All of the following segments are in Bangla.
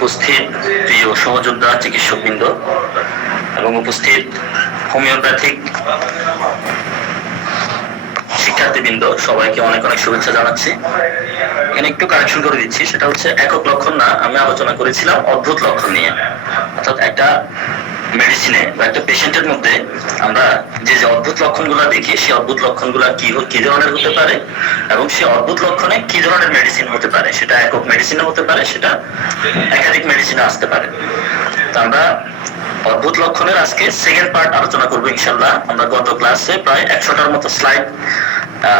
উপস্থিত প্রিয় সহযোদ্ধা চিকিৎসকবৃন্দ এবং উপস্থিত হোমিওপ্যাথিক শিক্ষার্থীবৃন্দ, সবাইকে অনেক অনেক শুভেচ্ছা জানাচ্ছি। এখানে একটু কারেকশন করে দিচ্ছি, সেটা হচ্ছে একক লক্ষণ না, আমি আলোচনা করেছিলাম অদ্ভুত লক্ষণ নিয়ে। অর্থাৎ একটা মেডিসিনে বা একটা পেশেন্টের মধ্যে আমরা যে যে অদ্ভুত লক্ষণগুলো দেখি, সেই অদ্ভুত লক্ষণগুলো কি ধরনের হতে পারে এবং সেই অদ্ভুত লক্ষণে কি ধরনের মেডিসিন হতে পারে, সেটা একক মেডিসিনে হতে পারে, সেটা একাধিক মেডিসিনে আসতে পারে। তো আমরা অদ্ভুত লক্ষণের আজকে সেকেন্ড পার্ট আলোচনা করবো ইনশাল্লাহ। আমরা গত ক্লাসে প্রায় 100টার মতো স্লাইড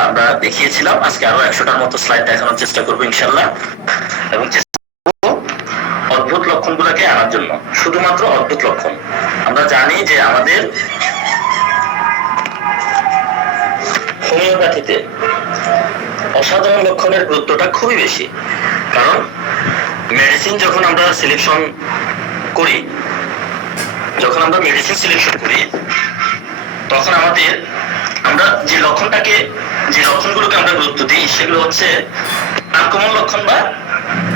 আমরা দেখিয়েছিলাম, আজকে আরো 100টার মতো স্লাইড দেখানোর চেষ্টা করবো ইনশাল্লাহ, এবং অদ্ভুত লক্ষণগুলোকে আনার জন্য। শুধুমাত্র অদ্ভুত লক্ষণ। আমরা জানি যে আমাদের হোমিওপ্যাথিতে অসাধারণ লক্ষণের গুরুত্বটা খুবই বেশি, কারণ মেডিসিন যখন আমরা সিলেকশন করি, তখন আমরা যে লক্ষণগুলোকে আমরা গুরুত্ব দিই, সেগুলো হচ্ছে আনকমন লক্ষণ বা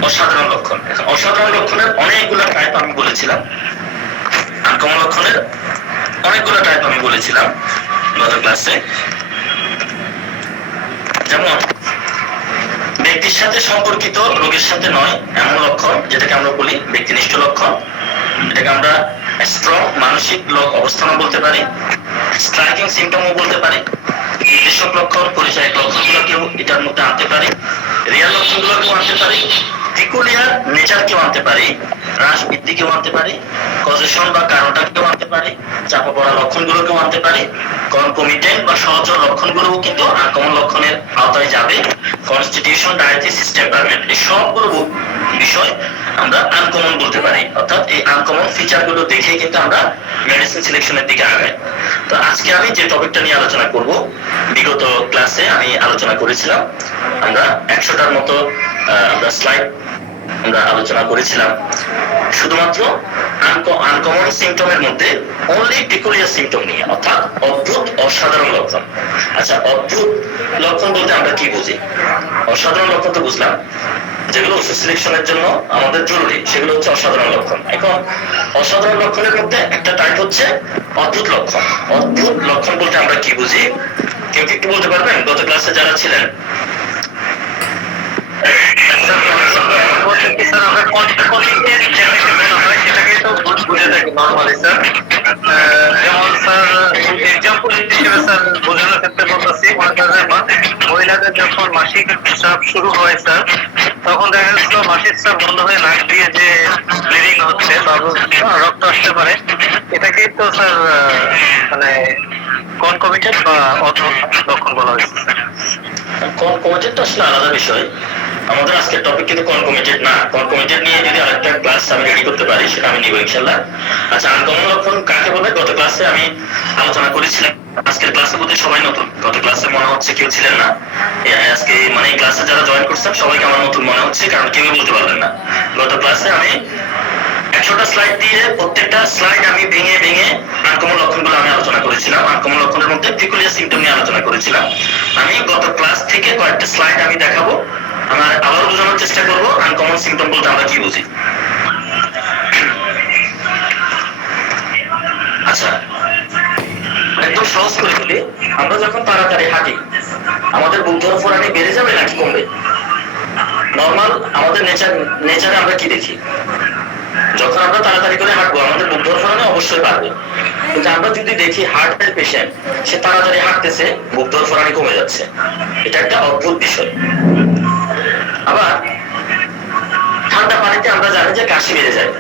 অসাধারণ লক্ষণ। অসাধারণ লক্ষণের অনেকগুলো টাইপ আমি বলেছিলাম, আনকমন লক্ষণের অনেকগুলো টাইপ আমি বলেছিলাম গত ক্লাসে। যেমন ব্যক্তির সাথে সম্পর্কিত, রোগের সাথে নয় এমন লক্ষণ, যেটাকে আমরা বলি ব্যক্তিনিষ্ঠ লক্ষণ। এটাকে আমরা স্ট্রং মানসিক অবস্থানও বলতে পারি, স্ট্রাইকিং সিমটমও বলতে পারি। নির্দেশক লক্ষণ, পরিচয়ক লক্ষণগুলোকেও এটার মধ্যে আনতে পারি, রিয়াল লক্ষণগুলোকেও আনতে পারি, পিকুলিয়ার নেচারকেও আনতে পারি, হ্রাস বৃদ্ধিকেও আনতে পারি, কজেশন বা কারণটাকেও আনতে পারি, চাপা পড়া লক্ষণগুলোকেও আনতে পারি, কনকমিটেন্ট বা সহচর লক্ষণগুলোও কিন্তু আনকমন লক্ষণের আওতায় যাবে। কনস্টিটিউশন, ডায়াথিসিস, টেম্পারমেন্ট, এই সবগুলো বিষয় আমরা আনকমন বলতে পারি। অর্থাৎ এই আনকমন ফিচারগুলো দেখে কিন্তু আমরা মেডিসিন সিলেকশনের দিকে আগাই। তো আজকে আমি যে টপিকটা নিয়ে আলোচনা করব, বিগত ক্লাসে আমি আলোচনা করেছিলাম, আমরা 100টার মতো আমরা স্লাইড আমরা আলোচনা করেছিলাম শুধুমাত্র আনকমন সিমটমের মধ্যে অনলি পিকুলিয়ার সিমটম নিয়ে, অর্থাৎ অদ্ভুত অসাধারণ লক্ষণ। আচ্ছা, অদ্ভুত লক্ষণ বলতে আমরা কি বুঝি? অসাধারণ লক্ষণ তো বুঝলাম, যেগুলো ওষুধ সিলেকশনের জন্য আমাদের জরুরি, সেগুলো হচ্ছে অসাধারণ লক্ষণ। এখন অসাধারণ লক্ষণের মধ্যে একটা টাইপ হচ্ছে অদ্ভুত লক্ষণ। অদ্ভুত লক্ষণ বলতে আমরা কি বুঝি? কেউ একটু বলতে পারবেন গত ক্লাসে যারা ছিলেন? মহিলাদের যখন মাসিক স্রাব শুরু হয় স্যার, তখন দেখা যাচ্ছিল মাসিক স্রাব বন্ধ হয়ে নাক দিয়ে যে ব্লিডিং হচ্ছে বা রক্ত আসতে পারে, এটাকে তো স্যার মানে কনকমিটেন্ট বা অদ্ভুত লক্ষণ বলা হয়েছে। কনকমিটেন্ট আসলে আলাদা বিষয়, আমাদের আজকের টপিক কিন্তু কনকমিটেন্ট না। কনকমিটেন্ট নিয়ে যদি আরেকটা ক্লাস আমি রেডি করতে পারি, সেটা আমি নিব ইনশাআল্লাহ। আচ্ছা, আনকমন লক্ষণ কাকে বলে গত ক্লাসে আমি আলোচনা করেছিলাম। আজকের ক্লাসে বোধহয় সবাই নতুন, গত ক্লাসে মনে হচ্ছে কেউ ছিলেন না। আজকে মানে এই ক্লাসে যারা জয়েন করছেন সবাইকে আমার নতুন মনে হচ্ছে, কারণ কেউ বলতে পারবেন না। গত ক্লাসে আমি 100টা স্লাইড দিয়ে প্রত্যেকটা স্লাইড আমি ভেঙে ভেঙে আনকমন লক্ষণগুলো আমি আলোচনা করেছিলাম। আনকমন লক্ষণের মধ্যে পিকুলিয়ার সিমটম নিয়ে আলোচনা করেছিলাম। আমি গত ক্লাস থেকে কয়েকটা স্লাইড আমি দেখাবো, আমার আবার বোঝানোর চেষ্টা করবো আনকমন সিমটম বলতে আমরা কি বুঝি। আচ্ছা, একদম সহজ করে বলি, আমরা যখন তাড়াতাড়ি হাঁটি, আমাদের বুক ধড়ফড়ানি বেড়ে যাবে নাকি কমবে? নর্মাল আমাদের নেচারে আমরা কি দেখি? যখন আমরা তাড়াতাড়ি করে হাঁটবো, আমাদের বুক ধড়ফড়ানি অবশ্যই বাড়বে। কিন্তু আমরা যদি দেখি হার্টের পেশেন্ট, সে তাড়াতাড়ি হাঁটতেছে, বুক ধড়ফড়ানি কমে যাচ্ছে, এটা একটা অদ্ভুত বিষয়। আবার ঠান্ডা পানিতে আমরা জানি যে কাশি বেড়ে যায়,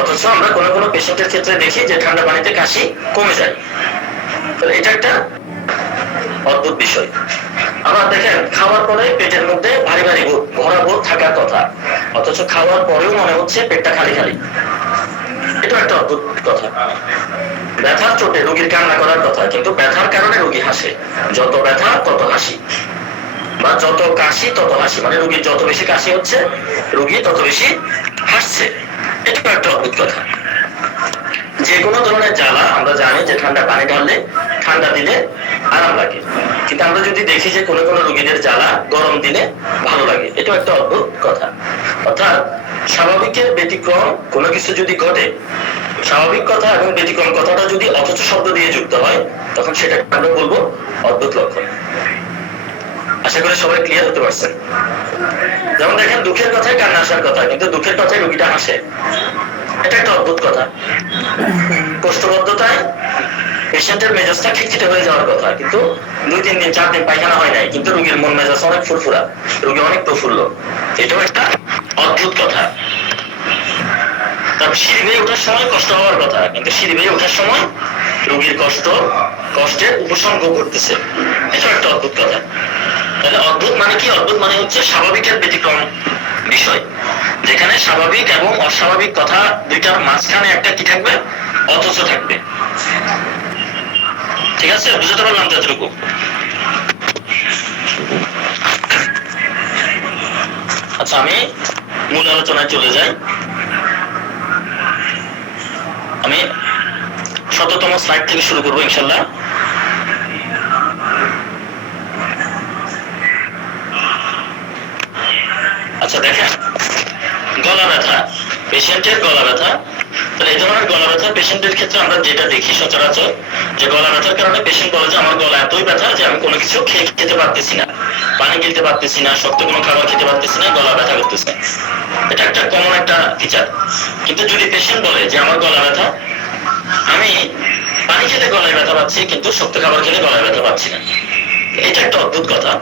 অথচ আমরা কোনো কোনো পেশেন্টের ক্ষেত্রে দেখি যে ঠান্ডা পানিতে কাশি কমে যায়। তো এটা একটা অদ্ভুত বিষয়। আবার দেখেন, খাওয়ার পরে পেটের মধ্যে ভারী ভারী ভরা বোধ থাকার কথা, অথচ খাওয়ার পরেও মনে হচ্ছে পেটটা খালি খালি। এটা একটা অদ্ভুত কথা। ব্যথার চোটে রোগীর কান্না করার কথা, কিন্তু ব্যথার কারণে রোগী হাসে। যত ব্যথা তত হাসি, বা যত কাশি তত হাসি, মানে রোগীর যত বেশি কাশি হচ্ছে রোগী তত বেশি হাসছে। এটা একটা অদ্ভুত কথা। যে কোনো ধরনের জ্বালা আমরা জানি যে ঠান্ডা পানি ঢাললে, ঠান্ডা দিলে আরাম লাগে, কিন্তু আমরা যদি দেখি যে কোনো কোনো রোগীদের জ্বালা গরম দিলে ভালো লাগে, এটা একটা অদ্ভুত কথা। অর্থাৎ স্বাভাবিকের ব্যতিক্রম কোনো কিছু যদি ঘটে, স্বাভাবিক কথা এবং ব্যতিক্রম কথাটা যদি অথচ শব্দ দিয়ে যুক্ত হয়, তখন সেটা আমরা বলবো অদ্ভুত লক্ষণ। আশা করি সবাই ক্লিয়ার হতে পারছেন। যেমন দেখেন, দুঃখের কথায় কান্না আসার কথা, কিন্তু দুঃখের কথায় রোগীটা হাসে, এটা একটা অদ্ভুত কথা। কোষ্ঠবদ্ধতায় পেশেন্টের মেজাজটা খিটখিটে হয়ে যাওয়ার কথা, কিন্তু 2-3 দিন 4 দিন পায়খানা হয় নাই, কিন্তু রোগীর মন মেজাজ অনেক ফুরফুরা, রোগী অনেক প্রফুল্ল, এটাও একটা অদ্ভুত কথা। তারপর সিঁড়ি বেয়ে ওঠার সময় কষ্ট হওয়ার কথা, কিন্তু সিঁড়ি বেয়ে ওঠার সময় রোগীর কষ্টের উপসর্গ করতেছে, এটাও একটা অদ্ভুত কথা। তাহলে অদ্ভুত মানে কি? অদ্ভুত মানে হচ্ছে স্বাভাবিকের ব্যতিক্রম বিষয়, যেখানে স্বাভাবিক এবং অস্বাভাবিক কথা দুইটার মাঝখানে একটা কি থাকবে? অথচ থাকবে। ঠিক আছে, বুঝতে পারলাম যতটুকু? আচ্ছা, আমি মূল আলোচনায় চলে যাই। আমি 17তম স্লাইড থেকে শুরু করবো ইনশাল্লাহ। আচ্ছা দেখেন, গলা ব্যথা, পেশেন্টের গলা ব্যথা। তাহলে এই ধরনের গলা ব্যথা পেশেন্টের ক্ষেত্রে আমরা যেটা দেখি সচরাচর, যে গলা ব্যথার কারণে পেশেন্ট বলে যে আমার গলা এতই ব্যথা যে আমি কোনো কিছু খেতে পারতেছি না, পানি গিলতে পারতেছি না, শক্ত কোনো খাবার খেতে পারতেছি না, গলা ব্যথা করতেছে। এটা একটা কমন একটা ফিচার। কিন্তু যদি পেশেন্ট বলে যে আমার গলা ব্যথা, আমি পানি খেতে গলায় ব্যথা পাচ্ছি, কিন্তু শক্ত খাবার খেলে গলায় ব্যথা পাচ্ছি না, এটা একটা অদ্ভুত কথা।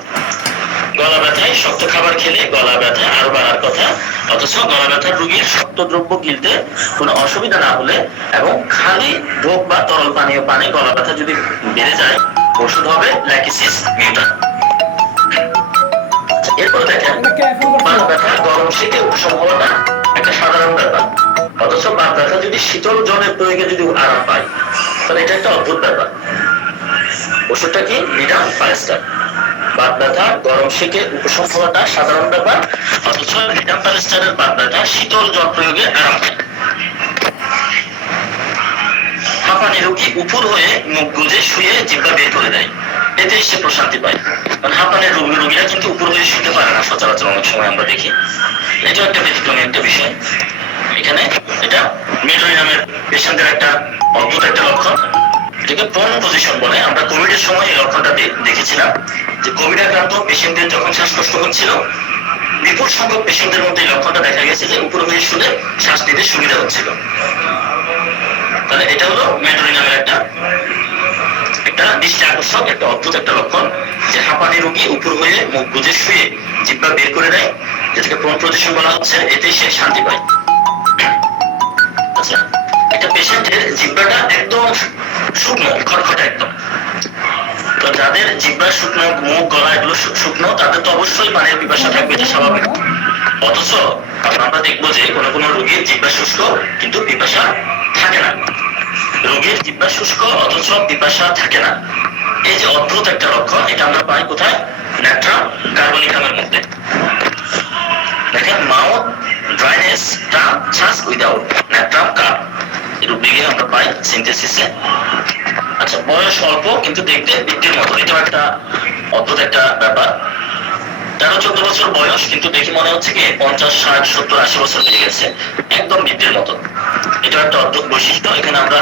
গলা ব্যথায় শক্ত খাবার খেলে গলা ব্যথা আরো বাড়ার কথা, অথচ গলা ব্যথার রোগীর শক্ত দ্রব্য গিলতে কোনো অসুবিধা না হলে এবং খালি ঢোক বা তরল পানীয় পানি গলা ব্যথা যদি বেড়ে যায়, ওষুধ হবে ল্যাকিসিস মিউটান। এরপর দেখেন, বাত ব্যথা গরম শীতে উপশম হওয়াটা একটা সাধারণ ব্যাপার, অথচ বাত ব্যথা যদি শীতল জলের প্রয়োগে যদি আরাম পায়, তাহলে এটা একটা অদ্ভুত ব্যাপার। ওষুধটা কি? নিডাম প্যারাস্টার। বাত ব্যথা গরম শীতে উপশম হওয়াটা সাধারণ ব্যাপার, অথচ নিডাম প্যারাস্টারের বাত ব্যথা শীতল জল প্রয়োগে আরাম পায়। হাঁপানি রোগী উপুর হয়ে মুখ গুজে শুয়ে জিহ্বা বের করে দেয়, এতেই সে প্রশান্তি পায়। কারণ হাঁপানির রোগীরা কিন্তু উপর হয়ে শুতে পারে না সচরাচর, অনেক সময় আমরা দেখি। এটাও একটা ব্যতিক্রমী একটা বিষয়। এখানে এটা মেডরি নামের পেশেন্টের একটা অদ্ভুত একটা লক্ষণ, এটাকে প্রন পজিশন বলে। আমরা কোভিডের সময় এই লক্ষণটা দেখেছিলাম, যে কোভিড আক্রান্ত পেশেন্টদের যখন শ্বাসকষ্ট হচ্ছিল, বিপুল সংখ্যক পেশেন্টদের মধ্যে এই লক্ষণটা দেখা গেছে যে উপর হয়ে শুলে শ্বাস নিতে সুবিধা হচ্ছিল। তাহলে এটা হলো মেডরি নামের একটা দৃষ্টি আকর্ষক একটা অদ্ভুত একটা লক্ষণ, যে হাঁপানি রোগী উপর হয়ে মুখ গুজে শুয়ে জিহ্বা বের করে দেয়, যেটাকে প্রন পজিশন বলা হচ্ছে, এতে সে শান্তি পায়। আচ্ছা, একটা পেশেন্টের জিহ্বাটা একদম শুকনো, খটখটে একদম। তো যাদের জিহ্বা শুকনো, মুখ গলা এগুলো শুকনো, তাদের তো অবশ্যই পানির পিপাসা থাকবে, এটা স্বাভাবিক। অথচ আমরা দেখবো যে কোনো রোগীর জিহ্বা শুষ্ক কিন্তু পিপাসা থাকে না, রোগীর জিহ্বা শুষ্ক অথচ পিপাসা থাকে না। এই যে অদ্ভুত একটা লক্ষণ, এটা আমরা পাই কোথায়? ন্যাট্রাম কার্বনিকামের মধ্যে। দেখেন, মাউথ ড্রাইনেস ট্রাম ছাস উইদাউট ন্যাট্রাম কার্ব, এই রূপটিকে আমরা পাই সিনথেসিসে। আচ্ছা, বয়স অল্প কিন্তু দেখতে বৃদ্ধির মতো, এটাও একটা অদ্ভুত একটা ব্যাপার। 13-14 বছর বয়স, কিন্তু দেখি মনে হচ্ছে কি 50, 60, 70, 80 বছর হয়ে গেছে, একদম বৃদ্ধের মতো। এটা একটা অদ্ভুত বৈশিষ্ট্য। এখানে আমরা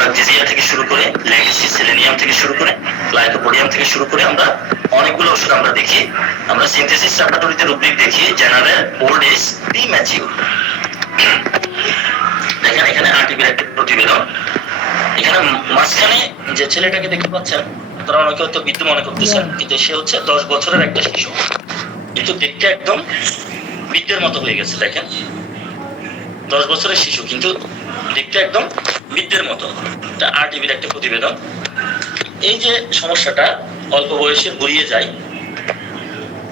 ব্যাকটেরিয়া থেকে শুরু করে, লেগেসি সেলেনিয়াম থেকে শুরু করে, লাইকোপোডিয়াম থেকে শুরু করে আমরা অনেকগুলো ওষুধ আমরা দেখি। আমরা সিনথেসিস ল্যাবরেটরিতে রুব্রিক দেখি, জেনারেল, ওল্ড এজ, প্রিম্যাচিউর। দেখেন, এখানে আরটিবির একটা প্রতিবেদন। এখানে মাঝখানে যে ছেলেটাকে দেখতে পাচ্ছেন, তারা অনেকে হয়তো বৃদ্ধ মনে করতেছেন, কিন্তু সে হচ্ছে 10 বছরের একটা শিশু, কিন্তু দেখতে একদম বৃদ্ধের মতো হয়ে গেছে। দেখেন, 10 বছরের শিশু কিন্তু দেখতে একদম বৃদ্ধের মতো। এটা আরটিবির একটা প্রতিবেদন। এই যে সমস্যাটা অল্প বয়সে বুড়িয়ে যায়,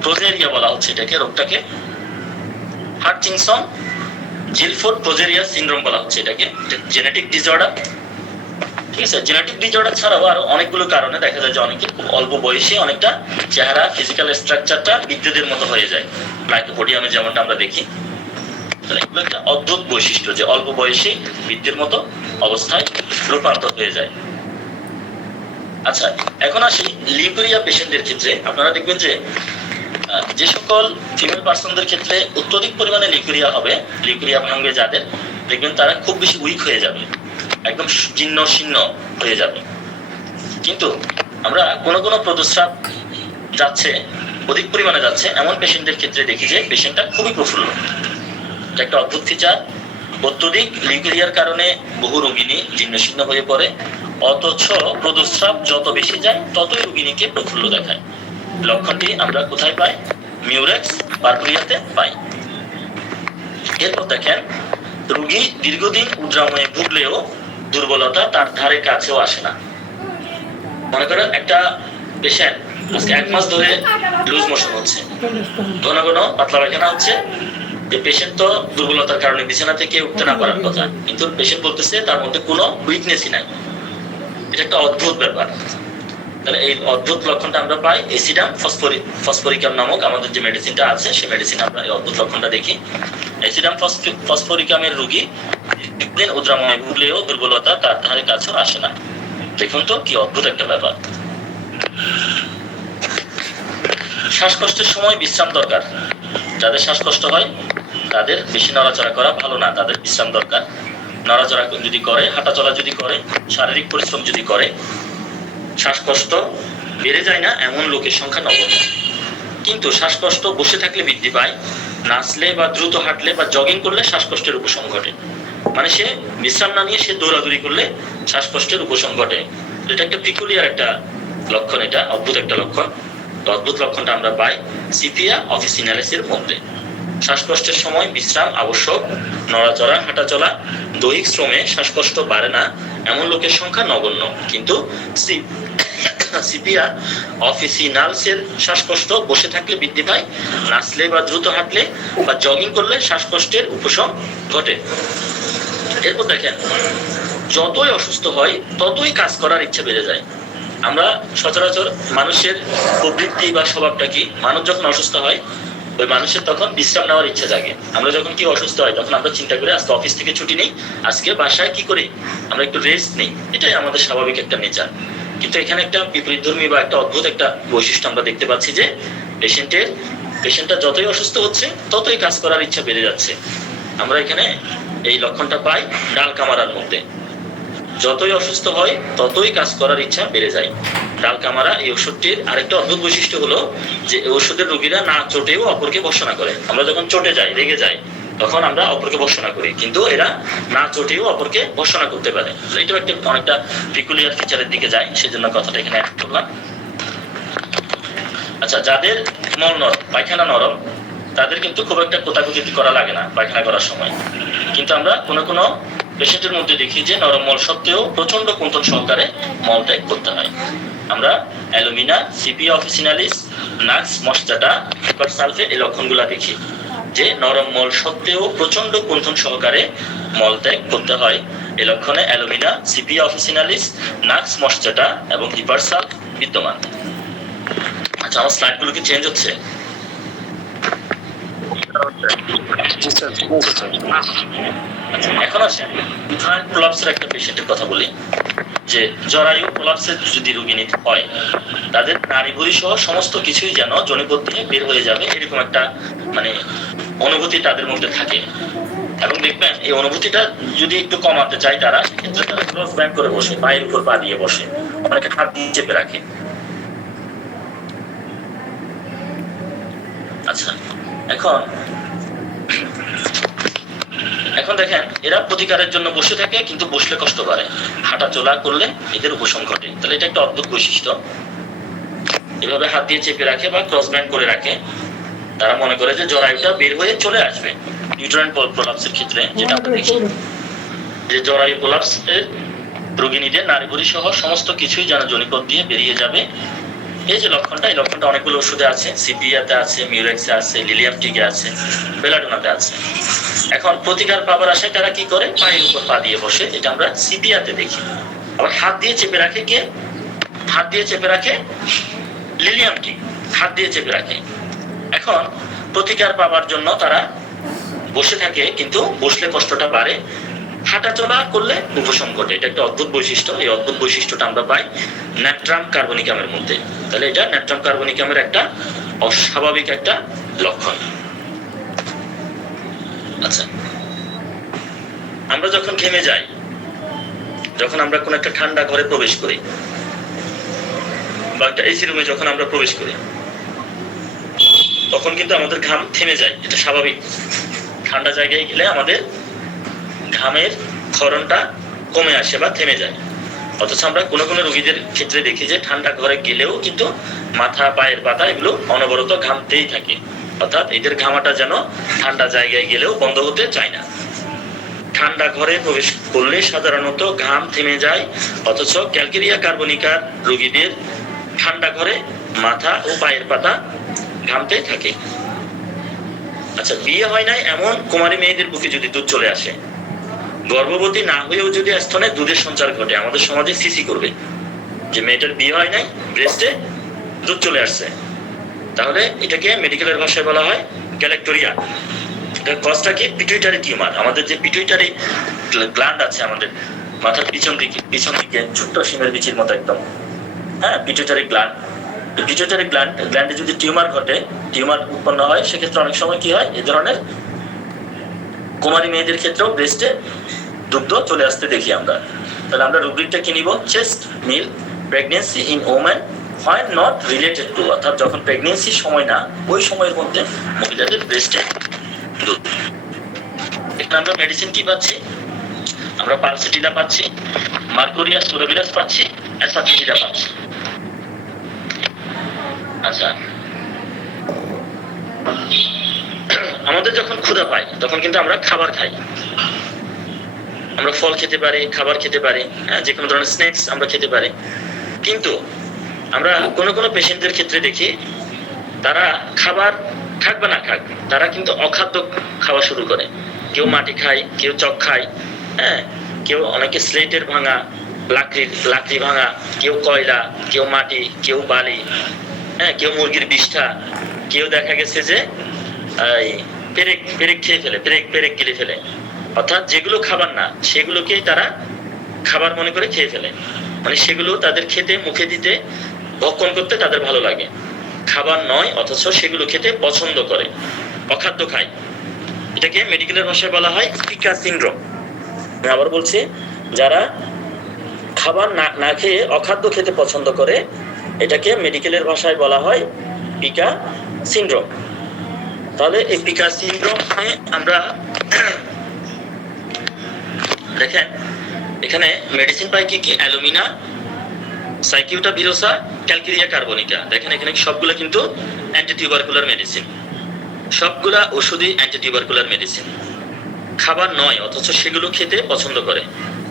প্রোজেরিয়া বলা হচ্ছে এটাকে, রোগটাকে হাটচিনসন জিলফোর্ড প্রোজেরিয়া সিনড্রোম বলা হচ্ছে এটাকে। জেনেটিক ডিসঅর্ডার, ঠিক আছে। জেনেটিক ডিসঅর্ডার ছাড়াও আরো অনেকগুলো কারণে দেখা যায় যে অনেকে খুব অল্প বয়সে অনেকটা চেহারা, ফিজিক্যাল স্ট্রাকচারটা বৃদ্ধদের মতো হয়ে যায়, লাইকোপোডিয়ামে যেমনটা আমরা দেখি। এগুলো একটা অদ্ভুত বৈশিষ্ট্য, যে অল্প বয়সে বৃদ্ধের মতো অবস্থায় রূপান্তর হয়ে যায়। আচ্ছা, এখন আসি লিউকেরিয়া পেশেন্টদের ক্ষেত্রে। আপনারা দেখবেন যে যে সকল ফিমেল পার্সনদের ক্ষেত্রে অত্যধিক পরিমাণে লিকুরিয়া হবে, লিকুরিয়া ভাঙবে যাদের, দেখবেন তারা খুব বেশি উইক হয়ে যাবে, একদম জীর্ণ শীর্ণ হয়ে যাবে। কিন্তু আমরা কোনো কোনো প্রস্রাব যাচ্ছে, অধিক পরিমাণে যাচ্ছে এমন পেশেন্টদের ক্ষেত্রে দেখি যে পেশেন্টটা খুবই প্রফুল্ল। এটা একটা অদ্ভুত ফিচার। অত্যধিক লিকুরিয়ার কারণে বহু রোগিনী জীর্ণশীর্ণ হয়ে পড়ে, অথচ প্রস্রাব যত বেশি যায় ততই রোগিনীকে প্রফুল্ল দেখায়। লক্ষণটি আমরা কোথায় পাই? মিউরেক্স পারপুরিয়াতে পাই। এরপর দেখেন, রোগী দীর্ঘদিন উদ্রাময়ে ভুগলেও দুর্বলতা তার ধারে কাছেও আসে না। মনে করেন একটা পেশেন্ট আজকে 1 মাস ধরে লুজ মোশন হচ্ছে, ঘন ঘন পাতলা পায়খানা হচ্ছে, যে পেশেন্ট তো দুর্বলতার কারণে বিছানা থেকে উঠতে না পারার কথা, কিন্তু পেশেন্ট বলতেছে তার মধ্যে কোনো উইকনেসই নাই। এটা একটা অদ্ভুত ব্যাপার। তাহলে এই অদ্ভুত লক্ষণটা আমরা পাই এসিডাম ফসফরিকাম নামক আমাদের যে মেডিসিনটা আছে, সেই মেডিসিনে আমরা এই অদ্ভুত লক্ষণটা দেখি। এসিডাম ফসফরিকামের রোগী দিন উদ্রাময়ে ভুগলেও দুর্বলতা তার ধারে কাছেও আসে না। দেখুন তো কি অদ্ভুত একটা ব্যাপার। শ্বাসকষ্টের সময় বিশ্রাম দরকার। যাদের শ্বাসকষ্ট হয় তাদের বেশি নড়াচড়া করা ভালো না, তাদের বিশ্রাম দরকার। নড়াচড়া যদি করে, হাঁটাচলা যদি করে, শারীরিক পরিশ্রম যদি করে, শ্বাসকষ্ট বেড়ে যায় না এমন লোকের সংখ্যা নগণ্য। কিন্তু শ্বাসকষ্ট বসে থাকলে বৃদ্ধি পায়, নাচলে বা দ্রুত হাঁটলে বা জগিং করলে শ্বাসকষ্টের উপশম ঘটে। মানে সে বিশ্রাম না নিয়ে সে দৌড়াদৌড়ি করলে শ্বাসকষ্টের উপশম ঘটে। এটা একটা পিকুলিয়ার একটা লক্ষণ, এটা অদ্ভুত একটা লক্ষণ। অদ্ভুত লক্ষণটা আমরা পাই সিপিয়া অফিসিনালিসের মধ্যে। শ্বাসকষ্টের সময় বিশ্রাম আবশ্যক। নড়াচড়া, হাঁটাচলা, দৈহিক শ্রমে শ্বাসকষ্ট বাড়ে না এমন লোকের সংখ্যা নগণ্য। কিন্তু সিপিয়া অফিসিনালসের শ্বাসকষ্ট বসে থাকলে বৃদ্ধি পায়, নাচলে বা দ্রুত হাঁটলে বা জগিং করলে শ্বাসকষ্টের উপশম ঘটে। এরপর দেখেন, যতই অসুস্থ হয় ততই কাজ করার ইচ্ছা বেড়ে যায়। আমরা সচরাচর মানুষের প্রবৃত্তি বা স্বভাবটা কি, মানুষ যখন অসুস্থ হয় ওই মানুষের তখন বিশ্রাম নেওয়ার ইচ্ছা জাগে। আমরা যখন কি অসুস্থ হয় তখন আমরা চিন্তা করি আজকে অফিস থেকে ছুটি নেই, আজকে বাসায় কি করি আমরা একটু রেস্ট নেই। এটাই আমাদের স্বাভাবিক একটা নেচার। কিন্তু এখানে একটা বিপরীতধর্মী বা একটা অদ্ভুত একটা বৈশিষ্ট্য আমরা দেখতে পাচ্ছি যে পেশেন্টটা যতই অসুস্থ হচ্ছে ততই কাজ করার ইচ্ছা বেড়ে যাচ্ছে। আমরা এখানে এই লক্ষণটা পাই ডাল কামারার মধ্যে। যতই অসুস্থ হয় ততই কাজ করার ইচ্ছা বেড়ে যায়। ডাল কামারা এই ওষুধটির আরেকটা অদ্ভুত বৈশিষ্ট্য হলো যে এই ওষুধের রোগীরা না চোটেও অপরকে ভর্ৎসনা করে। আমরা যখন চোটে যাই, রেগে যাই, তখন আমরা অপরকে ভর্ৎসনা করি, কিন্তু এরা না চোটেও অপরকে ভর্ৎসনা করতে পারে। এটাও একটা অনেকটা পিকুলিয়ার ফিচারের দিকে যায়, সেজন্য কথাটা এখানে অ্যাড করলাম। আচ্ছা, যাদের পায়খানা নরম তাদের কিন্তু খুব একটা কোতাকুতি করা লাগে না পায়খানা করার সময়। কিন্তু আমরা কোনো কোনো পেশেন্টের মধ্যে দেখি যে নরম মল সত্ত্বেও প্রচন্ড কুন্তন সহকারে মল ত্যাগ করতে হয়। আমরা অ্যালুমিনা, সিপিয়া অফিসিনালিস, নাক্স মশচাটা, হিপারসালফেট এই লক্ষণগুলা দেখি যে নরম মল সত্ত্বেও প্রচন্ড কুন্তন সহকারে মল ত্যাগ করতে হয়। এই লক্ষণে অ্যালুমিনা, সিপিয়া অফিসিনালিস, নাক্স মশচাটা এবং হিপারসালফ বিদ্যমান। আচ্ছা, আমার স্লাইডগুলো কি চেঞ্জ হচ্ছে? এখন আসেন ইউট্রাইন প্রলাপসের একটা পেশেন্টের কথা বলি। যে জরায়ু প্রলাপসের যদি রোগিনী হয় তাদের নাড়িভুঁড়ি সহ সমস্ত কিছুই যেন জনিপথ দিয়ে বের হয়ে যাবে, এরকম একটা মানে অনুভূতি তাদের মধ্যে থাকে। এবং দেখবেন এই অনুভূতিটা যদি একটু কমাতে চায় তারা, সেক্ষেত্রে তারা ক্রস ব্যান্ড করে বসে, পায়ের উপর পা দিয়ে বসে, অনেকে হাত দিয়ে চেপে রাখে। আচ্ছা, এখন দেখেন এরা প্রতিকারের জন্য বসে থাকে, কিন্তু বসলে কষ্ট করে, হাঁটা চলা করলে এদের উপশম ঘটে। তাহলে এটা একটা অদ্ভুত বৈশিষ্ট্য। এভাবে হাত দিয়ে চেপে রাখে বা ক্রস ব্যান্ড করে রাখে, তারা মনে করে যে জরায়ুটা বের হয়ে চলে আসবে। ইউটেরাইন প্রলাপসের ক্ষেত্রে যেটা আমরা দেখি যে জরায়ু প্রলাপসের রোগিনীদের নাড়িভুঁড়ি সহ সমস্ত কিছুই যেন জনিপথ দিয়ে বেরিয়ে যাবে। এই যে লক্ষণটা, এই লক্ষণটা অনেকগুলো ওষুধে আছে, সিপিয়াতে আছে, মিউরেক্সে আছে, লিলিয়ামটিকে আছে, বেলাডোনাতে আছে। এখন প্রতিকার পাবার আশায় তারা কি করে, পায়ের উপর পা দিয়ে বসে, এটা আমরা সিপিয়াতে দেখি। আবার হাত দিয়ে চেপে রাখে কে? হাত দিয়ে চেপে রাখে লিলিয়ামটিক, হাত দিয়ে চেপে রাখে। এখন প্রতিকার পাবার জন্য তারা বসে থাকে, কিন্তু বসলে কষ্টটা বাড়ে, হাঁটা চলা করলে উপশম ঘটে। এটা একটা অদ্ভুত বৈশিষ্ট্য। এই অদ্ভুত বৈশিষ্ট্যটা আমরা পাই ন্যাট্রাম কার্বনিকামের মধ্যে। তাহলে এটা ন্যাট্রাম কার্বনিকামের একটা অস্বাভাবিক একটা লক্ষণ। আচ্ছা, আমরা যখন ঘেমে যাই, যখন আমরা কোন একটা ঠান্ডা ঘরে প্রবেশ করি বা একটা এসি রুমে যখন আমরা প্রবেশ করি, তখন কিন্তু আমাদের ঘাম থেমে যায়, এটা স্বাভাবিক। ঠান্ডা জায়গায় গেলে আমাদের ঘামের ক্ষরণটা কমে আসে বা থেমে যায়। অথচ আমরা কোনো কোনো রোগীদের ক্ষেত্রে দেখি যে ঠান্ডা ঘরে গেলেও কিন্তু মাথা, পায়ের পাতা এগুলো অনবরত ঘামতেই থাকে, অর্থাৎ এদের ঘামাটা যেন ঠান্ডা জায়গায় গেলেও বন্ধ হতে চায় না। ঠান্ডা ঘরে প্রবেশ করলে সাধারণত ঘাম থেমে যায়, অথচ ক্যালকেরিয়া কার্বনিকার রোগীদের ঠান্ডা ঘরে মাথা ও পায়ের পাতা ঘামতে থাকে। আচ্ছা, বিয়ে হয় নাই এমন কুমারী মেয়েদের বুকে যদি দুধ চলে আসে, গর্ভবতী না হয়েও যদি স্তনে দুধের সঞ্চার ঘটে, আমাদের সমাজে সিসি করবে যে মেয়েটার বিয়ে হয় নাই, ব্রেস্টে দুধ চলে আসছে, তাহলে এটাকে মেডিকেলের ভাষায় বলা হয় গ্যালেক্টোরিয়া। এটার কজটা কি? Pituitary tumour. আমাদের যে পিটুইটারি গ্ল্যান্ড আছে আমাদের মাথার পিছন দিকে ছোট্ট শিমের বিচির মতো একদম, হ্যাঁ, পিটুইটারি গ্ল্যান্ড। পিটুইটারি গ্ল্যান্ডে যদি টিউমার ঘটে, টিউমার উৎপন্ন হয়, সেক্ষেত্রে অনেক সময় কি হয়, এই ধরনের কুমারী মেয়েদের ক্ষেত্রেও ব্রেস্টে দুগ্ধ চলে আসতে দেখি আমরা। তাহলে আমরা রুব্রিকটা কি নিব? Chest milk pregnancy in women হয় নট রিলেটেড টু, অর্থাৎ যখন প্রেগনেন্সির সময় না, ওই সময়ের মধ্যে মহিলাদের ব্রেস্টে দুধ। এখানে আমরা মেডিসিন কি পাচ্ছি? আমরা পালসেটিডা পাচ্ছি, মার্কুরিয়াস ফ্লোরোভিরাস পাচ্ছি, অ্যাসাফিটিডা পাচ্ছি। আচ্ছা, আমাদের যখন ক্ষুধা পাই তখন কিন্তু আমরা খাবার খাই, আমরা ফল খেতে পারি, খাবার খেতে পারি, হ্যাঁ, যে কোনো ধরনের স্ন্যাক্স আমরা খেতে পারি। কিন্তু আমরা কোনো কোনো পেশেন্টদের ক্ষেত্রে দেখি তারা খাবার খাক বা না খাক, তারা কিন্তু অখাদ্য খাওয়া শুরু করে। কেউ মাটি খায়, কেউ চক খায়, হ্যাঁ, কেউ অনেকে স্লেটের ভাঙা, লাকড়ি ভাঙা, কেউ কয়লা, কেউ মাটি, কেউ বালি, হ্যাঁ, কেউ মুরগির বিষ্ঠা, কেউ দেখা গেছে যে পেরেক খেয়ে ফেলে, পেরেক গিলে ফেলে। অর্থাৎ যেগুলো খাবার না সেগুলোকেই তারা খাবার মনে করে খেয়ে ফেলে, মানে সেগুলো তাদের খেতে, মুখে দিতে, ভক্ষণ করতে তাদের ভালো লাগে, খাবার নয়, অথচ সেগুলো খেতে পছন্দ করে, অখাদ্য খায়। এটাকে মেডিকেলের ভাষায় বলা হয় পিকা সিনড্রোম। আবার বলছি, যারা খাবার না খেয়ে অখাদ্য খেতে পছন্দ করে, এটাকে মেডিকেলের ভাষায় বলা হয় পিকা সিনড্রোম। তাহলে এই পিকা সিনড্রোমে আমরা দেখেন এখানে মেডিসিন পাই কি কি? Alumina, cicuta virosa, calcarea carbonica. দেখেন এখানে সবগুলা কিন্তু অ্যান্টিটিউবারকুলার মেডিসিন, সবগুলা ওষুধই অ্যান্টিটিউবারকুলার মেডিসিন। খাবার নয়, অথচ সেগুলো খেতে পছন্দ করে,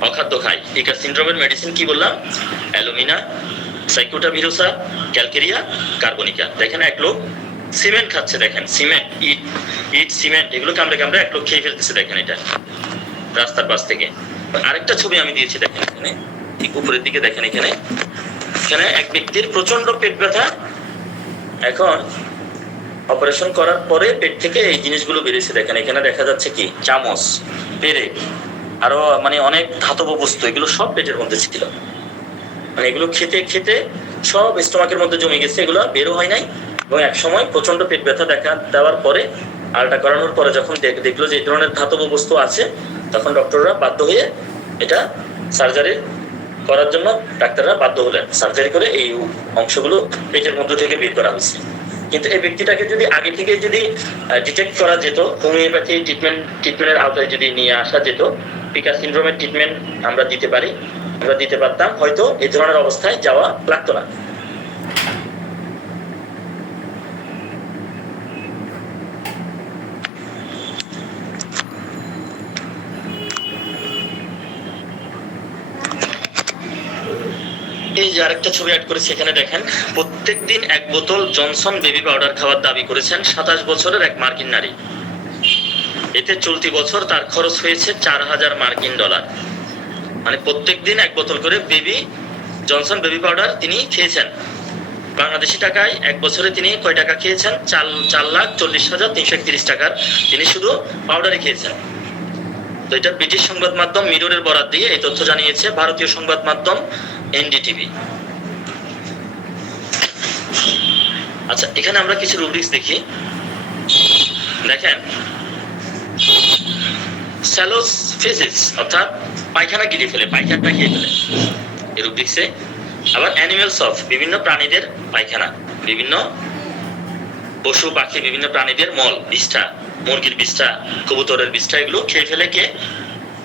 অখাদ্য খায়। পিকা সিনড্রোমের মেডিসিন কি বললাম? Alumina, cicuta virosa, calcarea carbonica. দেখেন এক লোক সিমেন্ট খাচ্ছে, দেখেন সিমেন্ট, ইট সিমেন্ট, এগুলো কামড়ে এক লোক খেয়ে ফেলতেছে। দেখেন এটা রাস্তার পাশ থেকে। আরেকটা ছবি আমি দিয়েছি, দেখেন এখানে ঠিক উপরের দিকে, দেখেন এখানে এক ব্যক্তির প্রচন্ড পেট ব্যথা, এখন অপারেশন করার পরে পেট থেকে এই জিনিসগুলো বেরিয়েছে। দেখেন এখানে দেখা যাচ্ছে কি চামচ, পেরেক, আরো মানে অনেক ধাতব বস্তু, এগুলো সব পেটের মধ্যে ছিল। মানে এগুলো খেতে খেতে সব স্টোমাকের মধ্যে জমে গেছে, এগুলো বেরো হয় নাই। এবং এক সময় প্রচন্ড পেট ব্যথা দেখা দেওয়ার পরে, আলটা করানোর পরে যখন দেখলো যে এই ধরনের ধাতব বস্তু আছে, তখন ডক্টররা বাধ্য হয়ে এটা সার্জারি করার জন্য ডাক্তাররা বাধ্য হলেন। সার্জারি করে এই অংশগুলো পেটের মধ্য থেকে বের করা হয়েছে। কিন্তু এই ব্যক্তিটাকে যদি আগে থেকে যদি ডিটেক্ট করা যেত, হোমিওপ্যাথি ট্রিটমেন্টের আওতায় যদি নিয়ে আসা যেত, পিকা সিনড্রোমের ট্রিটমেন্ট আমরা দিতে পারতাম, হয়তো এই ধরনের অবস্থায় যাওয়া লাগতো না। এই যে আরেকটা ছবি অ্যাড করেছি এখানে, দেখেন প্রত্যেকদিন 1 বোতল জনসন বেবি পাউডার খাওয়ার দাবি করেছেন 27 বছরের এক মার্কিন নারী। এতে চলতি বছর তার খরচ হয়েছে $4000 মার্কিন। মানে প্রত্যেকদিন 1 বোতল করে জনসন বেবি পাউডার তিনি খেয়েছেন। বাংলাদেশি টাকায় 1 বছরে তিনি কয় টাকা খেয়েছেন? 4,40,331 টাকার তিনি শুধু পাউডারই খেয়েছেন। তো এটা ব্রিটিশ সংবাদ মাধ্যম মিররের বরাত দিয়ে এই তথ্য জানিয়েছে ভারতীয় সংবাদ মাধ্যম এনডিটিভি। আচ্ছা, এখানে আমরা কিছু রুব্রিক্স দেখি। দেখেন, স্যালোসফেসিস অর্থাৎ পায়খানা গিলে ফেলে, পায়খানা খেয়ে ফেলে এই রুব্রিক্সে। আবার অ্যানিমেলস অফ, বিভিন্ন প্রাণীদের পায়খানা, বিভিন্ন পশু পাখি বিভিন্ন প্রাণীদের মল, বিষ্ঠা, মুরগির বিষ্ঠা, কবুতরের বিষ্ঠা, এগুলো খেয়ে ফেলে কে?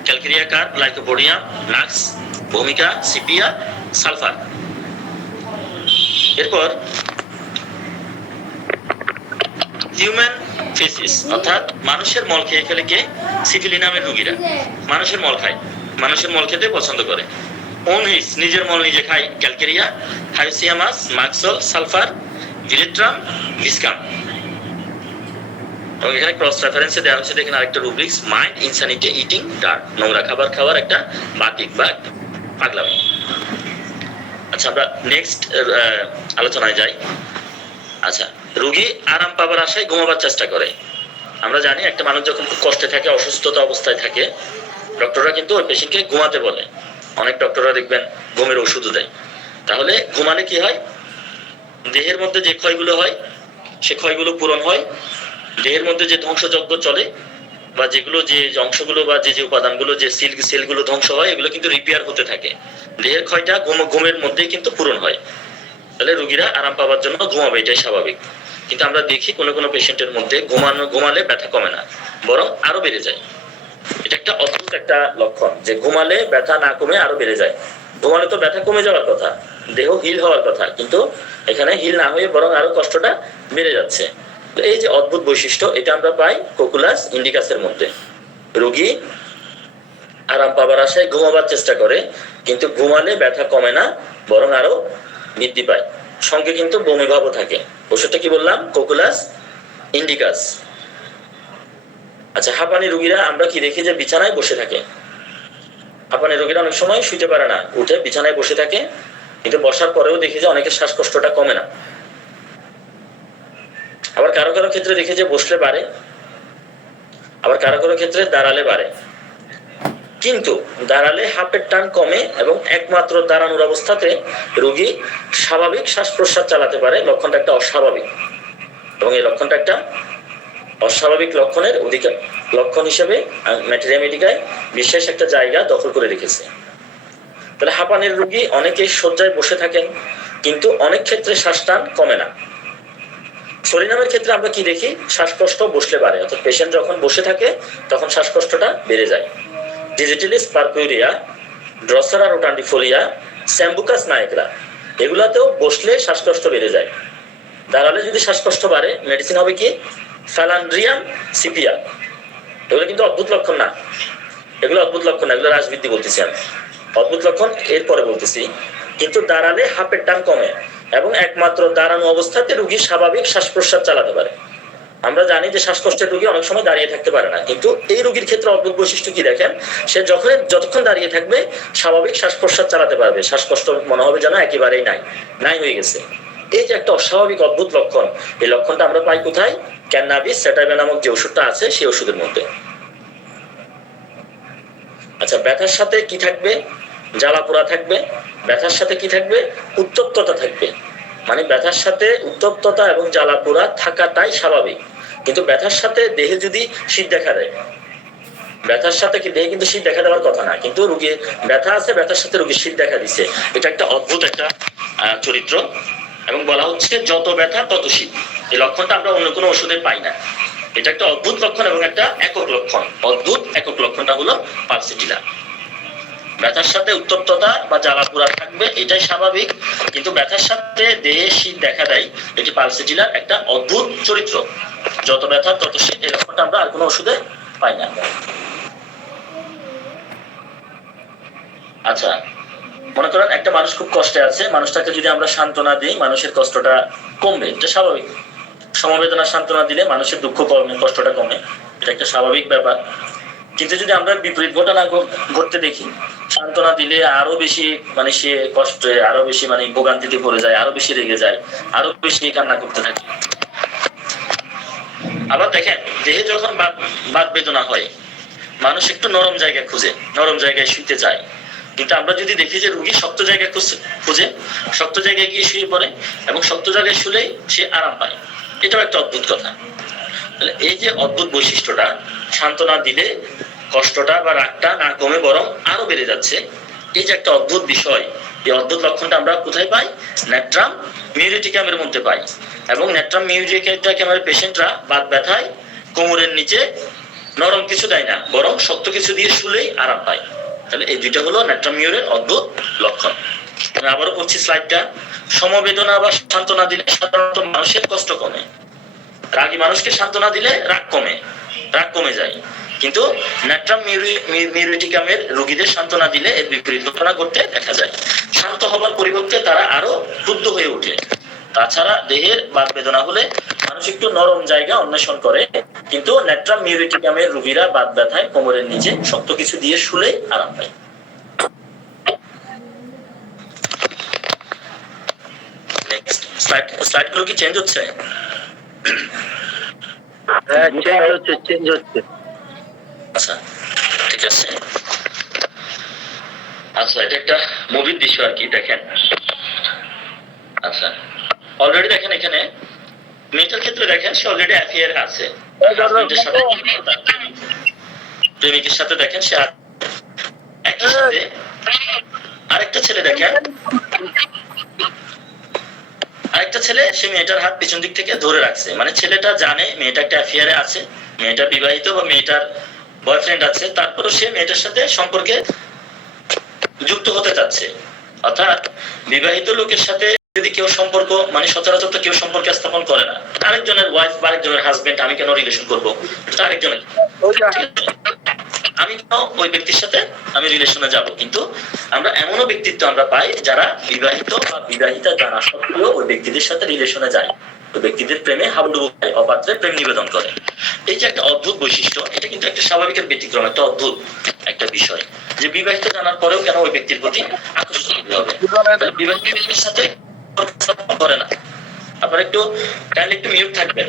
ক্যালকেরিয়া কার্প, লাইকোপোডিয়াম, নাক্স, ভূমিকা, সিপিয়া, সালফার। এরপর হিউম্যান ফেসিস অর্থাৎ মানুষের মল খেয়ে ফেলে কে? সিফিলিনামের রোগীরা মানুষের মল খায়, মানুষের মল খেতে পছন্দ করে। ওনহিস, নিজের মল নিজে খায়, ক্যালকেরিয়া, হাইসিয়ামাস, মাক্সল, সালফার, ভিলেট্রাম, ভিসকাম। এবং এখানে ক্রস রেফারেন্সে দেওয়া হচ্ছে, দেখেন আরেকটা রুব্রিক্স, মাইন্ড ইনসানিটি ইটিং ডার্ট, নোংরা খাবার খাওয়ার একটা বাতিক বা পাগলামি। আচ্ছা, আমরা নেক্সট আলোচনায় যাই। আচ্ছা, রোগী আরাম পাবার আশায় ঘুমাবার চেষ্টা করে। আমরা জানি একটা মানুষ যখন খুব কষ্টে থাকে, অসুস্থতা অবস্থায় থাকে, ডক্টররা কিন্তু ওই পেশেন্টকে ঘুমাতে বলে। অনেক ডক্টররা দেখবেন ঘুমের ওষুধও দেয়। তাহলে ঘুমালে কি হয়? দেহের মধ্যে যে ক্ষয়গুলো হয় সে ক্ষয়গুলো পূরণ হয়, দেহের মধ্যে যে ধ্বংসযজ্ঞ চলে বা যেগুলো যে অংশগুলো বা যে উপাদানগুলো যে সেলগুলো ধ্বংস হয়, এগুলো কিন্তু রিপেয়ার হতে থাকে। দেহের ক্ষয়টা ঘুমের মধ্যেই কিন্তু পূরণ হয়। তাহলে রোগীরা আরাম পাওয়ার জন্য ঘুমাবে, এটাই স্বাভাবিক। কিন্তু আমরা দেখি কোনো কোনো পেশেন্টের মধ্যে ঘুমালে ব্যথা কমে না, বরং আরো বেড়ে যায়। এটা একটা অদ্ভুত একটা লক্ষণ যে ঘুমালে ব্যথা না কমে আরো বেড়ে যায়। ঘুমালে তো ব্যথা কমে যাওয়ার কথা, দেহ হিল হওয়ার কথা, কিন্তু এখানে হিল না হয়ে বরং আরো কষ্টটা বেড়ে যাচ্ছে। তো এই যে অদ্ভুত বৈশিষ্ট্য, এটা আমরা পাই কোকুলাস ইন্ডিকাসের মধ্যে। রোগী আরাম পাবার আশায় ঘুমাবার চেষ্টা করে, কিন্তু ঘুমালে ব্যথা কমে না, বরং আরো বৃদ্ধি পায়। সঙ্গে কিন্তু বমি ভাবও থাকে। ওষুধটা কি বললাম? কোকুলাস ইন্ডিকাস। আচ্ছা, হাঁপানি রোগীরা আমরা কি দেখি যে বিছানায় বসে থাকে। হাঁপানি রোগীরা অনেক সময় শুইতে পারে না, উঠে বিছানায় বসে থাকে, কিন্তু বসার পরেও দেখি যে অনেকের শ্বাসকষ্টটা কমে না। আবার কারো কারো ক্ষেত্রে দেখি যে বসলে বাড়ে, আবার কারো কারো ক্ষেত্রে দাঁড়ালে বাড়ে। কিন্তু দাঁড়ালে হাঁপের টান কমে এবং একমাত্র দাঁড়ানোর অবস্থাতে রোগী স্বাভাবিক শ্বাস প্রশ্বাস চালাতে পারে। লক্ষণটা একটা অস্বাভাবিক, এবং এই লক্ষণটা একটা অস্বাভাবিক লক্ষণের লক্ষণ হিসেবে ম্যাটেরিয়া মেডিকায় বিশেষ একটা জায়গা দখল করে রেখেছে। তাহলে হাঁপানির রোগী অনেকেই শয্যায় বসে থাকেন, কিন্তু অনেক ক্ষেত্রে শ্বাসটান কমে না। সরিনামের ক্ষেত্রে আমরা কি দেখি? শ্বাসকষ্ট বসলে বাড়ে, অর্থাৎ পেশেন্ট যখন বসে থাকে তখন শ্বাসকষ্টটা বেড়ে যায়। ডিজিটালিস পারকুরিয়া, ড্রসেরা রোটান্ডিফোলিয়া, স্যাম্বুকাস নায়করা, এগুলাতেও বসলে শ্বাসকষ্ট বেড়ে যায়। দাঁড়ালে যদি শ্বাসকষ্ট বাড়ে, মেডিসিন হবে কি? ফ্যালান্ড্রিয়াম সিপিয়া। এগুলো কিন্তু অদ্ভুত লক্ষণ না, এগুলো অদ্ভুত লক্ষণ না, এগুলো রাজবৃদ্ধি বলতেছি আমি। অদ্ভুত লক্ষণ এরপরে বলতেছি। কিন্তু দাঁড়ালে হাঁপের টান কমে এবং একমাত্র দাঁড়ানো অবস্থাতে রোগী স্বাভাবিক শ্বাস প্রশ্বাস চালাতে পারে। আমরা জানি যে শ্বাসকষ্টের রোগী অনেক সময় দাঁড়িয়ে থাকতে পারে না, কিন্তু এই রোগীর ক্ষেত্রে অদ্ভুত বৈশিষ্ট্য কি দেখেন? সে যতক্ষণ দাঁড়িয়ে থাকবে স্বাভাবিক শ্বাস প্রশ্বাস চালাতে পারবে, শ্বাসকষ্ট মনে হবে যেন একেবারেই নাই হয়ে গেছে। এই যে একটা অস্বাভাবিক অদ্ভুত লক্ষণ, এই লক্ষণটা আমরা পাই কোথায়? ক্যান্নাবিস স্যাটাইভা নামক যে ওষুধটা আছে সেই ওষুধের মধ্যে। আচ্ছা, ব্যথার সাথে কি থাকবে? জ্বালা পোড়া থাকবে। ব্যথার সাথে কি থাকবে? উত্তপ্ততা থাকবে। মানে ব্যথার সাথে উত্তপ্ততা এবং জ্বালা পোড়া থাকাটাই স্বাভাবিক, কিন্তু ব্যথার সাথে দেহে যদি শীত দেখা দেয়, ব্যথার সাথে কি দেহে কিন্তু শীত দেখা দেওয়ার কথা না, কিন্তু রোগীর ব্যথা আছে, ব্যথার সাথে রোগীর শীত দেখা দিচ্ছে। এটা একটা অদ্ভুত একটা চরিত্র, এবং বলা হচ্ছে যত ব্যথা তত শীত। এই লক্ষণটা আমরা অন্য কোনো ওষুধে পাই না। এটা একটা অদ্ভুত লক্ষণ এবং একটা একক লক্ষণ। অদ্ভুত একক লক্ষণটা হলো পালসিটিলা। ব্যথার সাথে উত্তপ্ততা বা জ্বালা পোড়া থাকবে, এটাই স্বাভাবিক, কিন্তু ব্যথার সাথে দেহে শীত দেখা দেয়, এটি পালসিটিলার একটা অদ্ভুত চরিত্র। যত ব্যথা তত শীত, এই লক্ষণটা আমরা আর কোনো ওষুধে পাই না। আচ্ছা, মনে করেন একটা মানুষ খুব কষ্টে আছে, মানুষটাকে যদি আমরা সান্ত্বনা দিই, মানুষের কষ্টটা কমবে, এটা স্বাভাবিক। সমবেদনা সান্ত্বনা দিলে মানুষের দুঃখ কমে, কষ্টটা কমে, এটা একটা স্বাভাবিক ব্যাপার। কিন্তু যদি আমরা বিপরীত ঘটনা ঘটতে দেখি, সান্ত্বনা দিলে আরো বেশি সে কষ্টে, আরো বেশি ভোগান্তিতে পড়ে যায়, আরো বেশি রেগে যায়, আরো বেশি কান্না করতে থাকে। আবার দেখেন, দেহে যখন বাত বেদনা হয়, মানুষ একটু নরম জায়গা খুঁজে, নরম জায়গায় শুইতে চায়। কিন্তু আমরা যদি দেখি যে রোগী শক্ত জায়গায় খুঁজে শক্ত জায়গায় গিয়ে শুয়ে পড়ে এবং শক্ত জায়গায় শুলেই সে আরাম পায়, এটাও একটা অদ্ভুত কথা। তাহলে এই যে অদ্ভুত বৈশিষ্ট্যটা, সান্ত্বনা দিলে কষ্টটা বা রাগটা না কমে বরং আরো বেড়ে যাচ্ছে, এই যে একটা অদ্ভুত বিষয়, এই অদ্ভুত লক্ষণটা আমরা কোথায় পাই? ন্যাট্রাম মিউরিটিকামের মধ্যে পাই। এবং ন্যাট্রাম মিউরিটিকামের পেশেন্টরা বাত ব্যথায় কোমরের নিচে নরম কিছু দেয় না, বরং শক্ত কিছু দিয়ে শুলেই আরাম পায়। তাহলে এই দুইটা হলো ন্যাট্রাম মিউরের অদ্ভুত লক্ষণ। আমি আবারও বলছি স্লাইডটা, সমবেদনা বা সান্ত্বনা দিলে সাধারণত মানুষের কষ্ট কমে। রাগী মানুষকে সান্ত্বনা দিলে রাগ কমে যায়। কিন্তু ন্যাট্রাম মিউরিটিকামের রোগীদের সান্ত্বনা দিলে এর বিপরীত ঘটনা ঘটতে দেখা যায়। শান্ত হবার পরিবর্তে তারা আরো ক্রুদ্ধ হয়ে ওঠে। তাছাড়া দেহের বাত বেদনা হলে মানুষ একটু নরম জায়গা অন্বেষণ করে, কিন্তু ন্যাট্রাম মিউরিটিকামের রোগীরা বাত ব্যথায় কোমরের নিচে শক্ত কিছু দিয়ে শুলে আরাম পায়। স্লাইড গুলো কি চেঞ্জ হচ্ছে? হ্যাঁ, চেঞ্জ হচ্ছে। আচ্ছা, ঠিক আছে। আচ্ছা, এটা একটা মুভির দৃশ্য আর কি, দেখেন। আচ্ছা, অলরেডি দেখেন এখানে মেয়েটার ক্ষেত্রে দেখেন সে অলরেডি অ্যাফেয়ার আছে হাজবেন্ডের সাথে, প্রেমিকের সাথে দেখেন সে একই সাথে। আরেকটা ছেলে দেখেন, আরেকটা ছেলে সে মেয়েটার হাত পিছন দিক থেকে ধরে রাখছে, মানে ছেলেটা জানে মেয়েটা একটা অ্যাফেয়ারে আছে, মেয়েটা বিবাহিত বা মেয়েটার বয়ফ্রেন্ড আছে, তারপরে সে মেয়েটার সাথে সম্পর্কে যুক্ত হতে চাচ্ছে। অর্থাৎ বিবাহিত লোকের সাথে যদি কেউ সম্পর্ক, মানে সচরাচর তো কেউ সম্পর্ক স্থাপন করে না, আরেকজনের ওয়াইফ বা আরেকজনের হাজবেন্ড, আমি কেন রিলেশন করবো, আরেকজনের, আমি কেন ওই ব্যক্তির সাথে আমি রিলেশনে যাব। কিন্তু আমরা এমনও ব্যক্তিত্ব আমরা পাই যারা বিবাহিত বা বিবাহিতা জানা সত্ত্বেও ওই ব্যক্তিদের সাথে রিলেশনে যায়, ওই ব্যক্তিদের প্রেমে হাবুডুবু খায়, অপাত্রে প্রেম নিবেদন করে। এই যে একটা অদ্ভুত বৈশিষ্ট্য, এটা কিন্তু একটা স্বাভাবিকের ব্যতিক্রম, একটা অদ্ভুত একটা বিষয় যে বিবাহিত জানার পরেও কেন ওই ব্যক্তির প্রতি আকর্ষণ হবে। বিবাহিত ব্যক্তির সাথে করে না। আপনারা একটু কাইন্ডলি একটু মিউট থাকবেন।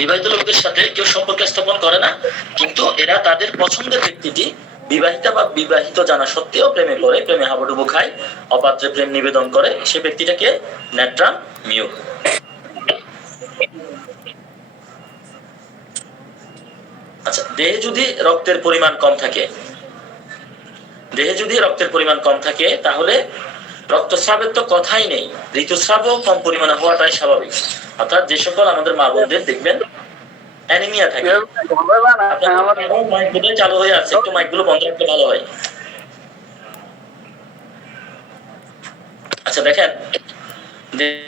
বিবাহিত লোকদের সাথে কেউ সম্পর্ক স্থাপন করে না, কিন্তু এরা তাদের পছন্দের ব্যক্তিটি বিবাহিতা বা বিবাহিত জানা সত্ত্বেও প্রেমে পড়ে, প্রেমে হাবুডুবু খায়, অপাত্রে প্রেম নিবেদন করে, সে ব্যক্তিটাকে ন্যাট্রাম মিউ। আচ্ছা, দেহে যদি রক্তের পরিমাণ কম থাকে, তাহলে রক্তস্রাবের তো কথাই নেই, ঋতুস্রাবও কম পরিমাণে হওয়াটাই স্বাভাবিক। অর্থাৎ যে সকল আমাদের মা বোনদের দেখবেন অ্যানিমিয়া থাকে, মাইকগুলো চালু হয়ে আছে, একটু মাইকগুলো বন্ধ রাখলে ভালো হয়। আচ্ছা দেখেন,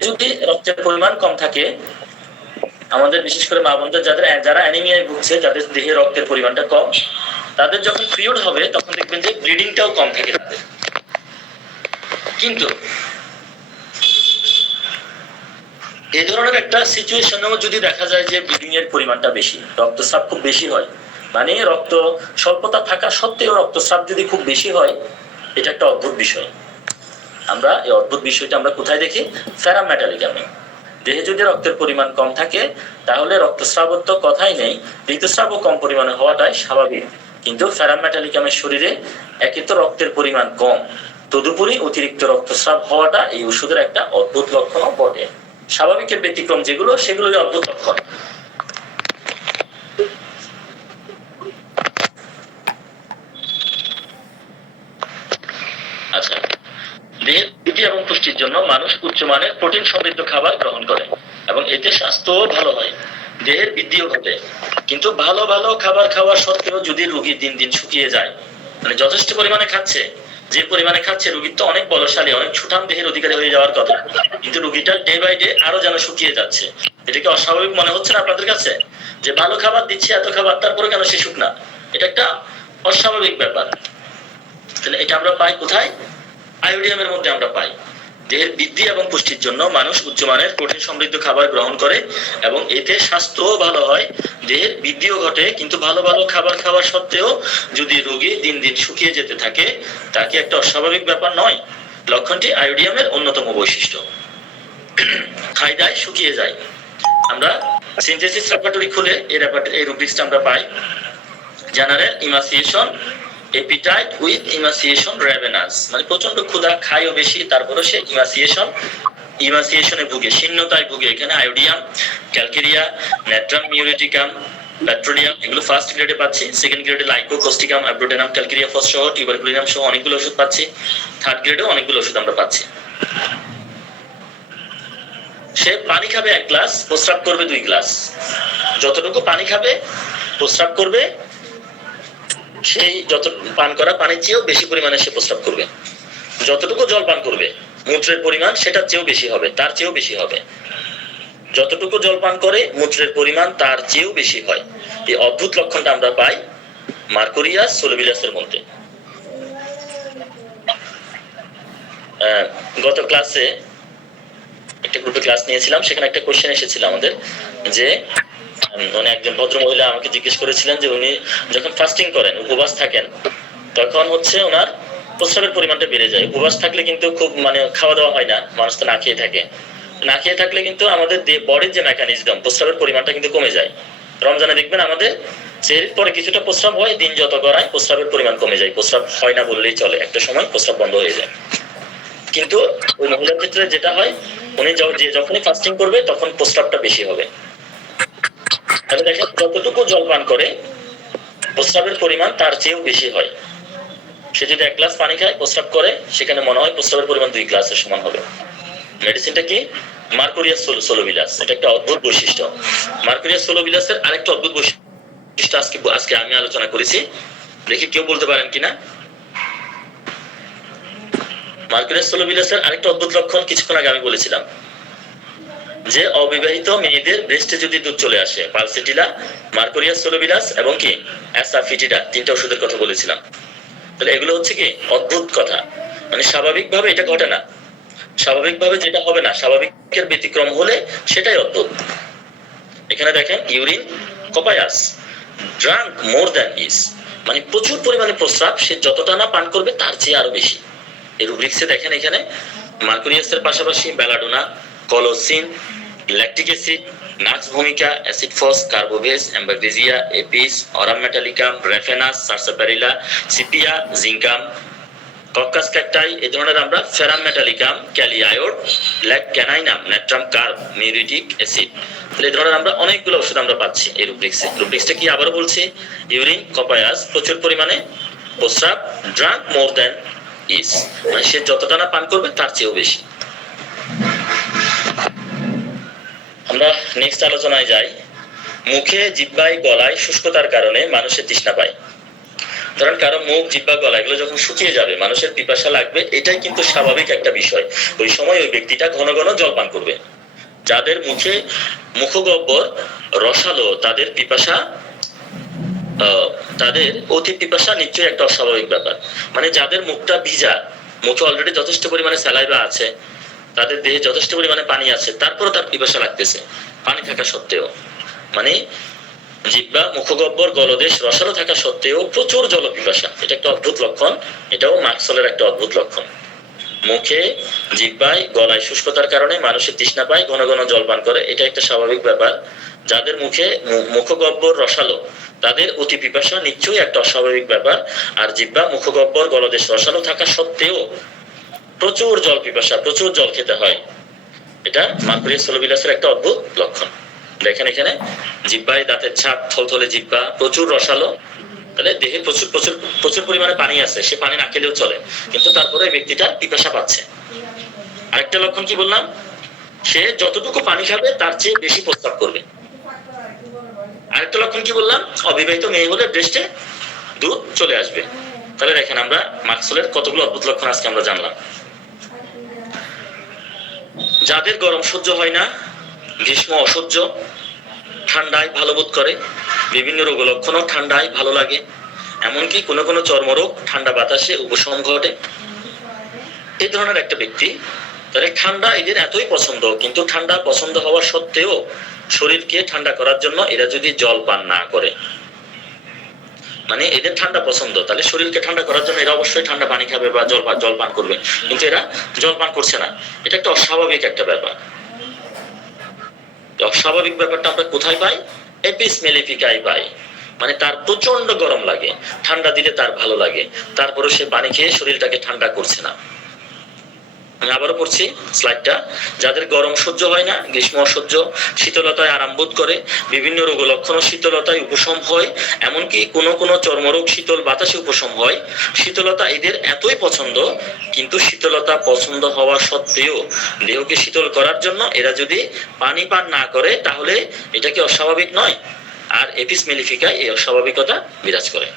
যদি রক্তের পরিমাণ কম থাকে, আমাদের বিশেষ করে মা বোনদের যারা অ্যানিমিয়ায় ভুগছে, যাদের দেহে রক্তের পরিমাণটা কম, তাদের যখন পিরিয়ড হবে তখন দেখবেন যে ব্লিডিংটাও কম থাকে তাদের। কিন্তু এই ধরনের একটা সিচুয়েশনেও যদি দেখা যায় যে ব্লিডিং এর পরিমাণটা বেশি, রক্তস্রাব খুব বেশি হয়, মানে রক্ত স্বল্পতা থাকা সত্ত্বেও রক্তস্রাব যদি খুব বেশি হয়, এটা একটা অদ্ভুত বিষয়। আমরা এই অদ্ভুত বিষয়টা আমরা কোথায় দেখি? সেরাম মেটালিকামে। দেহে যদি রক্তের পরিমাণ কম থাকে, তাহলে রক্তস্রাবের তো কথাই নেই, ঋতুস্রাবও কম পরিমাণে হওয়াটাই স্বাভাবিক। কিন্তু সেরাম মেটালিকামের শরীরে একে তো রক্তের পরিমাণ কম, তদুপরি অতিরিক্ত রক্তস্রাব হওয়াটা এই ওষুধের একটা অদ্ভুত লক্ষণও বটে। স্বাভাবিকের ব্যতিক্রম যেগুলো, সেগুলোই অদ্ভুত লক্ষণ। আচ্ছা, দেহের বৃদ্ধি এবং পুষ্টির জন্য মানুষ উচ্চমানের প্রোটিন সমৃদ্ধ খাবার গ্রহণ করে এবং এতে স্বাস্থ্যও ভালো হয়, দেহের বৃদ্ধিও ঘটে। কিন্তু ভালো ভালো খাবার খাওয়া সত্ত্বেও যদি রোগী দিন দিন শুকিয়ে যায়, মানে যথেষ্ট পরিমাণে খাচ্ছে, যে পরিমাণে খাচ্ছে, রোগীর তো অনেক বলশালী, অনেক ছুটাম দেহের অধিকারী হয়ে যাওয়ার কথা, কিন্তু রোগীটা ডে বাই ডে আরো যেন শুকিয়ে যাচ্ছে। এটা কি অস্বাভাবিক মনে হচ্ছে না আপনাদের কাছে? যে ভালো খাবার দিচ্ছে, এত খাবার, তারপরে কেন সে শুকনা? এটা একটা অস্বাভাবিক ব্যাপার। তাহলে এটা আমরা পাই কোথায়? আয়োডিয়ামের মধ্যে আমরা পাই। দেহের বৃদ্ধি এবং পুষ্টির জন্য মানুষ উচ্চমানের প্রোটিন সমৃদ্ধ খাবার গ্রহণ করে এবং এতে স্বাস্থ্যও ভালো হয়, দেহের বৃদ্ধিও ঘটে। কিন্তু ভালো ভালো খাবার খাওয়ার সত্ত্বেও যদি রোগী দিন দিন শুকিয়ে যেতে থাকে, তা কি একটা অস্বাভাবিক ব্যাপার নয়? লক্ষণটি আয়োডিয়ামের অন্যতম বৈশিষ্ট্য। খাই দায় শুকিয়ে যায়। আমরা সিনথেসিস রেপার্টরি খুলে এই রুব্রিক্সটা আমরা পাই। General emaciation appetite with emaciation ravenous, মানে প্রচন্ড ক্ষুধা, খায়ও বেশি, তারপরে সে ইমাসিয়েশনে ভুগে, শীর্ণতায় ভুগে। এখানে আয়োডিয়াম, ক্যালকেরিয়া, নেট্রাম মিউরেটিকাম, পেট্রোলিয়াম এগুলো ফার্স্ট গ্রেডে পাচ্ছি। সেকেন্ড গ্রেডে লাইকোকোস্টিকাম, অ্যাব্রোটেনাম, ক্যালকেরিয়া ফস সহ, টিউবারকুলিনাম সহ অনেকগুলো ওষুধ পাচ্ছি। থার্ড গ্রেডেও অনেকগুলো ওষুধ আমরা পাচ্ছি। সে পানি খাবে 1 গ্লাস, প্রস্রাব করবে 2 গ্লাস। যতটুকু পানি খাবে, প্রস্রাব করবে, সেই যত পান করা পানির চেয়েও বেশি পরিমাণে সে প্রস্রাব করবে। যতটুকু জল পান করবে, মূত্রের পরিমাণ সেটার চেয়েও বেশি হবে, তার চেয়েও বেশি হবে। যতটুকু জল পান করে মূত্রের পরিমাণ তার চেয়েও বেশি হয়। এই অদ্ভুত লক্ষণটা আমরা পাই মার্কুরিয়াস সোলোবিলাসের মধ্যে। গত ক্লাসে একটা গ্রুপে ক্লাস নিয়েছিলাম, সেখানে একটা কোশ্চেন এসেছিল আমাদের, যে উনি একজন ভদ্র মহিলা আমাকে জিজ্ঞেস করেছিলেন যে উনি যখন ফাস্টিং করেন, উপবাস থাকেন, তখন হচ্ছে ওনার প্রস্রাবের পরিমাণটা বেড়ে যায়। উপবাস থাকলে কিন্তু খুব মানে খাওয়া দাওয়া হয় না, মানুষ তো না খেয়ে থাকে। না খেয়ে থাকলে কিন্তু আমাদের বডির যে মেকানিজম, প্রস্রাবের পরিমাণটা কিন্তু কমে যায়। রমজানে দেখবেন আমাদের সেহরির পরে কিছুটা প্রস্রাব হয়, দিন যত গড়ায় প্রস্রাবের পরিমাণ কমে যায়, প্রস্রাব হয় না বললেই চলে, একটা সময় প্রস্রাব বন্ধ হয়ে যায়। কিন্তু ওই মহিলার ক্ষেত্রে যেটা হয়, উনি যখনই ফাস্টিং করবে তখন প্রস্রাবটা বেশি হবে। তাহলে দেখেন যতটুকু জল পান করে প্রস্রাবের পরিমাণ তার চেয়েও বেশি হয়। সে যদি 1 গ্লাস পানি খায়, প্রস্রাব করে, সেখানে মনে হয় প্রস্রাবের পরিমাণ 2 গ্লাসের সমান হবে। মেডিসিনটা কি? মার্কুরিয়াস সোলোবিলাস। এটা একটা অদ্ভুত বৈশিষ্ট্য। মার্কুরিয়াস সোলোবিলাসের আরেকটা অদ্ভুত বৈশিষ্ট্য আজকে আমি আলোচনা করেছি, দেখি কেউ বলতে পারেন কিনা। মার্কুরিয়াস সোলোবিলাসের আরেকটা অদ্ভুত লক্ষণ কিছুক্ষণ আগে আমি বলেছিলাম, যে অবিবাহিত মেয়েদের ব্রেস্টে যদি দুধ চলে আসে, পালসিটিলা, মার্কুরিয়াস সোলোবিলাস এবং কি অ্যাসাফিটিডা, 3টা ওষুধের কথা বলেছিলাম। তাহলে এগুলো হচ্ছে কি অদ্ভুত কথা, মানে স্বাভাবিকভাবে এটা ঘটে না। স্বাভাবিকভাবে যেটা হবে না, স্বাভাবিকের ব্যতিক্রম হলে সেটাই অদ্ভুত। এখানে দেখেন ইউরিন কপায়াস ড্রাঙ্ক মোর দ্যান ইস, মানে প্রচুর পরিমাণে প্রস্রাব, সে যতটা না পান করবে তার চেয়ে আরো বেশি। এই রুব্রিক্সে দেখেন এখানে মার্কুরিয়াসের পাশাপাশি belladonna, colocynth, lactic acid, nux vomica, acid phos, carbo veg, ambra grisea, apis, aurum metallicum, raphanus, sarsaparilla, sepia, zincum, coccus cacti, এই ধরনের আমরা ferrum metallicum, kali iod, lac caninum, natrum carb, muriatic acid, এই ধরনের আমরা অনেকগুলো ওষুধ আমরা পাচ্ছি এই রুব্রিক্সে। রুব্রিক্সটা কি আবারও বলছি, ইউরিন কপায়াস প্রচুর পরিমাণে প্রস্রাব, ড্রাঙ্ক মোর দ্যান ইস, মানে সে যতটা না পান করবে তার চেয়েও বেশি। আমরা নেক্সট আলোচনায় যাই। মুখে, জিহ্বায়, গলায় শুষ্কতার কারণে মানুষের তৃষ্ণা পায়। ধরেন কারো মুখ, জিহ্বা, গলা এগুলো যখন শুকিয়ে যাবে, মানুষের পিপাসা লাগবে, এটাই কিন্তু স্বাভাবিক একটা বিষয়। ওই সময় ওই ব্যক্তিটা ঘন ঘন জল পান করবে। যাদের মুখে মুখগহ্বর রসালো, তাদের পিপাসা, তাদের অতি পিপাসা নিশ্চয়ই একটা অস্বাভাবিক ব্যাপার। মানে যাদের মুখটা ভিজা, মুখে অলরেডি যথেষ্ট পরিমাণে স্যালাইভা আছে, তাদের দেহে যথেষ্ট পরিমাণে পানি আছে, তারপরে তার পিপাসা লাগতেছে পানি থাকা সত্ত্বেও। মানে জিহ্বা, মুখগহ্বর, গলদেশ রসালো থাকা সত্ত্বেও প্রচুর জল পিপাসা, এটা একটা অদ্ভুত লক্ষণ। এটাও মার্কসলের একটা অদ্ভুত লক্ষণ। মুখে, জিহ্বায়, গলায় শুষ্কতার কারণে মানুষের তৃষ্ণা পায়, ঘন ঘন জল পান করে, এটা একটা স্বাভাবিক ব্যাপার। যাদের মুখগহ্বর রসালো, তাদের অতি পিপাসা নিশ্চয়ই একটা অস্বাভাবিক ব্যাপার। আর জিহ্বা, মুখগহ্বর, গলদেশ রসালো থাকা সত্ত্বেও প্রচুর জল পিপাসা, প্রচুর জল খেতে হয়, এটা মার্কুরিয়াস সোলোবিলাসের একটা অদ্ভুত লক্ষণ। দেখেন এখানে জিহ্বায় দাঁতের ছাপ, থলথলে জিহ্বা, প্রচুর রসালো, তাহলে দেহে প্রচুর প্রচুর প্রচুর পরিমাণে পানি আছে, সে পানি না খেলেও চলে, কিন্তু তারপরে ব্যক্তিটা পিপাসা পাচ্ছে। আরেকটা লক্ষণ কি বললাম, সে যতটুকু পানি খাবে তার চেয়ে বেশি প্রস্রাব করবে। আরেকটা লক্ষণ কি বললাম, অবিবাহিত মেয়ে হলে ব্রেস্টে দুধ চলে আসবে। তাহলে দেখেন আমরা মার্কসলের কতগুলো অদ্ভুত লক্ষণ আজকে আমরা জানলাম। যাদের গরম সহ্য হয় না, গ্রীষ্ম অসহ্য, ঠান্ডায় ভালো বোধ করে, বিভিন্ন রোগ লক্ষণও ঠান্ডায় ভালো লাগে, এমনকি কোনো কোনো চর্মরোগ ঠান্ডা বাতাসে উপশম ঘটে, এই ধরনের একটা ব্যক্তি, তাহলে ঠান্ডা এদের এতই পছন্দ, কিন্তু ঠান্ডা পছন্দ হওয়া সত্ত্বেও শরীরকে ঠান্ডা করার জন্য এরা যদি জল পান না করে, মানে এদের ঠান্ডা পছন্দ, তাহলে শরীরকে ঠান্ডা করার জন্য এরা অবশ্যই ঠান্ডা পানি খাবে বা জল পান করবে, কিন্তু এরা জল পান করছে না। এটা একটা অস্বাভাবিক একটা ব্যাপার। অস্বাভাবিক ব্যাপারটা আমরা কোথায় পাই? এপিস মেলিফিকায় পাই। মানে তার প্রচন্ড গরম লাগে, ঠান্ডা দিলে তার ভালো লাগে, তারপরে সে পানি খেয়ে শরীরটাকে ঠান্ডা করছে না। আমি আবারও পড়ছি স্লাইডটা। যাদের গরম সহ্য হয় না, গ্রীষ্ম অসহ্য, শীতলতায় আরাম বোধ করে, বিভিন্ন রোগ লক্ষণ শীতলতায় উপশম হয়, এমনকি কোনো কোনো চর্মরোগ শীতল বাতাসে উপশম হয়। শীতলতা এদের এতই পছন্দ, কিন্তু শীতলতা পছন্দ হওয়া সত্ত্বেও দেহকে শীতল করার জন্য এরা যদি পানি পান না করে তাহলে এটা কি অস্বাভাবিক নয়? আর এপিস মেলিফিকা এই অস্বাভাবিকতা বিরাজ করে।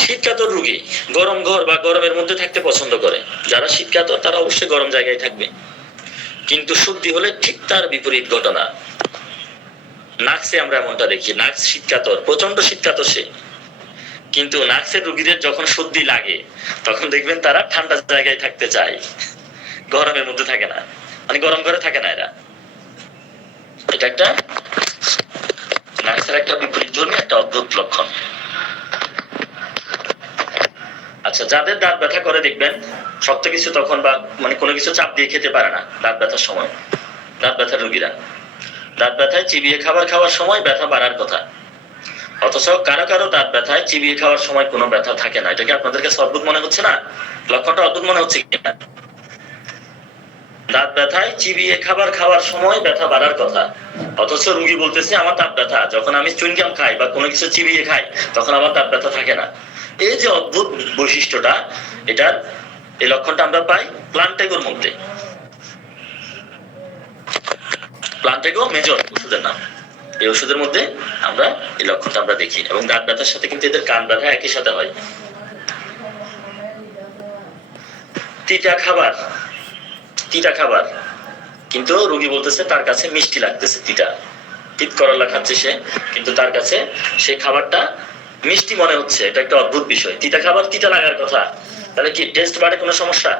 শীতকাতর রোগী গরম ঘর বা গরমের মধ্যে থাকতে পছন্দ করে। যারা শীতকাতর তারা অবশ্যই গরম জায়গায় থাকবে। কিন্তু সর্দি হলে ঠিক তার বিপরীত ঘটনা। নাক্সে আমরা এমনটা দেখি, নাক্স শীতকাতর, প্রচন্ড শীতকাতর সে, কিন্তু নাক্সের রোগীদের যখন সর্দি লাগে তখন দেখবেন তারা ঠান্ডা জায়গায় থাকতে চায়, গরমের মধ্যে থাকে না, মানে গরম ঘরে থাকে না এরা। এটা একটা নাক্সের একটা বিপরীত ধর্মী একটা অদ্ভুত লক্ষণ। আচ্ছা, যাদের দাঁত ব্যথা করে দেখবেন শক্ত কিছু তখন বা মানে কোনো কিছু চাপ দিয়ে খেতে পারে না দাঁত ব্যথার সময়, দাঁত ব্যথার রোগীরা দাঁত ব্যথায় চিবিয়ে খাবার খাওয়ার সময় ব্যথা বাড়ার কথা, অথচ কারো কারো দাঁত ব্যথায় চিবিয়ে খাওয়ার সময় কোনো ব্যথা থাকে না। এটা কি আপনাদের কাছে অদ্ভুত মনে হচ্ছে না? লক্ষণটা অদ্ভুত মনে হচ্ছে কিনা? দাঁত ব্যথায় চিবিয়ে খাবার খাওয়ার সময় ব্যথা বাড়ার কথা, অথচ রোগী বলতেছে আমার দাঁত ব্যথা, যখন আমি চুইংগাম খাই বা কোনো কিছু চিবিয়ে খাই তখন আমার দাঁত ব্যথা থাকে না। এই যে অদ্ভুত বৈশিষ্ট্যটা, এটার এই লক্ষণটা আমরা পাই প্লান্টেগোর মধ্যে। প্লান্টেগো মেজর ওষুধের নাম। এই ওষুধের মধ্যে আমরা এই লক্ষণটা আমরা দেখি, এবং দাঁত ব্যথার সাথে কিন্তু এদের কান ব্যথা একই সাথে হয়। তিতা খাবার, তিতা খাবার, কিন্তু রোগী বলতেছে তার কাছে মিষ্টি লাগতেছে, তিত করলা খাচ্ছে সে, কিন্তু তার কাছে সেই খাবারটা মিষ্টি মনে হচ্ছে। এটা একটা অদ্ভুত বিষয়। তিতা খাবার তিতা লাগার কথা, তাহলে কি টেস্ট বাড়ে কোনো সমস্যা?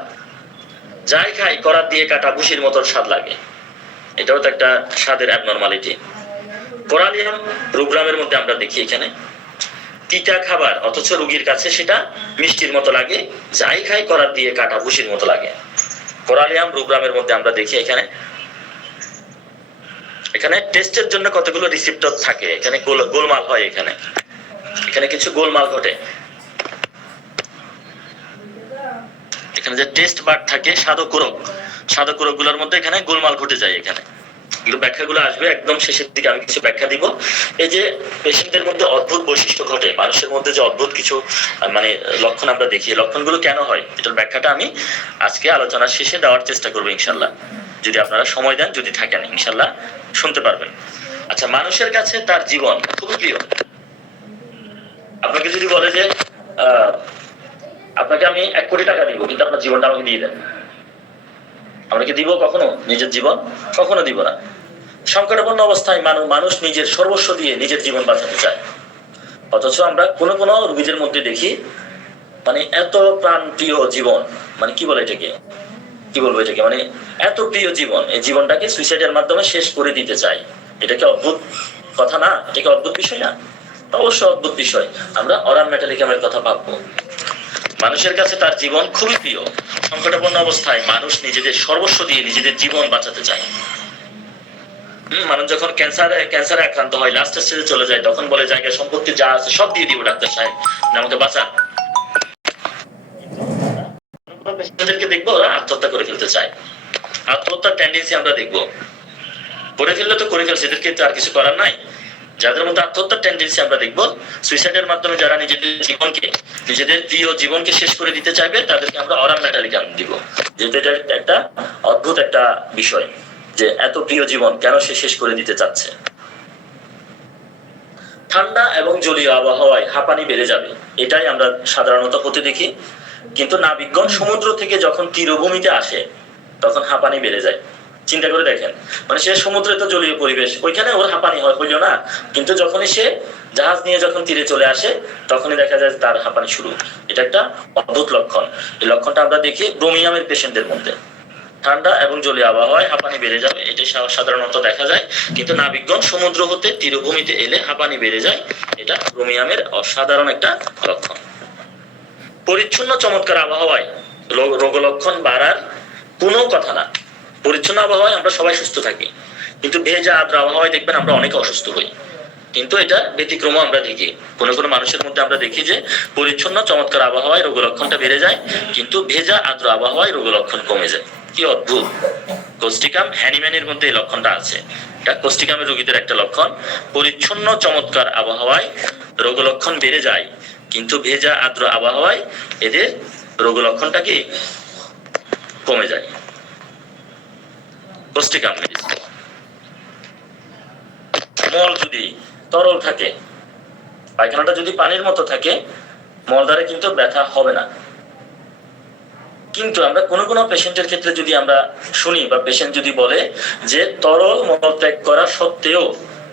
যাই খাই করাত দিয়ে কাটা ভুসির মতো স্বাদ লাগে, এটাও তো একটা স্বাদের অ্যাবনরমালিটি। কোরালিয়াম রোগগ্রামের মধ্যে আমরা দেখি এখানে তিতা খাবার, অথচ রোগীর কাছে সেটা মিষ্টির মতো লাগে, যাই খাই করাত দিয়ে কাটা ভুসির মতো লাগে। কোরালিয়াম রোগগ্রামের মধ্যে আমরা দেখি এখানে এখানে টেস্টের জন্য কতগুলো রিসেপ্টর থাকে, এখানে গোলমাল হয়, এখানে এখানে কিছু গোলমাল ঘটে। এখানে যে টেস্ট বার্ড থাকে সাধকরক গুলোর মধ্যে এখানে গোলমাল ঘটে যায়। এখানে ব্যাখ্যাগুলো আসবে একদম শেষের দিকে, আমি কিছু ব্যাখ্যা দিব। এই যে পেশেন্টদের মধ্যে অদ্ভুত বৈশিষ্ট্য ঘটে, মানুষের মধ্যে যে অদ্ভুত কিছু মানে লক্ষণ আমরা দেখি, লক্ষণগুলো কেন হয় এটার ব্যাখ্যাটা আমি আজকে আলোচনার শেষে দেওয়ার চেষ্টা করবো ইনশাল্লাহ, যদি আপনারা সময় দেন, যদি থাকেন ইনশাল্লাহ শুনতে পারবেন। আচ্ছা, মানুষের কাছে তার জীবন খুবই প্রিয়। আপনাকে যদি বলে যে আপনাকে আমি 1 কোটি টাকা দিব, কিন্তু আপনার জীবনটা আমাকে দিয়ে দেন, আমরা কি দিব কখনো নিজের জীবন? কখনো দিব না। সংকটাপন্ন অবস্থায় মানুষ নিজের সর্বস্ব দিয়ে নিজের জীবন বাঁচাতে চায়, অথচ আমরা কোনো কোনো রোগীদের মধ্যে দেখি মানে এত প্রাণ প্রিয় জীবন, মানে কি বলে এটাকে, কি বলবো এটাকে, মানে এত প্রিয় জীবন, এই জীবনটাকে সুইসাইডের মাধ্যমে শেষ করে দিতে চায়। এটা কি অদ্ভুত কথা না? এটা কি অদ্ভুত বিষয় না? অবশ্যই অদ্ভুত বিষয়। আমরা অরাম মেটালিকামের কথা ভাববো। মানুষের কাছে তার জীবন খুবই প্রিয়। সংকটাপন্ন অবস্থায় মানুষ নিজেদের সর্বস্ব দিয়ে নিজেদের জীবন বাঁচাতে চায়। মানুষ যখন ক্যান্সারে আক্রান্ত হয়, লাস্ট স্টেজে চলে যায়, তখন বলে জায়গা সম্পত্তি যা আছে সব দিয়ে দিব ডাক্তার সাহেব, আমাকে বাঁচান। পেশেন্টদেরকে দেখবো ওরা আত্মহত্যা করে ফেলতে চায়, আত্মহত্যার টেন্ডেন্সি আমরা দেখবো। করে ফেললে তো করে ফেলছে, এদেরকে তো আর কিছু করার নাই। যাদের মধ্যে আত্মহত্যার টেন্ডেন্সি আমরা দেখবো, সুইসাইডের মাধ্যমে যারা নিজেদের প্রিয় জীবনকে শেষ করে দিতে চাইবে, তাদেরকে আমরা অরাম মেটালিকাম দিব। যেহেতু এটা একটা অদ্ভুত একটা বিষয় যে এত প্রিয় জীবন কেন সে শেষ করে দিতে চাচ্ছে। ঠান্ডা এবং জলীয় আবহাওয়ায় হাঁপানি বেড়ে যাবে, এটাই আমরা সাধারণত হতে দেখি। কিন্তু নাবিকগণ সমুদ্র থেকে যখন তীরভূমিতে আসে তখন হাঁপানি বেড়ে যায়। চিন্তা করে দেখেন, মানে সে সমুদ্রে তো জলীয় পরিবেশ, ওইখানে ওর হাঁপানি হইল না, কিন্তু যখনই সে জাহাজ নিয়ে যখন তীরে চলে আসে তখনই দেখা যায় তার হাঁপানি শুরু। এটা একটা অদ্ভুত লক্ষণ। এই লক্ষণটা আমরা দেখি ব্রোমিয়ামের পেশেন্টদের মধ্যে। ঠান্ডা এবং জলীয় আবহাওয়ায় হাঁপানি বেড়ে যাবে, এটা সাধারণত দেখা যায়। কিন্তু নাবিকগণ সমুদ্র হতে তীরভূমিতে এলে হাঁপানি বেড়ে যায়, এটা ব্রোমিয়ামের অসাধারণ একটা লক্ষণ। পরিচ্ছন্ন চমৎকার আবহাওয়ায় রোগ লক্ষণ বাড়ার কোনো কথা না। পরিচ্ছন্ন আবহাওয়ায় আমরা সবাই সুস্থ থাকি, কিন্তু ভেজা আর্দ্র আবহাওয়ায় দেখবেন আমরা অনেকে অসুস্থ হই। কিন্তু এটা ব্যতিক্রম আমরা দেখি, কোনো কোনো মানুষের মধ্যে আমরা দেখি যে পরিচ্ছন্ন চমৎকার আবহাওয়ায় রোগ লক্ষণটা বেড়ে যায়, কিন্তু ভেজা আর্দ্র আবহাওয়ায় রোগ লক্ষণ কমে যায়। কি অদ্ভুত! কোস্টিকাম হ্যানিম্যানের মধ্যে এই লক্ষণটা আছে। এটা কোস্টিকামের রোগীদের একটা লক্ষণ। পরিচ্ছন্ন চমৎকার আবহাওয়ায় রোগ লক্ষণ বেড়ে যায়, কিন্তু ভেজা আর্দ্র আবহাওয়ায় এদের রোগ লক্ষণটা কি কমে যায়। Causticum medicine. মল যদি তরল থাকে, পায়খানাটা যদি পানির মতো থাকে, মলদ্বারে কিন্তু ব্যথা হবে না। কিন্তু আমরা কোনো কোনো পেশেন্টের ক্ষেত্রে যদি আমরা শুনি বা পেশেন্ট যদি বলে যে তরল মলত্যাগ করা সত্ত্বেও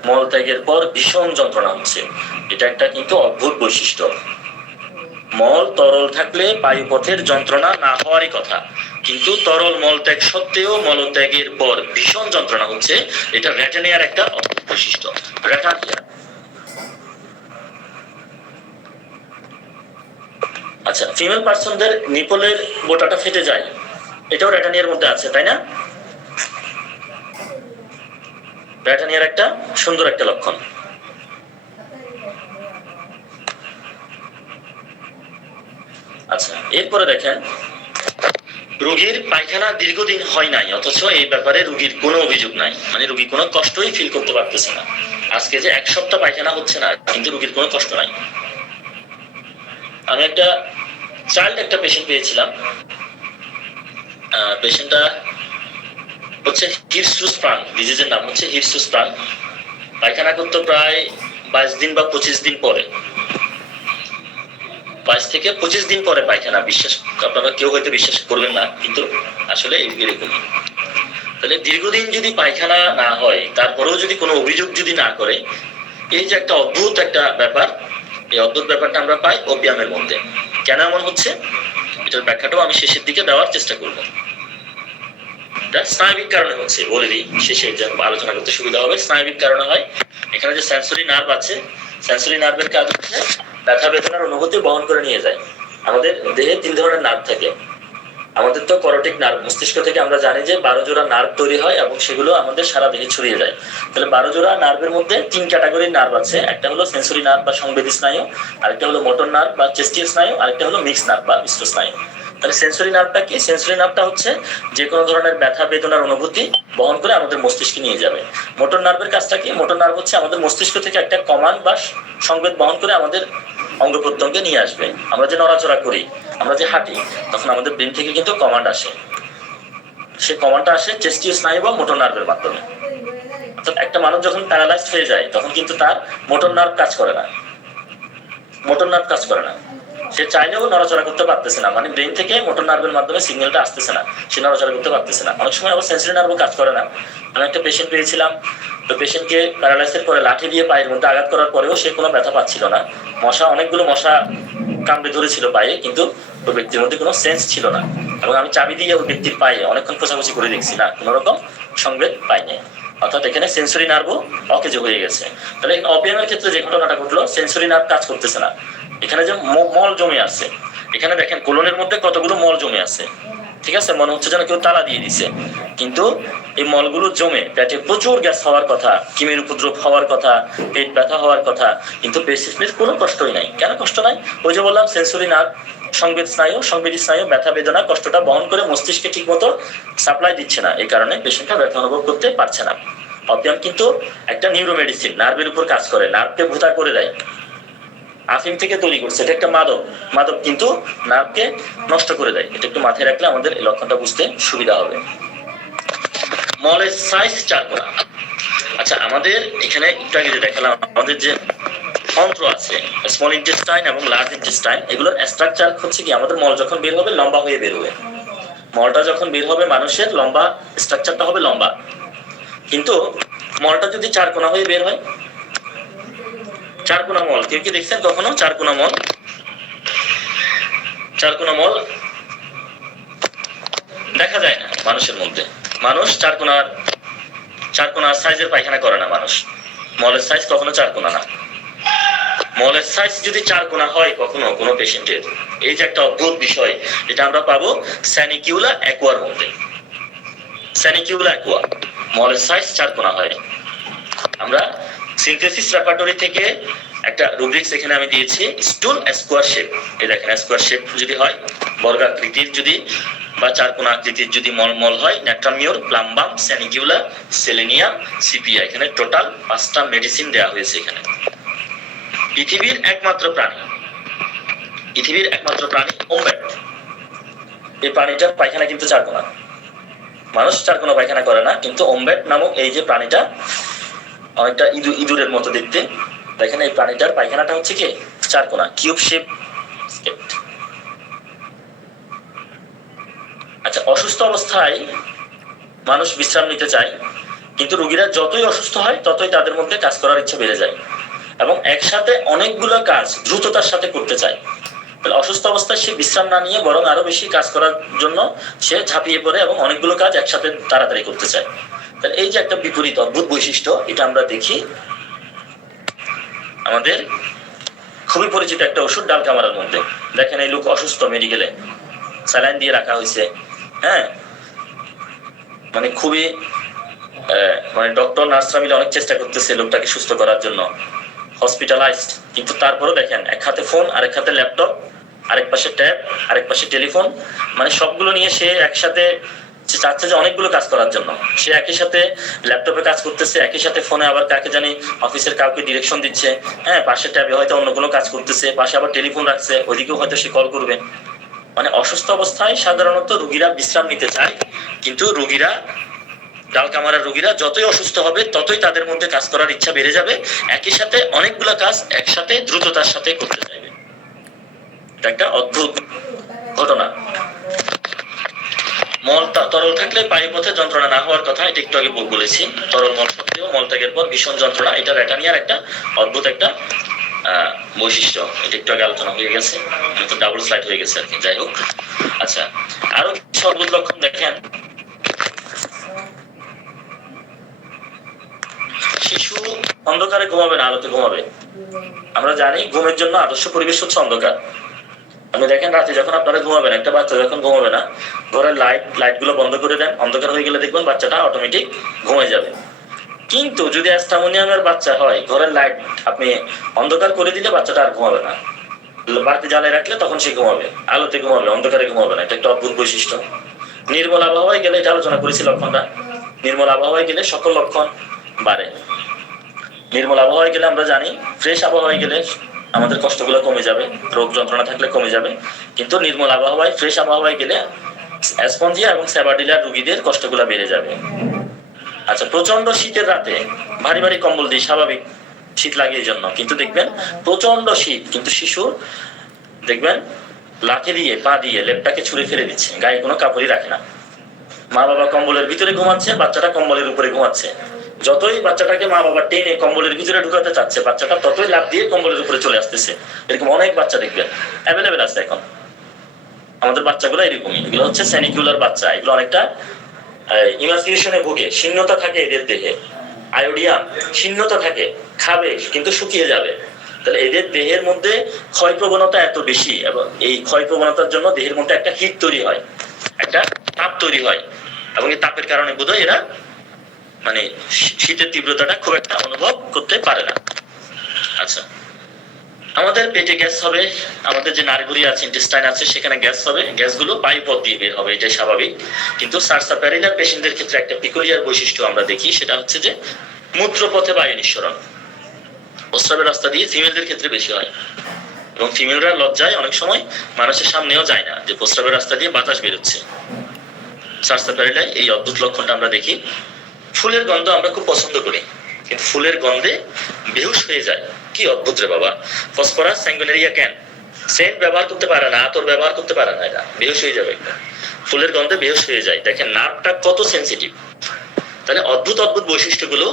মলত্যাগের পর ভীষণ যন্ত্রণা হচ্ছে, এটা একটা কিন্তু অদ্ভুত বৈশিষ্ট্য। মল তরল থাকলে বায়ুপথের যন্ত্রণা না হওয়ারই কথা, কিন্তু তরল মলত্যাগ সত্ত্বেও মলত্যাগের পর ভীষণ যন্ত্রণা হচ্ছে, এটা র্যাটানিয়ার একটা অদ্ভুত বৈশিষ্ট্য। র্যাটানিয়া। আচ্ছা, ফিমেল পার্সনদের নিপলের বোটাটা ফেটে যায়, এটাও র্যাটানিয়ার মধ্যে আছে, তাই না? র্যাটানিয়ার একটা সুন্দর একটা লক্ষণ। আচ্ছা, এরপরে দেখেন, রোগীর পায়খানা দীর্ঘদিন হয় নাই, অথচ এই ব্যাপারে রোগীর কোনো অভিযোগ নাই, মানে রোগী কোনো কষ্টই ফিল করতে পারতেছে না। আজকে যে 1 সপ্তাহ পায়খানা হচ্ছে না, কিন্তু রোগীর কোনো কষ্ট নাই। আমি একটা একটা পেশেন্ট পেয়েছিলাম। পেশেন্টটা হচ্ছে হিরস্টুস্প্রাং, ডিজিজের নাম হচ্ছে হিরস্টুস্প্রাং। পায়খানা করতে প্রায় 22 দিন বা 25 দিন পরে, 22 থেকে 25 দিন পরে পায়খানা। বিশ্বাস, আপনারা কেউ হয়তো বিশ্বাস করবেন না, কিন্তু আসলে এরকমই। তাহলে দীর্ঘদিন যদি পায়খানা না হয়, তারপরেও যদি কোনো অভিযোগ যদি না করে, এই যে একটা অদ্ভুত একটা ব্যাপার, এই অদ্ভুত ব্যাপারটা আমরা পাই ওপিয়ামের মধ্যে। কেন এমন হচ্ছে, এটার ব্যাখ্যাটাও আমি শেষের দিকে দেওয়ার চেষ্টা করব। এটা স্নায়বিক কারণে হচ্ছে, বলে দিই শেষে আলোচনা করতে সুবিধা হবে। স্নায়বিক কারণে হয়। এখানে যে সেন্সরি নার্ভ আছে, সেন্সরি নার্ভের কাজ হচ্ছে ব্যথা বেদনার অনুভূতি বহন করে নিয়ে যায়। আমাদের দেহে 3 ধরনের নার্ভ থাকে। আমাদের তো করোটিক নার্ভ, মস্তিষ্ক থেকে আমরা জানি যে 12 জোড়া নার্ভ তৈরি হয় এবং সেগুলো আমাদের সারা দেহে ছড়িয়ে যায়। তাহলে 12 জোড়া নার্ভের মধ্যে 3 ক্যাটাগরির নার্ভ আছে। একটা হলো সেন্সরি নার্ভ বা সংবেদী স্নায়ু, আরেকটা হলো মোটর নার্ভ বা চেস্টিয়াল স্নায়ু, আরেকটা হলো মিক্স নার্ভ বা মিশ্র স্নায়ু। তাহলে সেন্সরি নার্ভটা কি? সেন্সরি নার্ভটা হচ্ছে যে কোনো ধরনের ব্যথা বেদনার অনুভূতি বহন করে আমাদের মস্তিষ্কে নিয়ে যাবে। মোটর নার্ভের কাজটা কি? মোটর নার্ভ হচ্ছে আমাদের মস্তিষ্ক থেকে একটা কমান্ড বা সংবেদ বহন করে আমাদের অঙ্গ প্রত্যঙ্গে নিয়ে আসবে। আমরা যে নড়াচড়া করি, আমরা যে হাঁটি, তখন আমাদের ব্রেন থেকে কিন্তু কমান্ড আসে। সে কমান্ডটা আসে চেস্টিয় স্নায়ু বা মোটর নার্ভের মাধ্যমে। অর্থাৎ একটা মানুষ যখন প্যারালাইজড হয়ে যায়, তখন কিন্তু তার মোটর নার্ভ কাজ করে না, মোটর নার্ভ কাজ করে না। সে চাইলেও নড়াচড়া করতে পারতেছে না, মানে ব্রেন থেকে মোটর নার্ভের মাধ্যমে সিগন্যালটা আসতেছে না, সে নড়াচড়া করতে পারতেছে না। অনেক সময় আবার সেন্সরি নার্ভও কাজ করে না। আমি একটা পেশেন্ট পেয়েছিলাম, তো পেশেন্টকে প্যারালাইসের পরে লাঠি দিয়ে পায়ের মধ্যে আঘাত করার পরেও সে কোনো ব্যথা পাচ্ছিল না। অনেকগুলো মশা কামড়ে ধরেছিল পায়ে, কিন্তু ওই ব্যক্তির মধ্যে কোনো সেন্স ছিল না। এবং আমি চাবি দিয়ে ওই ব্যক্তির পায়ে অনেকক্ষণ খোঁচাখুচি করে দেখছি, না কোনো রকম সংবেদ পাইনি। অর্থাৎ এখানে সেন্সরি নার্ভও অকেজ হয়ে গেছে। তাহলে ওপিয়ামের ক্ষেত্রে যে ঘটনাটা ঘটলো, সেন্সরি নার্ভ কাজ করতেছে না। এখানে যে মল জমে আছে, এখানে দেখেন কোলনের মধ্যে কতগুলো মল জমে আছে, ঠিক আছে? মনে হচ্ছে যেন কেউ তালা দিয়ে দিছে। কিন্তু এই মলগুলো জমে পেটে প্রচুর গ্যাস হওয়ার কথা, কিমের উপদ্রব হওয়ার কথা, পেট ব্যথা হওয়ার কথা, কিন্তু পেশেন্টের কোনো কষ্টই নাই। কেন কষ্ট নাই? ওই যে বললাম, সেন্সরি নার্ভ, সংবেদ স্নায়ু, সংবেদী স্নায়ু ব্যথা বেদনা কষ্টটা বহন করে মস্তিষ্কে ঠিক মতো সাপ্লাই দিচ্ছে না, এই কারণে পেশেন্টটা ব্যথা অনুভব করতে পারছে না। ওপিয়াম কিন্তু একটা নিউরোমেডিসিন, নার্ভের উপর কাজ করে, নার্ভকে ভোঁতা করে দেয়। আফিম থেকে তৈরি করছে, এটা একটা মাদক কিন্তু নার্ভকে নষ্ট করে দেয়। এটা একটু মাথায় রাখলে আমাদের এই লক্ষণটা বুঝতে সুবিধা হবে। মলের সাইজ 4 কোণা। আচ্ছা, আমাদের এখানে একটু আগে যে দেখালাম, আমাদের যে অন্ত্র আছে, স্মল ইন্টেস্টাইন এবং লার্জ ইন্টেস্টাইন, এগুলোর স্ট্রাকচার হচ্ছে কি, আমাদের মল যখন বের হবে লম্বা হয়ে বের হবে। মলটা যখন বের হবে মানুষের, লম্বা স্ট্রাকচারটা হবে লম্বা। কিন্তু মলটা যদি 4 কোণা হয়ে বের হয়, 4 কোণা মল কেউ কি দেখছেন কখনো? 4 কোণা মল, 4 কোণা মল দেখা যায় না মানুষের মধ্যে। মানুষ 4 কোণা সাইজের পায়খানা করে না মানুষ। মলের সাইজ কখনো 4 কোণা না। মলের সাইজ যদি 4 কোণা হয় কখনো কোনো পেশেন্টের, এই যে একটা অদ্ভুত বিষয়, এটা আমরা পাবো স্যানিকিউলা অ্যাকুয়ার মধ্যে। স্যানিকিউলা অ্যাকুয়া মলের সাইজ 4 কোণা হয়। আমরা সিনথেসিস রেপার্টরি থেকে একটা রুব্রিক্স এখানে আমি দিয়েছি, স্টুল স্কোয়ার শেপ। এই দেখেন স্কোয়ার শেপ যদি হয়, বর্গাকৃতির যদি বা 4 কোণা আকৃতির যদি মল হয়, ন্যাট্রামিওর, প্লাম্বাম, স্যানিকিউলা, সেলেনিয়াম, সিপিয়া, এখানে টোটাল 5টা মেডিসিন দেওয়া হয়েছে। এখানে পৃথিবীর একমাত্র প্রাণী ওমব্যাট। এই প্রাণীটার পায়খানা কিন্তু 4 কোণা। মানুষ 4 কোণা পায়খানা করে না, কিন্তু ওমব্যাট নামক এই যে প্রাণীটা অনেকটা ইঁদুরের মতো দেখতে, দেখেন এই প্রাণীটার পায়খানাটা হচ্ছে কি 4 কোণা, কিউব শেপ। আচ্ছা, অসুস্থ অবস্থায় মানুষ বিশ্রাম নিতে চায়, কিন্তু রোগীরা যতই অসুস্থ হয় ততই তাদের মধ্যে কাজ করার ইচ্ছা বেড়ে যায় এবং একসাথে অনেকগুলো কাজ দ্রুততার সাথে করতে চায়। অসুস্থ অবস্থায় সে বিশ্রাম না নিয়ে বরং আরো বেশি কাজ করার জন্য সে ঝাঁপিয়ে পড়ে এবং অনেকগুলো কাজ একসাথে তাড়াতাড়ি করতে চায়। তাহলে এই যে একটা বিপরীত অদ্ভুত বৈশিষ্ট্য, এটা আমরা দেখি আমাদের খুবই পরিচিত একটা ওষুধ ডাল কামারার মধ্যে। দেখেন এই লোক অসুস্থ, মেডিকেলে স্যালাইন দিয়ে রাখা হয়েছে, হ্যাঁ, মানে খুবই মানে ডক্টর নার্সরা মিলে অনেক চেষ্টা করতেছে লোকটাকে সুস্থ করার জন্য, হসপিটালাইজড, কিন্তু তারপরও দেখেন এক হাতে ফোন, আরেক হাতে ল্যাপটপ, আরেক পাশে ট্যাব, আরেক পাশে টেলিফোন, মানে সবগুলো নিয়ে সে একসাথে চাচ্ছে যে অনেকগুলো কাজ করার জন্য। সে একই সাথে ল্যাপটপে কাজ করতেছে, একই সাথে ফোনে আবার কাকে জানি অফিসের কাউকে ডিরেকশন দিচ্ছে, হ্যাঁ, পাশে ট্যাবে হয়তো অন্য কোনো কাজ করতেছে, পাশে আবার টেলিফোন রাখছে, ওইদিকেও হয়তো সে কল করবে। মানে অসুস্থ অবস্থায় সাধারণত রোগীরা বিশ্রাম নিতে চায়, কিন্তু রোগীরা ডাল কামারার রোগীরা যতই অসুস্থ হবে ততই তাদের মধ্যে কাজ করার ইচ্ছা বেড়ে যাবে, একই সাথে অনেকগুলো কাজ একসাথে দ্রুততার সাথে করতে চাইবে। এটা একটা অদ্ভুত ঘটনা। মল তরল থাকলে পায়ুপথে যন্ত্রণা না হওয়ার কথা, এটা একটু আগে বলেছি। তরল মল সত্ত্বেও মলত্যাগের পর ভীষণ যন্ত্রণা, এটা রেটানিয়ার একটা অদ্ভুত একটা বৈশিষ্ট্য। এটা একটু আগে আলোচনা হয়ে গেছে, তো ডাবল স্লাইড হয়ে গেছে আর কি, যাই হোক। আচ্ছা, আরো কিছু অদ্ভুত লক্ষণ দেখেন। শিশু অন্ধকারে ঘুমাবে না, আলোতে ঘুমাবে। আমরা জানি ঘুমের জন্য আদর্শ পরিবেশ হচ্ছে অন্ধকার। আপনি দেখেন রাতে যখন আপনারা ঘুমাবেন, একটা বাচ্চা যখন ঘুমাবে না, ঘরের লাইট গুলো বন্ধ করে দেন, অন্ধকার হয়ে গেলে দেখবেন বাচ্চাটা অটোমেটিক ঘুমিয়ে যাবে। কিন্তু যদি অ্যাস্টামোনিয়ামের বাচ্চা হয়, ঘরের লাইট আপনি অন্ধকার করে দিলে বাচ্চাটা আর ঘুমাবে না, বাড়তি জ্বালিয়ে রাখলে তখন সে ঘুমাবে, আলোতে ঘুমাবে, অন্ধকারে ঘুমাবে না। এটা একটা অদ্ভুত বৈশিষ্ট্য। নির্মল আবহাওয়ায় গেলে, এটা আলোচনা করেছি লক্ষণটা, নির্মল আবহাওয়ায় গেলে সকল লক্ষণ বাড়ে। নির্মল আবহাওয়ায় গেলে আমরা জানি, ফ্রেশ আবহাওয়ায় গেলে আমাদের কষ্টগুলো কমে যাবে, রোগ যন্ত্রণা থাকলে কমে যাবে, কিন্তু নির্মল আবহাওয়ায়, ফ্রেশ আবহাওয়ায় গেলে অ্যাসপঞ্জিয়া এবং স্যাবার্ডিলার রোগীদের কষ্টগুলো বেড়ে যাবে। আচ্ছা, প্রচন্ড শীতের রাতে ভারী ভারী কম্বল দিই, স্বাভাবিক শীত লাগে এই জন্য, কিন্তু দেখবেন প্রচন্ড শীত, কিন্তু শিশু দেখবেন লাঠি দিয়ে, পা দিয়ে লেপটাকে ছুঁড়ে ফেলে দিচ্ছে, গায়ে কোনো কাপড়ই রাখে না। মা বাবা কম্বলের ভিতরে ঘুমাচ্ছে, বাচ্চাটা কম্বলের উপরে ঘুমাচ্ছে। যতই বাচ্চাটাকে মা বাবা টেনে কম্বলের ভিতরে ঢুকাতে চাচ্ছে, বাচ্চাটা ততই লাফ দিয়ে কম্বলের উপরে চলে আসতেছে। এরকম অনেক বাচ্চা দেখবেন অ্যাভেলেবেল আছে এখন। আমাদের বাচ্চাগুলো এরকমই, এগুলো হচ্ছে স্যানিকুলার বাচ্চা। এগুলো অনেকটা ইমাসিলেশনে ভোগে, শীর্ণতা থাকে এদের দেহে, আয়োডিয়াম শীর্ণতা থাকে, খাবে কিন্তু শুকিয়ে যাবে। তাহলে এদের দেহের মধ্যে ক্ষয় প্রবণতা এত বেশি, এবং এই ক্ষয় প্রবণতার জন্য দেহের মধ্যে একটা হিট তৈরি হয়, একটা তাপ তৈরি হয়, এবং এই তাপের কারণে বোধহয় এরা মানে শীতের তীব্রতাটা খুব একটা অনুভব করতে পারে না। আচ্ছা, আমাদের পেটে গ্যাস হবে, আমাদের যে নাড়িভুঁড়ি আছে, ইন্টেস্টাইন আছে, সেখানে গ্যাস হবে, গ্যাসগুলো বায়ুপথ দিয়ে বের হবে, এটাই স্বাভাবিক। কিন্তু সার্সাপ্যারিলার পেশেন্টদের ক্ষেত্রে একটা পিকুলিয়ার বৈশিষ্ট্য আমরা দেখি, সেটা হচ্ছে যে মূত্রপথে বায়ু নিঃসরণ প্রস্রাবের রাস্তা দিয়ে ফিমেলদের ক্ষেত্রে বেশি হয়, এবং ফিমেলরা লজ্জায় অনেক সময় মানুষের সামনেও যায় না যে প্রস্রাবের রাস্তা দিয়ে বাতাস বেরোচ্ছে। সার্সাপ্যারিলায় এই অদ্ভুত লক্ষণটা আমরা দেখি। ফুলের গন্ধ আমরা খুব পছন্দ করি, কিন্তু ফুলের গন্ধে বেহুশ হয়ে যায়। কি অদ্ভুত রে বাবা! ফসফরাস স্যাঙ্গুইনারিয়া কেন সেন্ট ব্যবহার করতে পারে না, আতর ব্যবহার করতে পারে না, এটা বেহুশ হয়ে যাবে, ফুলের গন্ধে বেহুশ হয়ে যায়। দেখেন নার্ভটা কত সেন্সিটিভ। তাহলে অদ্ভুত অদ্ভুত বৈশিষ্ট্যগুলো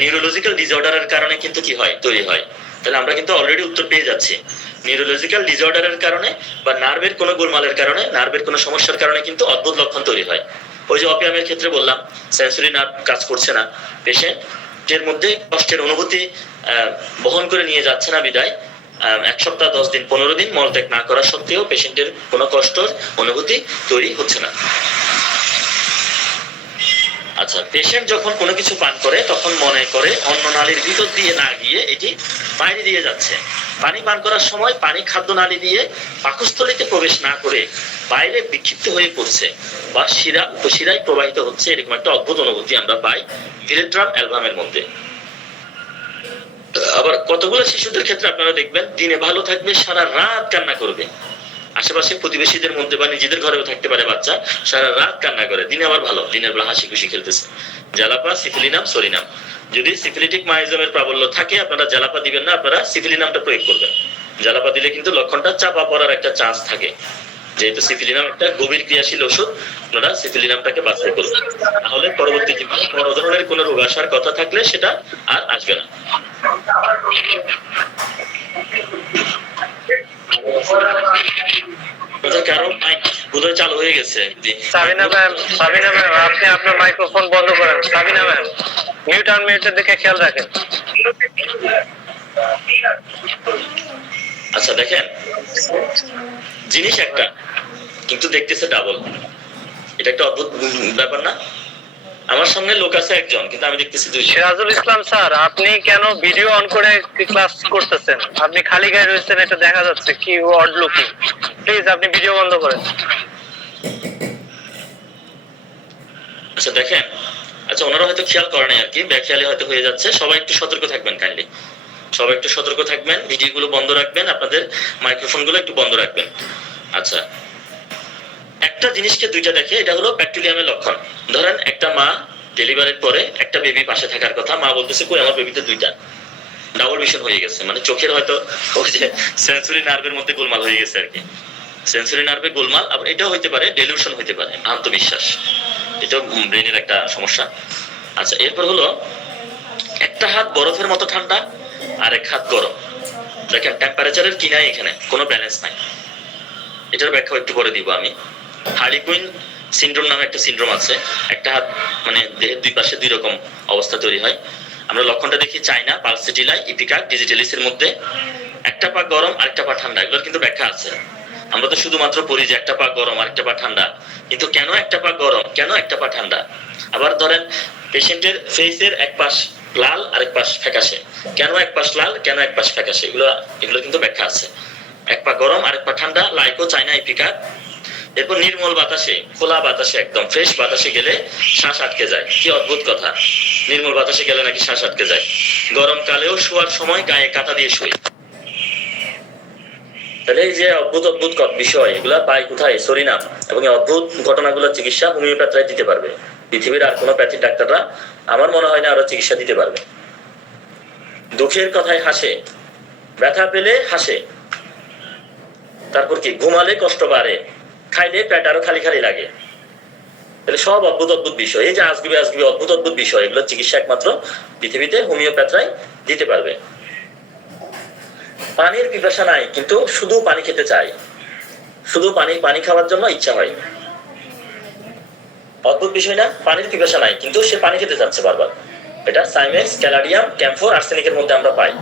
নিউরোলজিক্যাল ডিসঅর্ডারের কারণে কিন্তু কি হয়, তৈরি হয়। তাহলে আমরা কিন্তু অলরেডি উত্তর পেয়ে যাচ্ছি, নিউরোলজিক্যাল ডিসঅর্ডারের কারণে বা নার্ভের কোনো গোলমালের কারণে, নার্ভের কোনো সমস্যার কারণে কিন্তু অদ্ভুত লক্ষণ তৈরি হয়। ওই যে অপিয়ামের ক্ষেত্রে বললাম, সেন্সরি নার্ভ কাজ করছে না, পেশেন্টের মধ্যে কষ্টের অনুভূতি বহন করে নিয়ে যাচ্ছে না, বিদায় 1 সপ্তাহ, 10 দিন, 15 দিন মলত্যাগ না করা সত্ত্বেও পেশেন্টের কোনো কষ্টের অনুভূতি তৈরি হচ্ছে না। আচ্ছা, পেশেন্ট যখন কোনো কিছু পান করে তখন মনে করে অন্য নালীর ভিতর দিয়ে না গিয়ে এটি বাইরে দিয়ে যাচ্ছে। পানি পান করার সময় পানি খাদ্য নালী দিয়ে পাকস্থলীতে প্রবেশ না করে বাইরে বিক্ষিপ্ত হয়ে পড়ছে বা শিরা উপশিরায় প্রবাহিত হচ্ছে, এরকম একটা অদ্ভুত অনুভূতি আমরা পাই ভিলেট্রাম অ্যালবামের মধ্যে। আবার কতগুলো শিশুদের ক্ষেত্রে আপনারা দেখবেন দিনে ভালো থাকবে, সারা রাত কান্না করবে। আশেপাশে প্রতিবেশীদের মধ্যে বা নিজেদের ঘরেও থাকতে পারে বাচ্চা, সারা রাত কান্না করে, দিনে আবার ভালো, দিনের বেলা হাসি খুশি খেলতেছে। জালাপা, সিফিলিনাম, সরিনাম। যদি সিফিলিটিক মাইজমের প্রাবল্য থাকে আপনারা জালাপা দিবেন না, আপনারা সিফিলিনামটা প্রয়োগ করবেন। জালাপা দিলে কিন্তু লক্ষণটা চাপা পড়ার একটা চান্স থাকে, যেহেতু সিফিলিনাম একটা গভীর ক্রিয়াশীল ওষুধ, আপনারা সিফিলিনামটাকে বাছাই করবেন। তাহলে পরবর্তী জীবনে বড় ধরনের কোনো রোগ আসার কথা থাকলে সেটা আর আসবে না। কারো মাইক বোধহয় চালু হয়ে গেছে। সাবিনা ম্যাম, আপনি আপনার মাইক্রোফোন বন্ধ করেন। সাবিনা ম্যাম, মিউট আনমিউটের দিকে খেয়াল রাখেন। আচ্ছা দেখেন, জিনিস একটা কিন্তু দেখতেছে ডাবল। এটা একটা অদ্ভুত ব্যাপার না? আমার সামনে লোক আছে একজন, কিন্তু আমি দেখতেছি দুইজন। সিরাজুল ইসলাম স্যার, আপনি কেন ভিডিও অন করে ক্লাস করতেছেন? আপনি খালি গায়ে রয়েছেন, এটা দেখা যাচ্ছে, কি অড লুকিং। প্লিজ আপনি ভিডিও বন্ধ করেন। আচ্ছা দেখেন, আচ্ছা ওনারা হয়তো খেয়াল করে নাই আর কি, ব্যাখ্যালি হয়তো হয়ে যাচ্ছে। সবাই একটু সতর্ক থাকবেন, কাইন্ডলি সবাই একটু সতর্ক থাকবেন, ভিডিওগুলো বন্ধ রাখবেন, আপনাদের মাইক্রোফোনগুলো একটু বন্ধ রাখবেন। আচ্ছা, একটা জিনিসকে দুইটা দেখে, এটা হলো ব্যাকটেরিয়ামের লক্ষণ। ধরেন একটা মা ডেলিভারির পরে একটা বেবি পাশে থাকার কথা, মা বলতেছে কই আমার বেবিতে দুইটা, ডাবল ভিশন হয়ে গেছে, মানে চোখের হয়তো ওই যে সেন্সরি নার্ভের মধ্যে গোলমাল হয়ে গেছে আর কি, সেন্সরি নার্ভে গোলমাল। আবার এটাও হইতে পারে ডেলিউশন হইতে পারে, আত্মবিশ্বাস, এটাও ব্রেনের একটা সমস্যা। আচ্ছা, এরপর হলো একটা হাত বরফের মতো ঠান্ডা আর এক হাত গরম। দেখেন টেম্পারেচারের কি নাই, এখানে কোনো ব্যালেন্স নাই। এটার ব্যাখ্যা একটু পরে দিব আমি। হার্লিকুইন সিনড্রোম নামে একটা সিনড্রোম আছে, একটা হাত মানে দেহের দুই পাশে দুই রকম অবস্থা তৈরি হয়। আমরা লক্ষণটা দেখি চাইনা, পালসিটিলাই, ইপিকাক, ডিজিটালিসের মধ্যে। একটা পা গরম আরেকটা পা ঠান্ডা, এগুলোর কিন্তু ব্যাখ্যা আছে। আমরা তো শুধুমাত্র পড়ি যে একটা পা গরম আরেকটা পা ঠান্ডা, কিন্তু কেন একটা পা গরম, কেন একটা পা ঠান্ডা? আবার ধরেন পেশেন্টের ফেসের এক পাশ লাল আরেক পাশ ফ্যাকাশে, কেন এক পাশ লাল, কেন এক পাশ ফ্যাকাশে, এগুলো কিন্তু ব্যাখ্যা আছে। এক পা গরম আরেক পা ঠান্ডা, লাইকো, চাইনা, ইপিকাক। এরপর নির্মল বাতাসে, খোলা বাতাসে, একদম ফ্রেশ বাতাসে গেলে শ্বাস আটকে যায়। কি অদ্ভুত কথা, নির্মল বাতাসে গেলে নাকি শ্বাস আটকে যায়। গরমকালেও শোয়ার সময় গায়ে কাঁটা দিয়ে শুই। তাহলে এই যে অদ্ভুত অদ্ভুত বিষয়, এগুলা পাই কোথায়? সরিনাম। এবং এই অদ্ভুত ঘটনাগুলোর চিকিৎসা হোমিওপ্যাথরাই দিতে পারবে। পৃথিবীর আর কোনো প্যাথি ডাক্তাররা আমার মনে হয় না আরো চিকিৎসা দিতে পারবে। দুঃখের কথায় হাসে, ব্যথা পেলে হাসে, তারপর কি ঘুমালে কষ্ট বাড়ে, খাইলে পেট আরো খালি খালি লাগে। তাহলে সব অদ্ভুত অদ্ভুত বিষয়, এই যে আজগুবি আজগুবি অদ্ভুত অদ্ভুত বিষয়, এগুলো চিকিৎসা একমাত্র পৃথিবীতে হোমিওপ্যাথরাই দিতে পারবে। পানির পিপাসা নাই, কিন্তু শুধু পানি খেতে চায়, শুধু পানি খাওয়ার জন্য ইচ্ছা হয়। অদ্ভুত বিষয় না? পানির পিপাসা নাই কিন্তু সে পানি খেতে চাচ্ছে বারবার। এটা সাইমেক্স, ক্যালাডিয়াম, ক্যাম্ফোর, আর্সেনিকের মধ্যে আমরা পাই।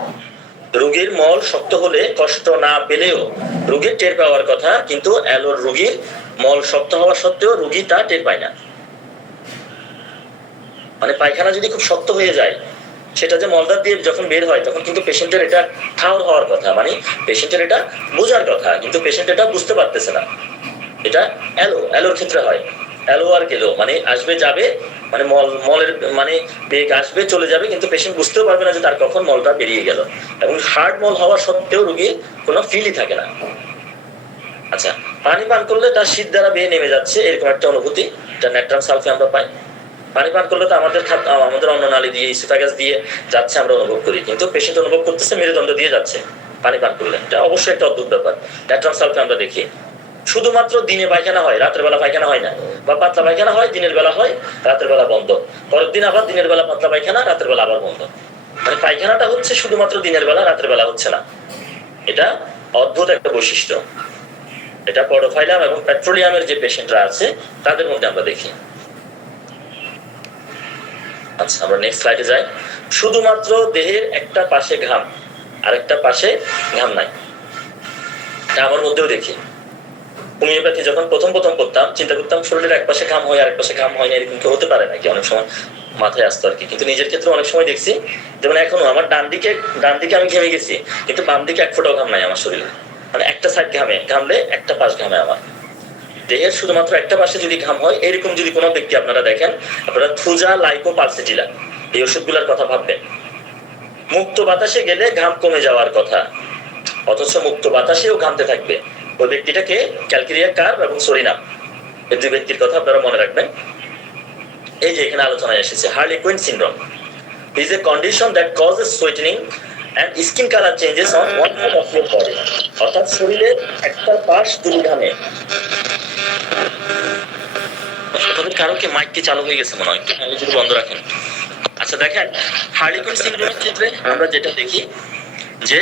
রোগীর মল শক্ত হলে কষ্ট না পেলেও রোগীর টের পাওয়ার কথা, কিন্তু অ্যালোর রোগীর মল শক্ত হওয়া সত্ত্বেও রোগী তা টের পায় না। মানে পায়খানা যদি খুব শক্ত হয়ে যায়, সেটা যে মলদার দিয়ে যখন বের হয় তখন কিন্তু পেশেন্টের এটা ঠাউর হওয়ার কথা, মানে পেশেন্টের এটা বোঝার কথা, কিন্তু পেশেন্ট এটা বুঝতে পারতেছে না। এটা অ্যালোর ক্ষেত্রে হয়। অ্যালো আর গেলো মানে আসবে যাবে, মানে মলের মানে বেগ আসবে চলে যাবে, কিন্তু পেশেন্ট বুঝতেও পারবে না যে তার কখন মলটা বেরিয়ে গেল। এবং হার্ড মল হওয়া সত্ত্বেও রোগীর কোনো ফিলই থাকে না। আচ্ছা, পানি পান করলে তার শীত দ্বারা বেয়ে নেমে যাচ্ছে, এরকম একটা অনুভূতি, এটা ন্যাট্রাম সালফে আমরা পাই। পানি পান করলে তো আমাদের অন্য নালী দিয়ে, ইসোফেগাস দিয়ে যাচ্ছে, আমরা অনুভব করি, কিন্তু পেশেন্ট অনুভব করতেছে মেরুদণ্ড দিয়ে যাচ্ছে পানি পান করলে। এটা অবশ্যই একটা অদ্ভুত ব্যাপার। ন্যাট্রাম সালফে আমরা দেখি শুধুমাত্র দিনে পায়খানা হয়, রাতের বেলা পায়খানা হয় না, বা পাতলা পায়খানা হয়, দিনের বেলা হয়, রাতের বেলা বন্ধ, পরের দিন আবার দিনের বেলা পাতলা পায়খানা, রাতের বেলা আবার বন্ধ। মানে পায়খানাটা হচ্ছে শুধুমাত্র দিনের বেলা, রাতের বেলা হচ্ছে না। এটা অদ্ভুত একটা বৈশিষ্ট্য। এটা পডোফাইলাম এবং পেট্রোলিয়ামের যে পেশেন্টরা আছে তাদের মধ্যে আমরা দেখি। আচ্ছা, আমরা নেক্সট স্লাইডে যাই। শুধুমাত্র দেহের একটা পাশে ঘাম আর একটা পাশে ঘাম নাই, এটা আমার মধ্যেও দেখি। হোমিওপ্যাথি যখন প্রথম পড়তাম চিন্তা করতাম শরীরের এক পাশে ঘাম হয় আর এক পাশে ঘাম হয় না, এরকম কি হতে পারে নাকি, অনেক সময় মাথায় আসতো আর কি। কিন্তু নিজের ক্ষেত্রে অনেক সময় দেখছি, যেমন এখনো আমার ডান দিকে আমি ঘেমে গেছি, কিন্তু বাম দিকে এক ফোঁটাও ঘাম নাই আমার শরীরে, মানে একটা সাইড ঘামলে একটা পাশ ঘামে আমার দেহের, শুধুমাত্র একটা পাশে যদি ঘাম হয়, এরকম যদি কোনো ব্যক্তি আপনারা দেখেন, আপনারা থুজা লাইকো পালসেটিলা এই ওষুধগুলোর কথা ভাববেন। মুক্ত বাতাসে গেলে ঘাম কমে যাওয়ার কথা, অথচ মুক্ত বাতাসেও ঘামতে থাকবে। ওই ব্যক্তিটাকে ক্যালকেরিয়া কার্ভ এবং সরিনাম, এই দুই ব্যক্তির কথা আপনারা মনে রাখবেন। এই যে এখানে আলোচনায় এসেছে হার্লিকুইন syndrome is a condition that causes sweatening and skin color changes on one part of your body, অর্থাৎ শরীরের একটা পাশ দুই ঘামে। আপনাদের কারো কি মাইক কি চালু হয়ে গেছে মনে হয়, একটু যদি বন্ধ রাখেন। আচ্ছা দেখেন, হার্লিকুইন সিনড্রোমের ক্ষেত্রে আমরা যেটা দেখি যে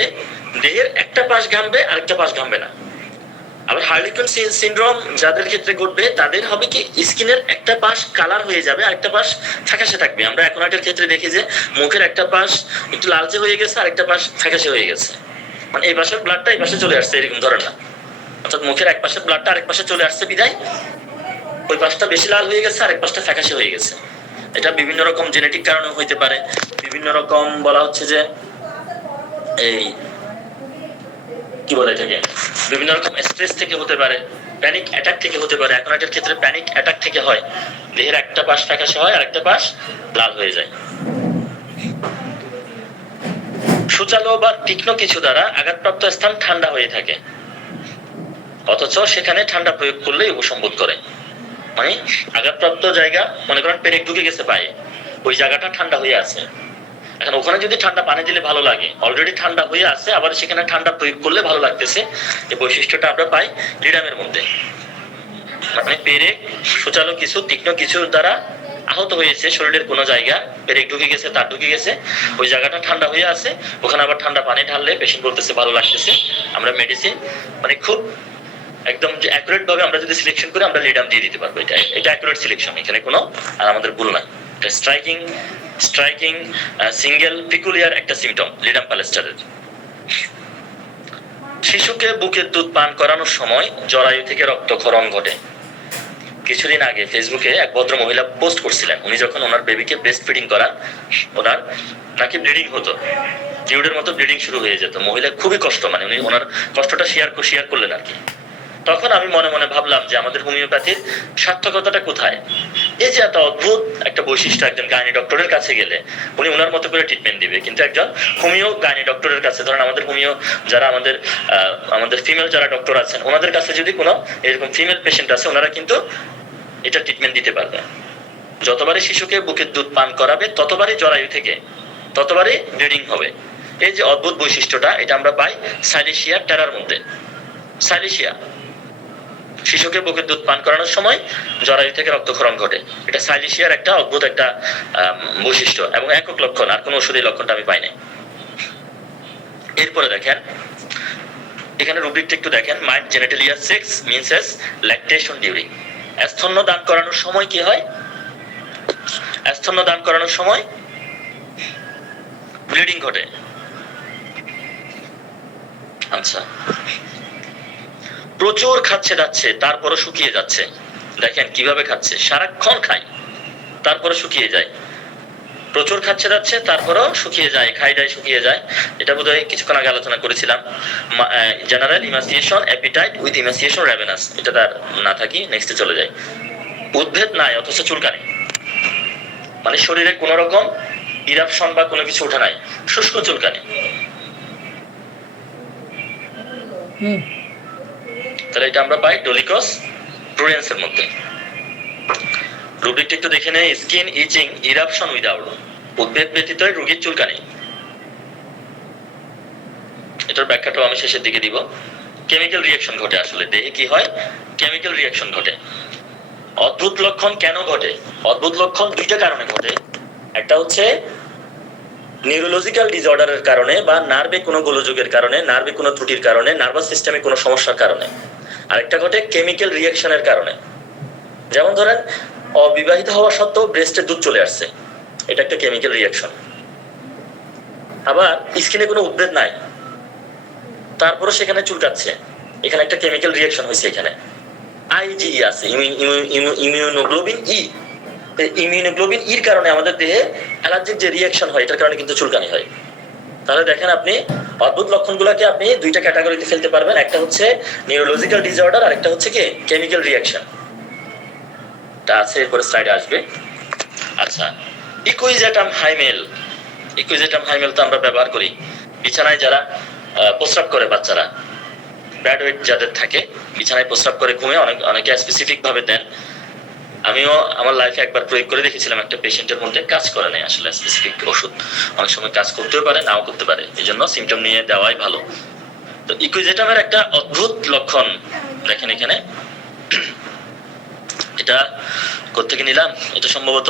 দেহের একটা পাশ ঘামবে আরেকটা পাশ ঘামবে না। আবার হার্লিকুইন সিনড্রোম যাদের ক্ষেত্রে ঘটবে তাদের হবে কি স্কিনের একটা পাশ কালার হয়ে যাবে আরেকটা পাশ ফ্যাকাশে থাকবে। আমরা অ্যাকোনাইটের ক্ষেত্রে দেখি যে মুখের একটা পাশ একটু লালচে হয়ে গেছে আরেকটা পাশ ফ্যাকাশে হয়ে গেছে, মানে এই পাশের ব্লাডটা এই পাশে চলে আসছে, এরকম ধরেন না, অর্থাৎ মুখের এক পাশের ব্লাডটা আরেক পাশে চলে আসছে বিদায় ওই পাশটা বেশি লাল হয়ে গেছে আরেক পাশটা ফ্যাকাশে হয়ে গেছে। এটা বিভিন্ন রকম জেনেটিক কারণে হইতে পারে, বিভিন্ন রকম বলা হচ্ছে যে এই কি বলে এটাকে, বিভিন্ন রকম স্ট্রেস থেকে হতে পারে, প্যানিক অ্যাটাক থেকে হতে পারে। এখন এটার ক্ষেত্রে প্যানিক অ্যাটাক থেকে হয়, দেহের একটা পাশ ফ্যাকাশে হয় আর একটা পাশ লাল হয়ে যায়। সূচালো বা তীক্ষ্ণ কিছু দ্বারা আঘাতপ্রাপ্ত স্থান ঠান্ডা হয়ে থাকে, অথচ সেখানে ঠান্ডা প্রয়োগ করলেই উপসম্বোধ করে। মানে আঘাতপ্রাপ্ত জায়গা, মনে করেন পেরেক ঢুকে গেছে পায়ে, ওই জায়গাটা ঠান্ডা হয়ে আছে, এখন ওখানে যদি ঠান্ডা পানি দিলে ভালো লাগে, অলরেডি ঠান্ডা হয়ে আছে, আবার সেখানে ঠান্ডা প্রয়োগ করলে ভালো লাগতেছে, এই বৈশিষ্ট্যটা আমরা পাই লিডামের মধ্যে। মানে পেরেক সূচালো কিছু তীক্ষ্ণ কিছু দ্বারা আহত হয়েছে শরীরের কোনো জায়গা, পেরেক ঢুকে গেছে, তার ঢুকে গেছে, ওই জায়গাটা ঠান্ডা হয়ে আছে, ওখানে আবার ঠান্ডা পানি ঢাললে পেশেন্ট বলতেছে ভালো লাগতেছে, আমরা মেডিসিন মানে খুব একদম যে অ্যাকুরেট ভাবে আমরা যদি সিলেকশন করি আমরা লিডাম দিয়ে দিতে পারবো। এটা অ্যাকুরেট সিলেকশন, এখানে কোনো আর আমাদের ভুল নাই। স্ট্রাইকিং সিঙ্গেল পিকুলিয়ার একটা সিম্পটম লিডাম প্যালেস্টারের। শিশুকে বুকের দুধ পান করানোর সময় জরায়ু থেকে রক্তক্ষরণ ঘটে। কিছুদিন আগে ফেসবুকে এক ভদ্র মহিলা পোস্ট করছিলেন, উনি যখন ওনার বেবিকে ব্রেস্ট ফিডিং করান ওনার নাকি ব্লিডিং হতো, ফ্লুইডের মতো ব্লিডিং শুরু হয়ে যেত, মহিলা খুবই কষ্ট, মানে উনি ওনার কষ্টটা শেয়ার করলেন আর কি। তখন আমি মনে মনে ভাবলাম যে আমাদের হোমিওপ্যাথির সার্থকতাটা কোথায়। এই যে এত অদ্ভুত একটা বৈশিষ্ট্য, একজন গাইনি ডক্টরের কাছে গেলে উনি ওনার মতো করে ট্রিটমেন্ট দিবে, কিন্তু একজন হোমিও গাইনি ডক্টরের কাছে, ধরেন আমাদের হোমিও যারা আমাদের ফিমেল যারা ডক্টর আছেন ওনাদের কাছে যদি কোনো এরকম ফিমেল পেশেন্ট আছে, ওনারা কিন্তু এটা ট্রিটমেন্ট দিতে পারবে। যতবারই শিশুকে বুকের দুধ পান করাবে ততবারই জরায়ু থেকে ততবারই ব্লিডিং হবে। এই যে অদ্ভুত বৈশিষ্ট্যটা, এটা আমরা পাই সাইলেশিয়া টেরার মধ্যে। সাইলেশিয়া, শিশুকে বুকের দুধ পান করানোর সময় জরায়ু থেকে রক্তক্ষরণ ঘটে, এটা সাইলেশিয়ার একটা অদ্ভুত একটা বৈশিষ্ট্য এবং একক লক্ষণ, আর কোনো ওষুধের লক্ষণটা আমি পাই নাই। এরপরে দেখেন এখানে রুব্রিকটা একটু দেখেন, mind genitalia sex means as lactation during. স্তন্য দান করানোর সময় কি হয়? স্তন্য দান করানোর সময় ব্লিডিং ঘটে। আচ্ছা, প্রচুর খাচ্ছে যাচ্ছে তারপরও শুকিয়ে যাচ্ছে। দেখেন কিভাবে খাচ্ছে, সারাক্ষণ খায় তারপরে শুকিয়ে যায়, প্রচুর খাচ্ছে যাচ্ছে তারপরও শুকিয়ে যায়, খাই দায় শুকিয়ে যায়। এটা বোধহয় কিছুক্ষণ আগে আলোচনা করেছিলাম, general emaciation appetite with emaciation ravenous, এটা তার না থাকি নেক্সটে চলে যায়। উদ্ভেদ নাই অথচ চুলকানি, মানে শরীরে কোন রকম ইরাপশন বা কোনো কিছু ওঠা নাই, শুষ্ক চুলকানি। তাহলে এটা আমরা পাই ডোলিকস প্রুডেন্সের মধ্যে। রুব্রিকটা একটু দেখে নেই, স্কিন ইচিং ইরাপশন উইদাউট, উদ্বেগ ব্যতীত রোগীর চুলকানি। এটার ব্যাখ্যাটাও আমি শেষের দিকে দিব। কেমিক্যাল রিঅ্যাকশন ঘটে, আসলে দেহে কি হয়, কেমিক্যাল রিঅ্যাকশন ঘটে। অদ্ভুত লক্ষণ কেন ঘটে? অদ্ভুত লক্ষণ দুইটা কারণে ঘটে, একটা হচ্ছে নিউরোলজিক্যাল ডিসঅর্ডারের কারণে বা নার্ভে কোনো গোলযোগের কারণে, নার্ভে কোনো ত্রুটির কারণে, নার্ভাস সিস্টেমে কোনো সমস্যার কারণে। আরেকটা ঘটে কেমিক্যাল রিঅ্যাকশনের কারণে। যেমন ধরেন অবিবাহিত হওয়া সত্ত্বেও ব্রেস্টে দুধ চলে আসছে, এটা একটা কেমিক্যাল রিঅ্যাকশন। আবার স্কিনে কোনো উদ্বেগ নাই তারপরে সেখানে চুলকাচ্ছে, এখানে একটা কেমিক্যাল রিঅ্যাকশন হয়েছে এখানে। আইজি আছে, ইমিউনোগ্লোবিন ই। ইমিউনোগ্লোবিন ইর কারণে আমাদের দেহে অ্যালার্জিক যে রিঅ্যাকশন হয় এটার কারণে কিন্তু চুলকানি হয়। তাহলে দেখেন আপনি অদ্ভুত লক্ষণগুলোকে আপনি দুইটা ক্যাটাগরিতে ফেলতে পারবেন, একটা হচ্ছে নিউরোলজিক্যাল ডিসঅর্ডার আর একটা হচ্ছে কি কেমিক্যাল রিঅ্যাকশন। এটা আছে, এরপরে স্লাইডে আসবে। আচ্ছা, ইকুইজেটাম হাইমেল। ইকুইজেটাম হাইমেল তো আমরা ব্যবহার করি বিছানায় যারা প্রস্রাব করে, বাচ্চারা ব্যাড ওয়েট যাদের থাকে বিছানায় প্রস্রাব করে ঘুমে, অনেকে স্পেসিফিক ভাবে দেন। আমিও আমার লাইফে একবার প্রয়োগ করে দেখেছিলাম, একটা পেশেন্টের মধ্যে কাজ করে নাই আসলে স্পেসিফিক ওষুধ, অনেক সময় কাজ করতেও পারে নাও করতে পারে, এই জন্য সিমটম নিয়ে দেওয়াই ভালো। তো ইকুইজেটামের একটা অদ্ভুত লক্ষণ দেখেন এখানে, এটা কোত্থেকে নিলাম, এটা সম্ভবত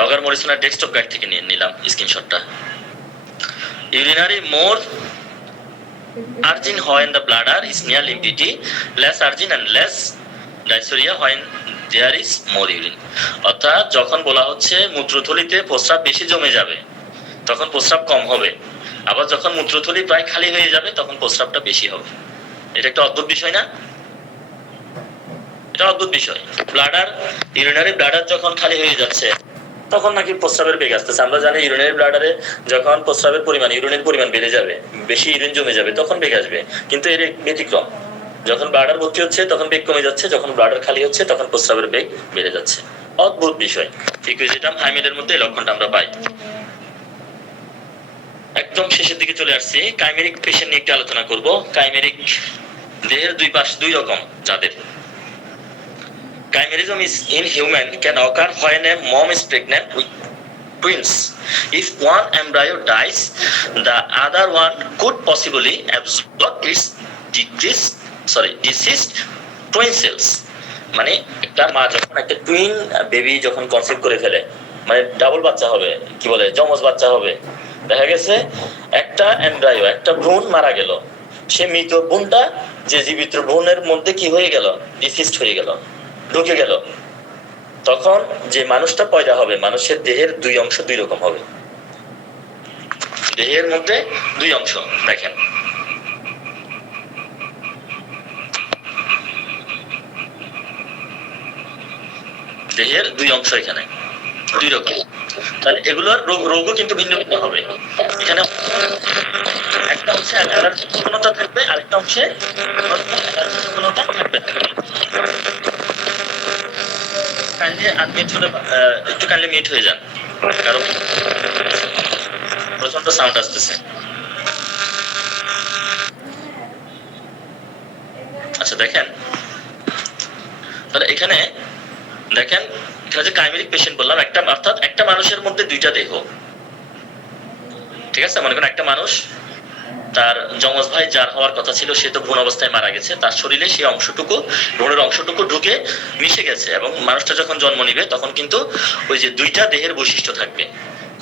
রগার মরিসনের ডেস্কটপ গাইড থেকে নিয়ে নিলাম স্ক্রিনশটটা। Urinary more argin when the bladder is near limpidity, less argin and less dysuria when there is more urine। অর্থাৎ যখন বলা হচ্ছে মূত্রথলিতে প্রস্রাব বেশি জমে যাবে তখন প্রস্রাব কম হবে, আবার যখন মূত্রথলি প্রায় খালি হয়ে যাবে তখন প্রস্রাবটা বেশি হবে। এটা একটা অদ্ভুত বিষয় না? এটা অদ্ভুত বিষয়। ব্লাডার, ইউরিনারি ব্লাডার যখন খালি হয়ে যাচ্ছে তখন নাকি প্রস্রাবের বেগ আসতেছে। আমরা জানি ইউরিনারি ব্লাডারে যখন প্রস্রাবের পরিমাণ, ইউরিনের পরিমাণ বেড়ে যাবে, বেশি ইউরিন জমে যাবে তখন বেগ আসবে, কিন্তু এর ব্যতিক্রম। যখন ব্লাডার ভর্তি হচ্ছে তখন বেগ কমে যাচ্ছে, যখন ব্লাডার খালি হচ্ছে তখন প্রস্রাবের বেগ বেড়ে যাচ্ছে। অদ্ভুত বিষয়। ইকুইজেটাম হাইমেলের মধ্যে এই লক্ষণটা আমরা পাই। একদম শেষের দিকে চলে আসছি, কাইমেরিক পেশেন্ট নিয়ে একটু আলোচনা করব। কাইমেরিক দেহের দুই পাশ দুই রকম যাদের। Chimerism is in human can occur when a mom is pregnant with twins. If one embryo dies, the other one could possibly absorb its deceased twin cells. মানে একটা মা যখন একটা টুইন বেবি যখন কনসিভ করে ফেলে, মানে ডাবল বাচ্চা হবে, কি বলে যমজ বাচ্চা হবে, দেখা গেছে একটা এমব্রায়ো, একটা ভ্রূণ মারা গেল, সে মৃত ভ্রূণটা যে জীবিত ভ্রূণের মধ্যে কি হয়ে গেল, ডিসিস্ট হয়ে গেল, ঢুকে গেল, তখন যে মানুষটা পয়দা হবে মানুষের দেহের দুই অংশ দুই রকম হবে। দেহের মধ্যে দুই অংশ দেখেন, দেহের দুই অংশ এখানে দুই রকম। তাহলে এগুলোর রোগও কিন্তু ভিন্ন ভিন্ন হবে। এখানে একটা অংশে অ্যালার্জিক প্রবণতা থাকবে, আরেকটা অংশে অ্যালার্জিক প্রবণতা থাকবে। একটু কাইন্ডলি মিউট হয়ে যান, কারণ প্রচন্ড সাউন্ড আসতেছে। আচ্ছা দেখেন, তাহলে এখানে দেখেন, এখানে যে কাইমেরিক পেশেন্ট বললাম, একটা অর্থাৎ একটা মানুষের মধ্যে দুইটা দেহ, ঠিক আছে? মনে করেন একটা মানুষ, তার যমজ ভাই যার হওয়ার কথা ছিল সে তো ভ্রূণ অবস্থায় মারা গেছে, তার শরীরে সেই অংশটুকু, ভ্রূণের অংশটুকু ঢুকে মিশে গেছে, এবং মানুষটা যখন জন্ম নিবে তখন কিন্তু ওই যে দুইটা দেহের বৈশিষ্ট্য থাকবে।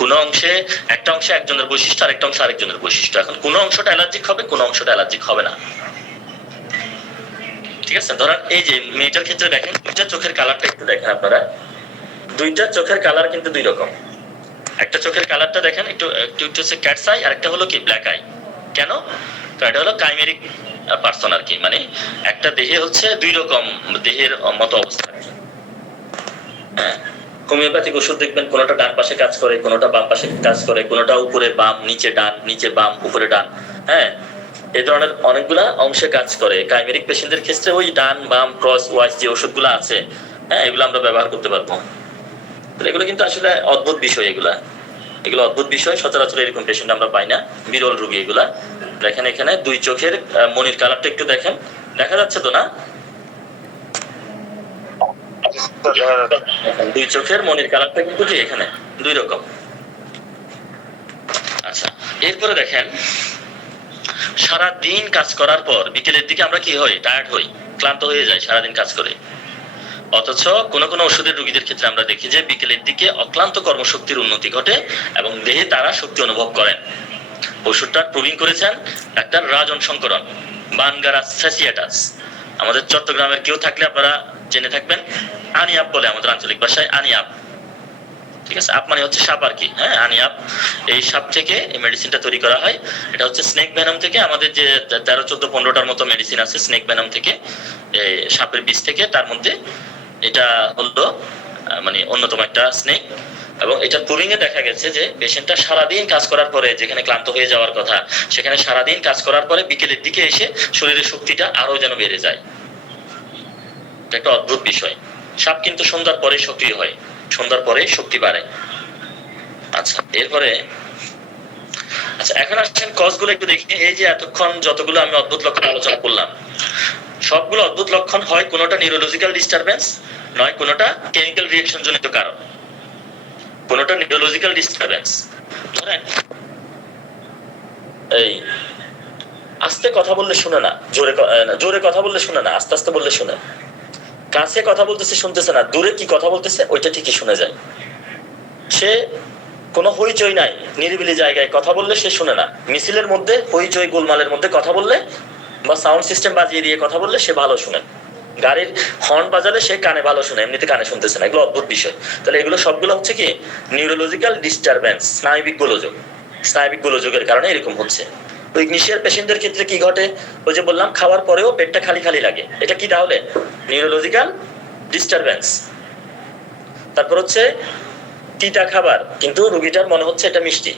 কোন অংশে, একটা অংশে একজনের বৈশিষ্ট্য, আরেকটা অংশে আরেকজনের বৈশিষ্ট্য। এখন কোন অংশটা অ্যালার্জিক হবে, কোন অংশটা অ্যালার্জিক হবে না, ঠিক আছে? ধরেন এই যে মেয়েটার ক্ষেত্রে দেখেন, দুইটা চোখের কালারটা একটু দেখেন আপনারা, দুইটা চোখের কালার কিন্তু দুই রকম। একটা চোখের কালারটা দেখেন একটু একটু হচ্ছে ক্যাটস আই, আর একটা হলো কি ব্ল্যাক আই। কেন? তো এটা হলো কাইমেরিক পার্সন আর কি, মানে একটা দেহে হচ্ছে দুই রকম দেহের মতো অবস্থা। হ্যাঁ, হোমিওপ্যাথিক ওষুধ দেখবেন কোনোটা ডান পাশে কাজ করে, কোনোটা বাম পাশে কাজ করে, কোনোটা উপরে বাম, নিচে ডান, নিচে বাম, উপরে ডান। হ্যাঁ, এই ধরনের অনেকগুলা অংশে কাজ করে। কাইমেরিক পেশেন্টদের ক্ষেত্রে ওই ডান বাম ক্রস ওয়াইজ যে ওষুধগুলো আছে, হ্যাঁ, এগুলো আমরা ব্যবহার করতে পারবো। এগুলো কিন্তু আসলে অদ্ভুত বিষয়, এগুলো অদ্ভুত বিষয়, সচরাচর এরকম পেশেন্ট আমরা পাই না, বিরল রোগী এগুলা। দেখেন এখানে দুই চোখের মনির কালারটা একটু দেখেন, দেখা যাচ্ছে তো না? দুই চোখের মনির কালারটা কিন্তু কি এখানে দুই রকম। আচ্ছা, এরপরে দেখেন, সারা দিন কাজ করার পর বিকেলের দিকে আমরা কি হই, টায়ার্ড হই, ক্লান্ত হয়ে যাই সারাদিন কাজ করে। অথচ কোন কোন ওষুধের রোগীদের ক্ষেত্রে আমরা দেখি যে বিকেলের দিকে অক্লান্ত কর্মশক্তির উন্নতি ঘটে এবং দেহে তারা শক্তি অনুভব করেন। ওষুধটা প্রুভিং করেছেন ডাক্তার রাজন শঙ্করন, বানগারা স্যাসিয়াটাস। আমাদের চট্টগ্রামের কেউ থাকলে আপনারা জেনে থাকবেন, আনিয়াপ বলে আমাদের আঞ্চলিক ভাষায়, আনিয়াপ, ঠিক আছে? আপ মানে হচ্ছে সাপ আর কি। হ্যাঁ, আনিয়াপ, এই সাপ থেকে এই মেডিসিনটা তৈরি করা হয়। এটা হচ্ছে স্নেক ভেনম থেকে, আমাদের যে 13, 14, 15টার মতো মেডিসিন আছে স্নেক ভেনম থেকে এই সাপের বিষ থেকে, তার মধ্যে এটা হলো মানে অন্যতম একটা স্নেক। এবং এটা প্রুভিং এ দেখা গেছে যে পেশেন্টটা সারাদিন কাজ করার পরে, যেখানে ক্লান্ত হয়ে যাওয়ার কথা, সেখানে সারাদিন কাজ করার পরে বিকেলের দিকে এসে শরীরের শক্তিটা আরো যেন বেড়ে যায়। এটা একটা অদ্ভুত বিষয়। সাপ কিন্তু সন্ধ্যার পরে সক্রিয় হয়, সন্ধ্যার পরে শক্তি বাড়ে। আচ্ছা, এরপরে এখন আসছেন কজগুলো একটু দেখি। এই যে এতক্ষণ যতগুলো আমি অদ্ভুত লক্ষণ আলোচনা করলাম, সবগুলো অদ্ভুত লক্ষণ হয় কোনোটা নিউরোলজিক্যাল ডিস্টারবেন্স, নয় কোনোটা কেমিক্যাল রিঅ্যাকশন জনিত কারণ, কোনোটা নিউরোলজিক্যাল ডিস্টারবেন্স। ধরেন এই আস্তে কথা বললে শুনে না, জোরে কথা বললে শুনে না, আস্তে আস্তে বললে শুনে, কাছে কথা বলতেছে শুনতেছে না, দূরে কি কথা বলতেছে ওইটা ঠিকই শুনে যায়। সে কোনো হইচই নাই, নিরিবিলি জায়গায় কথা বললে সে শুনে না, মিছিলের মধ্যে হইচই গোলমালের মধ্যে কথা বললে বা সাউন্ড সিস্টেম বাজিয়ে দিয়ে কথা বললে সে ভালো শুনে, গাড়ির হর্ন বাজালে সে কানে ভালো শুনে, এমনিতে কানে শুনতেছে না। এগুলো অদ্ভুত বিষয়। তাহলে এগুলো সবগুলো হচ্ছে কি নিউরোলজিক্যাল ডিস্টারবেন্স, স্নায়বিক গোলযোগ। স্নায়বিক গোলযোগের কারণে এরকম হচ্ছে। ইগনিশিয়ার পেশেন্টদের ক্ষেত্রে কি ঘটে, ওই যে বললাম খাওয়ার পরেও পেটটা খালি খালি লাগে, এটা কি তাহলে নিউরোলজিক্যাল ডিস্টারবেন্স। তারপর হচ্ছে তিতা খাবার, কিন্তু রোগীটার মনে হচ্ছে এটা মিষ্টি,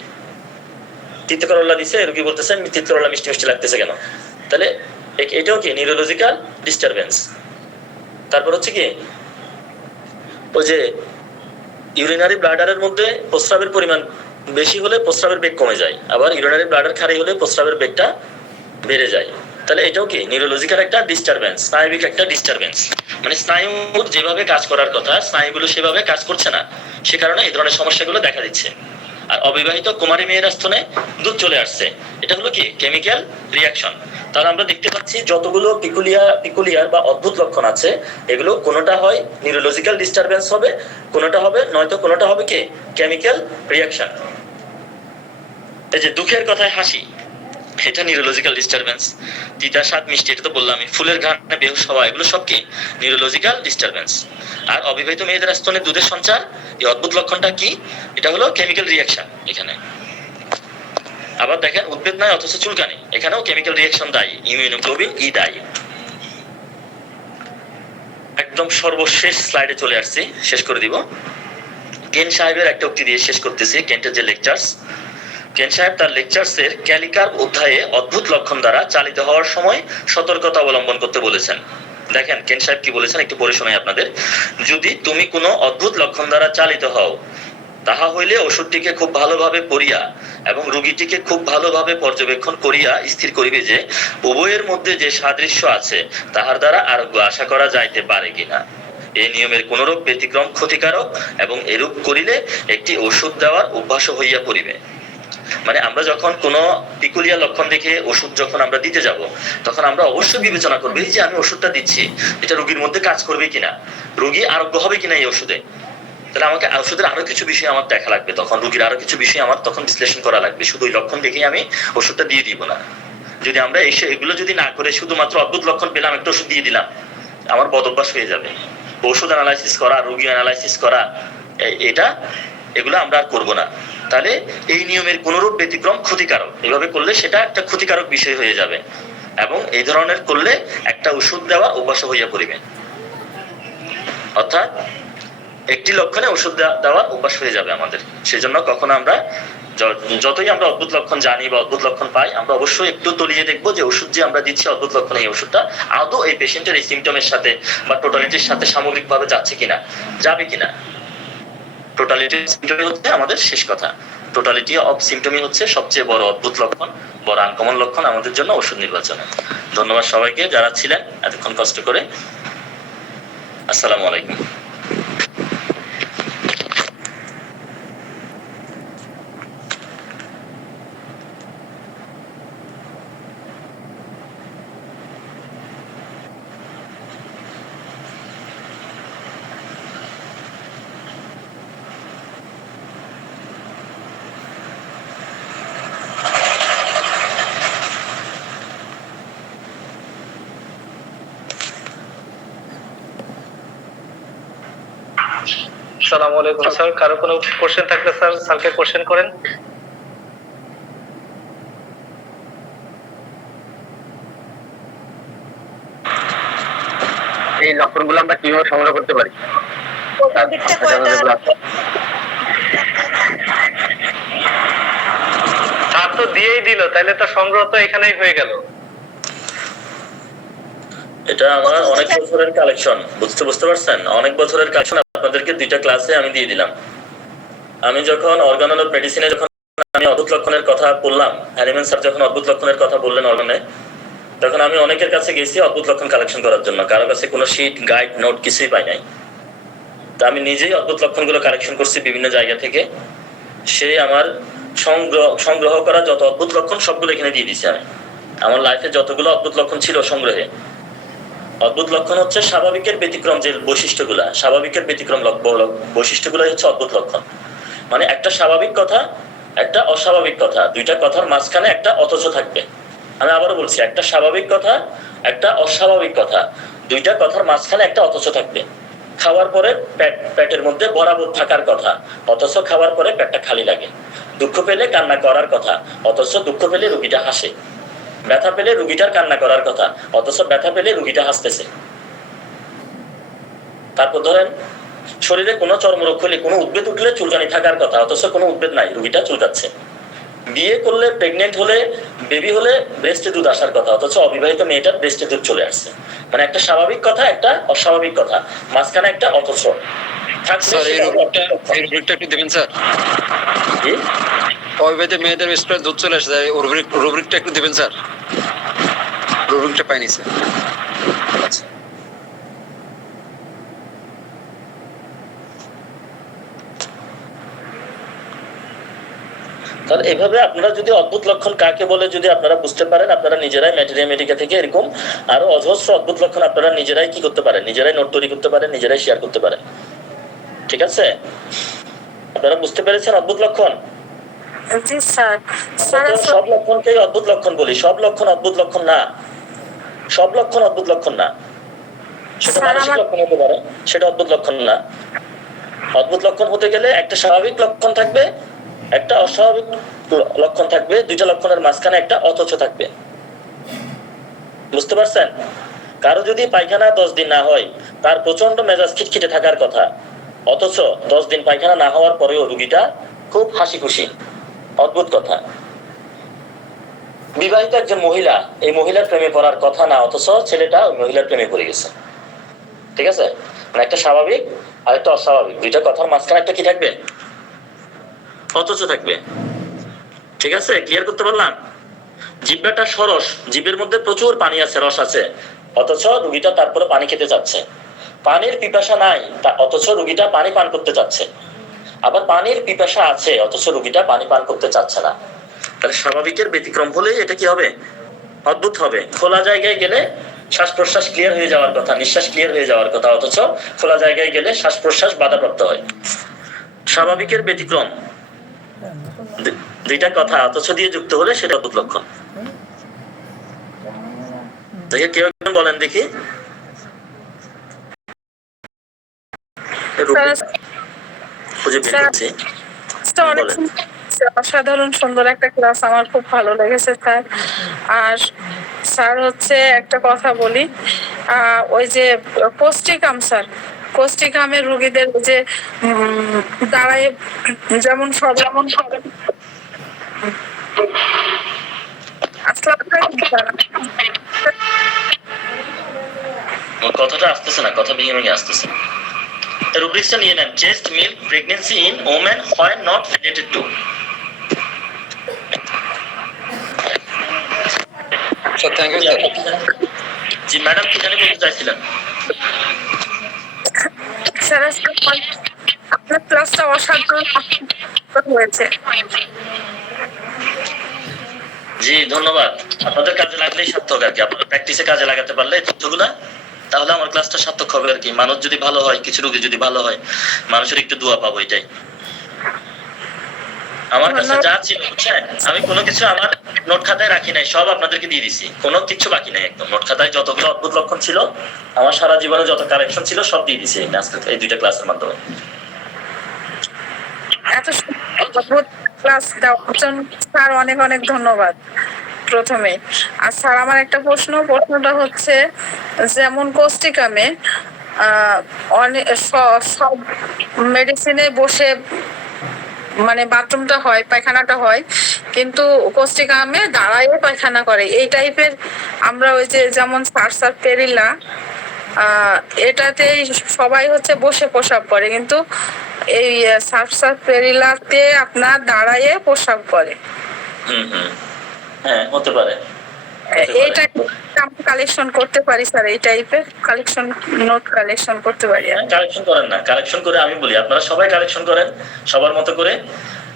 তিত করলা দিছে, রোগী বলতেছে তিত করলা মিষ্টি মিষ্টি লাগতেছে কেন, তাহলে এটাও কি নিউরোলজিক্যাল ডিস্টারবেন্স। তারপর হচ্ছে কি ওই যে ইউরিনারি ব্লাডারের মধ্যে প্রস্রাবের পরিমাণ বেশি হলে প্রস্রাবের বেগ কমে যায়, আবার ইউরিনারি ব্লাডার খালি হলে প্রস্রাবের বেগটা বেড়ে যায়। তাহলে এটাও কি নিউরোলজিক্যাল একটা ডিস্টারবেন্স, স্নায়বিক একটা ডিস্টারবেন্স। মানে স্নায়ুর যেভাবে কাজ করার কথা স্নায়ুগুলো সেভাবে কাজ করছে না, সে কারণে এই ধরনের সমস্যাগুলো দেখা দিচ্ছে। আর অবিবাহিত কুমারী মেয়ের স্তনে দুধ চলে আসছে, এটা হলো কি কেমিক্যাল রিঅ্যাকশন। তাহলে আমরা দেখতে পাচ্ছি যতগুলো পিকুলিয়ার বা অদ্ভুত লক্ষণ আছে, এগুলো কোনোটা হয় নিউরোলজিক্যাল ডিস্টারবেন্স হবে, কোনোটা হবে নয়তো কোনোটা হবে কি কেমিক্যাল রিঅ্যাকশন। এই যে দুঃখের কথায় হাসি, এটা নিউরোলজিক্যাল ডিস্টারবেন্স। তিতা স্বাদ মিষ্টি, এটা তো বললাম আমি, ফুলের ঘ্রাণে বেহুশ হওয়া, এগুলো সব কি নিউরোলজিক্যাল ডিস্টারবেন্স। আর অবিবাহিত মেয়েদের স্তনে দুধের সঞ্চার, এই অদ্ভুত লক্ষণটা কি, এটা হলো কেমিক্যাল রিঅ্যাকশন এখানে। আবার দেখেন উদ্বেগ নাই অথচ চুলকানি, এখানেও কেমিক্যাল রিঅ্যাকশন দায়ী, ইমিউনোগ্লোবিন ই দায়ী। একদম সর্বশেষ স্লাইডে চলে আসছি, শেষ করে দিব। কেন সাহেবের একটা উক্তি দিয়ে শেষ করতেছি, কেন্টের যে লেকচার্স। কেন সাহেব তার লেকচার্সের ক্যালিকার অধ্যায়ে অদ্ভুত লক্ষণ দ্বারা চালিত হওয়ার সময় সতর্কতা অবলম্বন করতে বলেছেন। দেখেন কেন সাহেব কি বলেছেন, একটু পড়ে শোনাই আপনাদের। যদি তুমি কোনো অদ্ভুত লক্ষণ দ্বারা চালিত হও, তাহা হইলে ওষুধটিকে খুব ভালোভাবে পড়িয়া এবং রোগীটিকে খুব ভালোভাবে পর্যবেক্ষণ করিয়া স্থির করিবে যে উভয়ের মধ্যে যে সাদৃশ্য আছে তাহার দ্বারা আরোগ্য আশা করা যাইতে পারে কিনা। এই নিয়মের কোনরূপ ব্যতিক্রম ক্ষতিকারক এবং এরূপ করিলে একটি ওষুধ দেওয়ার অভ্যাস হইয়া পড়িবে। মানে আমরা যখন কোনো পিকুলিয়া লক্ষণ দেখে ওষুধ যখন আমরা দিতে যাব, তখন আমরা অবশ্যই বিবেচনা করবো এই যে আমি ওষুধটা দিচ্ছি এটা রোগীর মধ্যে কাজ করবে কিনা, রোগী আরোগ্য হবে কিনা এই ওষুধে। তাহলে আমাকে ওষুধের আরো কিছু বিষয় আমার দেখা লাগবে, তখন রোগীর আরো কিছু বিষয় আমার তখন বিশ্লেষণ করা লাগবে, শুধু ওই লক্ষণ দেখেই আমি ওষুধটা দিয়ে দিব না। যদি আমরা এগুলো যদি না করে শুধুমাত্র অদ্ভুত লক্ষণ পেলাম একটা ওষুধ দিয়ে দিলাম, আমার বদভ্যাস হয়ে যাবে। ওষুধ অ্যানালাইসিস করা, রোগী অ্যানালাইসিস করা, এগুলো আমরা আর করবো না। তাহলে এই নিয়মের কোনরূপ ব্যতিক্রম ক্ষতিকারক, এভাবে করলে সেটা একটা ক্ষতিকারক বিষয় হয়ে যাবে এবং এই ধরনের করলে একটা ওষুধ দেওয়া অভ্যাস হইয়া পড়িবে। অর্থাৎ একটি লক্ষণে ওষুধ দেওয়া অভ্যাস হয়ে যাবে আমাদের। সেজন্য কখনো আমরা যতই আমরা অদ্ভুত লক্ষণ জানি বা অদ্ভুত লক্ষণ পাই, আমরা অবশ্যই একটু তলিয়ে দেখবো যে ওষুধ যে আমরা দিচ্ছি অদ্ভুত লক্ষণ, এই ওষুধটা আদৌ এই পেশেন্টের এই সিমটমের সাথে বা টোটালিটির সাথে সামগ্রিকভাবে যাচ্ছে কিনা, যাবে কিনা। টোটালিটি সিমটমই হচ্ছে আমাদের শেষ কথা। টোটালিটি অফ সিমটমই হচ্ছে সবচেয়ে বড় অদ্ভুত লক্ষণ, বড় আনকমন লক্ষণ আমাদের জন্য ওষুধ নির্বাচনে। ধন্যবাদ সবাইকে যারা ছিলেন এতক্ষণ কষ্ট করে। আসসালামু আলাইকুম। আসসালামু আলাইকুম স্যার, কারো কোনো কোশ্চেন থাকলে স্যার স্যারকে কোশ্চেন করেন। এই লক্ষণগুলো আমরা কিভাবে সংগ্রহ করতে পারি? প্রথম দিকটা কয়টা স্যার তো দিয়েই দিল, তাহলে তো সংগ্রহ তো এখানেই হয়ে গেল। এটা আমার অনেক বছরের কালেকশন, বুঝতে পারছেন? অনেক বছরের কালেকশন আপনাদেরকে 2টা ক্লাসে আমি দিয়ে দিলাম। আমি যখন অর্গানল অফ মেডিসিনে যখন আমি অদ্ভুত লক্ষণের কথা বললাম, অ্যানিমেল স্যার যখন অদ্ভুত লক্ষণের কথা বললেন অর্গানে, তখন আমি অনেকের কাছে গেছি অদ্ভুত লক্ষণ কালেকশন করার জন্য। কারো কাছে কোনো শিট, গাইড, নোট কিছুই পাই নাই। তা আমি নিজেই অদ্ভুত লক্ষণগুলো কালেকশন করছি বিভিন্ন জায়গা থেকে। সেই আমার সংগ্রহ করা যত অদ্ভুত লক্ষণ সবগুলো এখানে দিয়ে দিছি আমি। আমার লাইফে যতগুলো অদ্ভুত লক্ষণ ছিল সংগ্রহে। অদ্ভুত লক্ষণ হচ্ছে স্বাভাবিকের ব্যতিক্রম যে বৈশিষ্ট্যগুলা, স্বাভাবিকের ব্যতিক্রম বৈশিষ্ট্যগুলো হচ্ছে অদ্ভুত লক্ষণ। মানে একটা স্বাভাবিক কথা, একটা অস্বাভাবিক কথা, দুইটা কথার মাঝখানে একটা অথচ থাকবে। আমি আবারও বলছি, একটা স্বাভাবিক কথা, একটা অস্বাভাবিক কথা, দুইটা কথার মাঝখানে একটা অথচ থাকবে। খাওয়ার পরে পেটের মধ্যে বরাবর থাকার কথা, অথচ খাওয়ার পরে পেটটা খালি লাগে। দুঃখ পেলে কান্না করার কথা, অথচ দুঃখ পেলে রুগীটা হাসে। ব্যথা পেলে রুগীটার কান্না করার কথা, অথচ ব্যথা পেলে রুগীটা হাসতেছে। তারপর ধরেন শরীরে কোনো চর্মরোগ হলে, কোনো উদ্বেগ উঠলে চুলকানি থাকার কথা, অথচ কোনো উদ্বেগ নাই, রুগীটা চুলকাচ্ছে। বিয়ে করলে, প্রেগনেন্ট হলে, বেবি হলে ব্রেস্টে দুধ আসার কথা, অথচ অবিবাহিত মেয়েটার ব্রেস্টে দুধ চলে আসছে। মানে একটা স্বাভাবিক কথা, একটা অস্বাভাবিক কথা, মাঝখানে একটা অথচ থাকছে। স্যার এই রুব্রিকটা একটু দেবেন স্যার। অবিবাহিত মেয়েদের স্প্রে দুধ চলে আসে, রুব্রিকটা একটু দেবেন স্যার। রুব্রিকটা পাইনি স্যার। আচ্ছা। তাহলে এভাবে আপনারা যদি অদ্ভুত লক্ষণ কাকে বলে যদি আপনারা বুঝতে পারেন, আপনারা নিজেরাই ম্যাটেরিয়া মেডিকা থেকে এরকম আরো অজস্র অদ্ভুত লক্ষণ আপনারা নিজেরাই কি করতে পারেন, নিজেরাই নোট তৈরি করতে পারেন, নিজেরাই শেয়ার করতে পারেন। ঠিক আছে? আপনারা বুঝতে পেরেছেন অদ্ভুত লক্ষণ? জি স্যার। সব লক্ষণকেই অদ্ভুত লক্ষণ বলি। সব লক্ষণ অদ্ভুত লক্ষণ না, সব লক্ষণ অদ্ভুত লক্ষণ না। সেটা মানসিক লক্ষণ হতে পারে, সেটা অদ্ভুত লক্ষণ না। অদ্ভুত লক্ষণ হতে গেলে একটা স্বাভাবিক লক্ষণ থাকবে, একটা অস্বাভাবিক লক্ষণ থাকবে, দুইটা লক্ষণের মাঝখানে একটা অথচ থাকবে। বুঝতে পারছেন? কারো যদি পায়খানা 10 দিন না হয়, তার প্রচন্ড মেজাজ খিটখিটে থাকার কথা, অথচ 10 দিন পায়খানা না হওয়ার পরেও রুগীটা খুব হাসি খুশি। অদ্ভুত কথা। বিবাহিত একজন মহিলা, এই মহিলার প্রেমে পড়ার কথা না, অথচ ছেলেটা ওই মহিলার প্রেমে পড়ে গেছে। ঠিক আছে? মানে একটা স্বাভাবিক আর একটা অস্বাভাবিক, দুইটা কথার মাঝখানে একটা কি থাকবে? অথচ থাকবে। ঠিক আছে? ক্লিয়ার করতে পারলাম? জিহ্বাটা সরস, জিভের মধ্যে প্রচুর পানি আছে, রস আছে, অথচ রুগীটা তারপরে পানি খেতে চাচ্ছে। পানির পিপাসা নাই, অথচ রুগীটা পানি পান করতে চাচ্ছে। আবার পানির পিপাসা আছে, অথচ রুগীটা পানি পান করতে চাচ্ছে না। তাহলে স্বাভাবিকের ব্যতিক্রম হলে এটা কি হবে? অদ্ভুত হবে। খোলা জায়গায় গেলে শ্বাস প্রশ্বাস ক্লিয়ার হয়ে যাওয়ার কথা, নিঃশ্বাস ক্লিয়ার হয়ে যাওয়ার কথা, অথচ খোলা জায়গায় গেলে শ্বাস প্রশ্বাস বাধাপ্রাপ্ত হয়। স্বাভাবিকের ব্যতিক্রম, দুইটা কথা অথচ দিয়ে যুক্ত হলে সেটা অদ্ভুত লক্ষণ। দেখে কেউ একজন বলেন দেখি। খুঁজে বের করছি। অসাধারণ সুন্দর একটা ক্লাস, আমার খুব ভালো লেগেছে স্যার। আর স্যার হচ্ছে একটা কথা বলি, ওই যে কোষ্ঠিকাম স্যার, কোষ্ঠিকামের রোগীদের যে দাঁড়ায় যেমন সব কথাটা আসতেছে না, কথা ভেঙে ভেঙে আসতেছে। রুব্রিক্সটা নিয়ে নেন। Chest milk pregnancy in women when not related to. Sir thank you sir. জি ম্যাডাম, কি জানি বলতে চাইছিলেন? স্যার আপনার ক্লাসটা অসাধারণ হয়েছে। জি ধন্যবাদ। আপনাদের কাজে লাগলেই সার্থক আর কি। আপনারা প্র্যাকটিসে কাজে লাগাতে পারলে তথ্যগুলা, তাহলে আমার ক্লাসটা সার্থক হবে আর কি। মানুষ যদি ভালো হয়, কিছু রোগী যদি ভালো হয়, মানুষের একটু দোয়া পাবো, এটাই। আমার কাছে যা ছিল বুঝছেন, আমি কোনো কিছু আমার নোট খাতায় রাখি নাই, সব আপনাদেরকে দিয়ে দিছি, কোনো কিছু বাকি নাই একদম। নোট খাতায় যতগুলো অদ্ভুত লক্ষণ ছিল, আমার সারা জীবনে যত কালেকশন ছিল সব দিয়ে দিছি এই 2টা ক্লাসের মাধ্যমে। এত অদ্ভুত ক্লাস দেওয়ার জন্য স্যার অনেক অনেক ধন্যবাদ। প্রথমে। আর স্যার আমার একটা প্রশ্নটা হচ্ছে যেমন কোস্টিকামে অনেক সব মেডিসিনে বসে মানে বাথরুমটা হয়, পায়খানাটা হয়, কিন্তু কোস্টিকামে দাঁড়ায় পায়খানা করে এই টাইপের। আমরা ওই যে যেমন সারসার পেরিলা এটাতেই সবাই হচ্ছে বসে প্রসাব করে, কিন্তু এই সারসার পেরিলাতে আপনার দাঁড়ায় প্রসাব করে। হুম হুম, হ্যাঁ হতে পারে, হতে এই পারে। টাইপের আমরা কালেকশন করতে পারি স্যার, এই টাইপের নোট কালেকশন করতে পারি হ্যাঁ, কালেকশন করেন না, কালেকশন করে আমি বলি আপনারা সবাই কালেকশন করেন সবার মতো করে,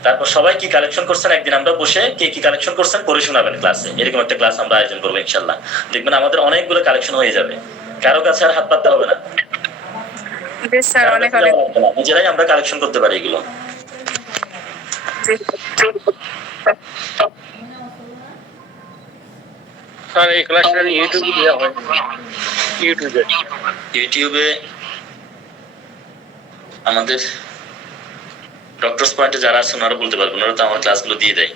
তারপর সবাই কি কালেকশন করছেন একদিন আমরা বসে কে কি কালেকশন করছেন পড়ে শোনাবেন ক্লাসে। এরকম একটা ক্লাস আমরা আয়োজন করবো ইনশাল্লাহ, দেখবেন আমাদের অনেকগুলো কালেকশন হয়ে যাবে, কারো কাছে আর হাত পাততে হবে না, স্যার। কারো অনেক কাছে অনেক যাওয়া লাগবে না, নিজেরাই আমরা কালেকশন করতে পারি এগুলো। স্যার এই ক্লাসটা ইউটিউবে দেওয়া হয়, ইউটিউবে আমাদের ডক্টরস পয়েন্টে যারা আছে ওনারা বলতে পারবেন, ওরা তো আমার ক্লাসগুলো দিয়ে দেয়,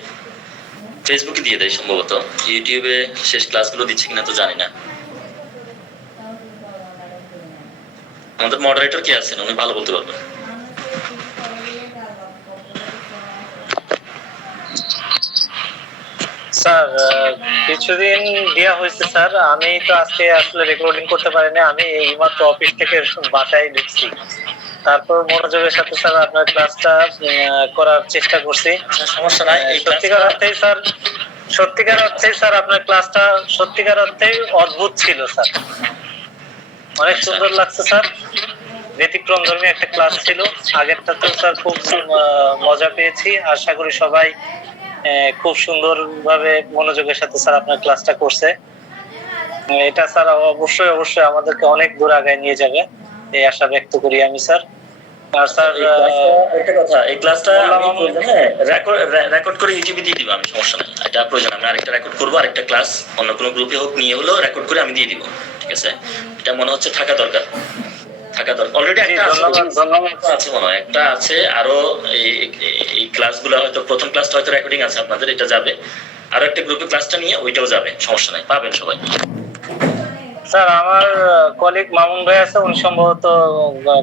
ফেসবুকে দিয়ে দেয় সম্ভবত, ইউটিউবে শেষ ক্লাসগুলো দিচ্ছে কিনা তো জানি না। আমাদের মডারেটর কে আছেন উনি ভালো বলতে পারবেন। স্যার কিছুদিন দেওয়া হয়েছে স্যার, আমি তো আজকে আসলে রেকর্ডিং করতে পারিনি, আমি এইমাত্র অফিস থেকে বাসায় ঢুকছি, তারপর মনোযোগের সাথে স্যার আপনার ক্লাসটা করার চেষ্টা করছি। সমস্যা নাই, এই সত্যিকার অর্থেই স্যার, সত্যিকার অর্থেই স্যার আপনার ক্লাসটা সত্যিকার অর্থেই অদ্ভুত ছিল স্যার, অনেক সুন্দর লাগছে স্যার, ব্যতিক্রম ধর্মী একটা ক্লাস ছিল। আগেরটা তো স্যার খুব মজা পেয়েছি, আশা করি সবাই খুব সুন্দর ভাবে মনোযোগের সাথে স্যার আপনার ক্লাসটা করছে। এটা স্যার অবশ্যই অবশ্যই আমাদেরকে অনেক দূর আগায় নিয়ে যাবে এই আশা ব্যক্ত করি আমি স্যার। আর স্যার একটা কথা, এই ক্লাসটা আমি রেকর্ড করে ইউটিউবে দিয়ে দিব, আমি সমস্যা নাই, এটা প্রয়োজন, আমি আরেকটা রেকর্ড করবো, আরেকটা ক্লাস অন্য কোনো গ্রুপে হোক নিয়ে হলো রেকর্ড করে আমি দিয়ে দিব, ঠিক আছে? এটা মনে হচ্ছে থাকা দরকার, অলরেডি একটা আছে মনে হয়, একটা আছে আরো, এই ক্লাসগুলো হয়তো প্রথম ক্লাসটা হয়তো রেকর্ডিং আছে আপনাদের, এটা যাবে, আরো একটা গ্রুপে ক্লাসটা নিয়ে ওইটাও যাবে, সমস্যা নাই, পাবেন সবাই। স্যার আমার কলিগ মামুন ভাই আছে, উনি সম্ভবত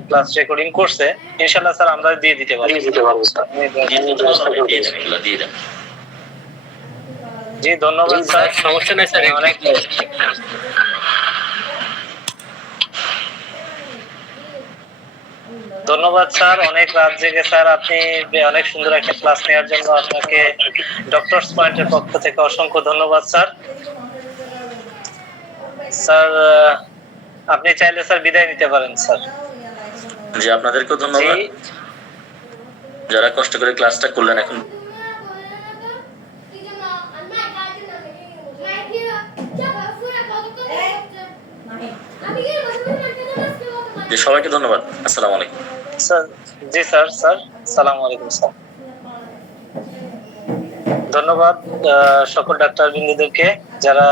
ক্লাস রেকর্ডিং করছে, ইনশাআল্লাহ স্যার আমরা দিয়ে দিতে পারবো স্যার। দিয়ে দেন। জি ধন্যবাদ স্যার, সমস্যা নেই স্যার, অনেক ধন্যবাদ স্যার, অনেক রাত জেগে স্যার আপনি অনেক সুন্দর একটা ক্লাস নেওয়ার জন্য আপনাকে ডক্টরস পয়েন্টের পক্ষ থেকে অসংখ্য ধন্যবাদ স্যার। স্যার আপনি চাইলে স্যার বিদায় নিতে পারেন স্যার। জি আপনাদেরকেও ধন্যবাদ যারা কষ্ট করে ক্লাসটা করলেন। এখন সবাইকে ধন্যবাদ, আসসালামু আলাইকুম স্যার। জি স্যার, আসসালামু আলাইকুম স্যার। ধন্যবাদ সকল ডাক্তার বৃন্দদেরকে যারা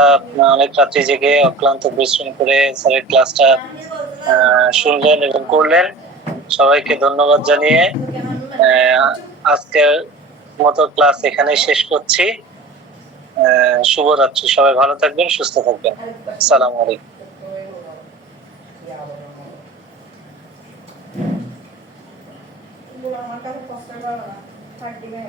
অনেক রাত্রি জেগে অক্লান্ত পরিশ্রম করে স্যারের ক্লাসটা শুনলেন এবং করলেন, সবাইকে ধন্যবাদ জানিয়ে আজকের মতো ক্লাস এখানেই শেষ করছি। শুভরাত্রি, সবাই ভালো থাকবেন, সুস্থ থাকবেন, আসসালামু আলাইকুম। আমার কাছে কষ্টটা থাকবে না।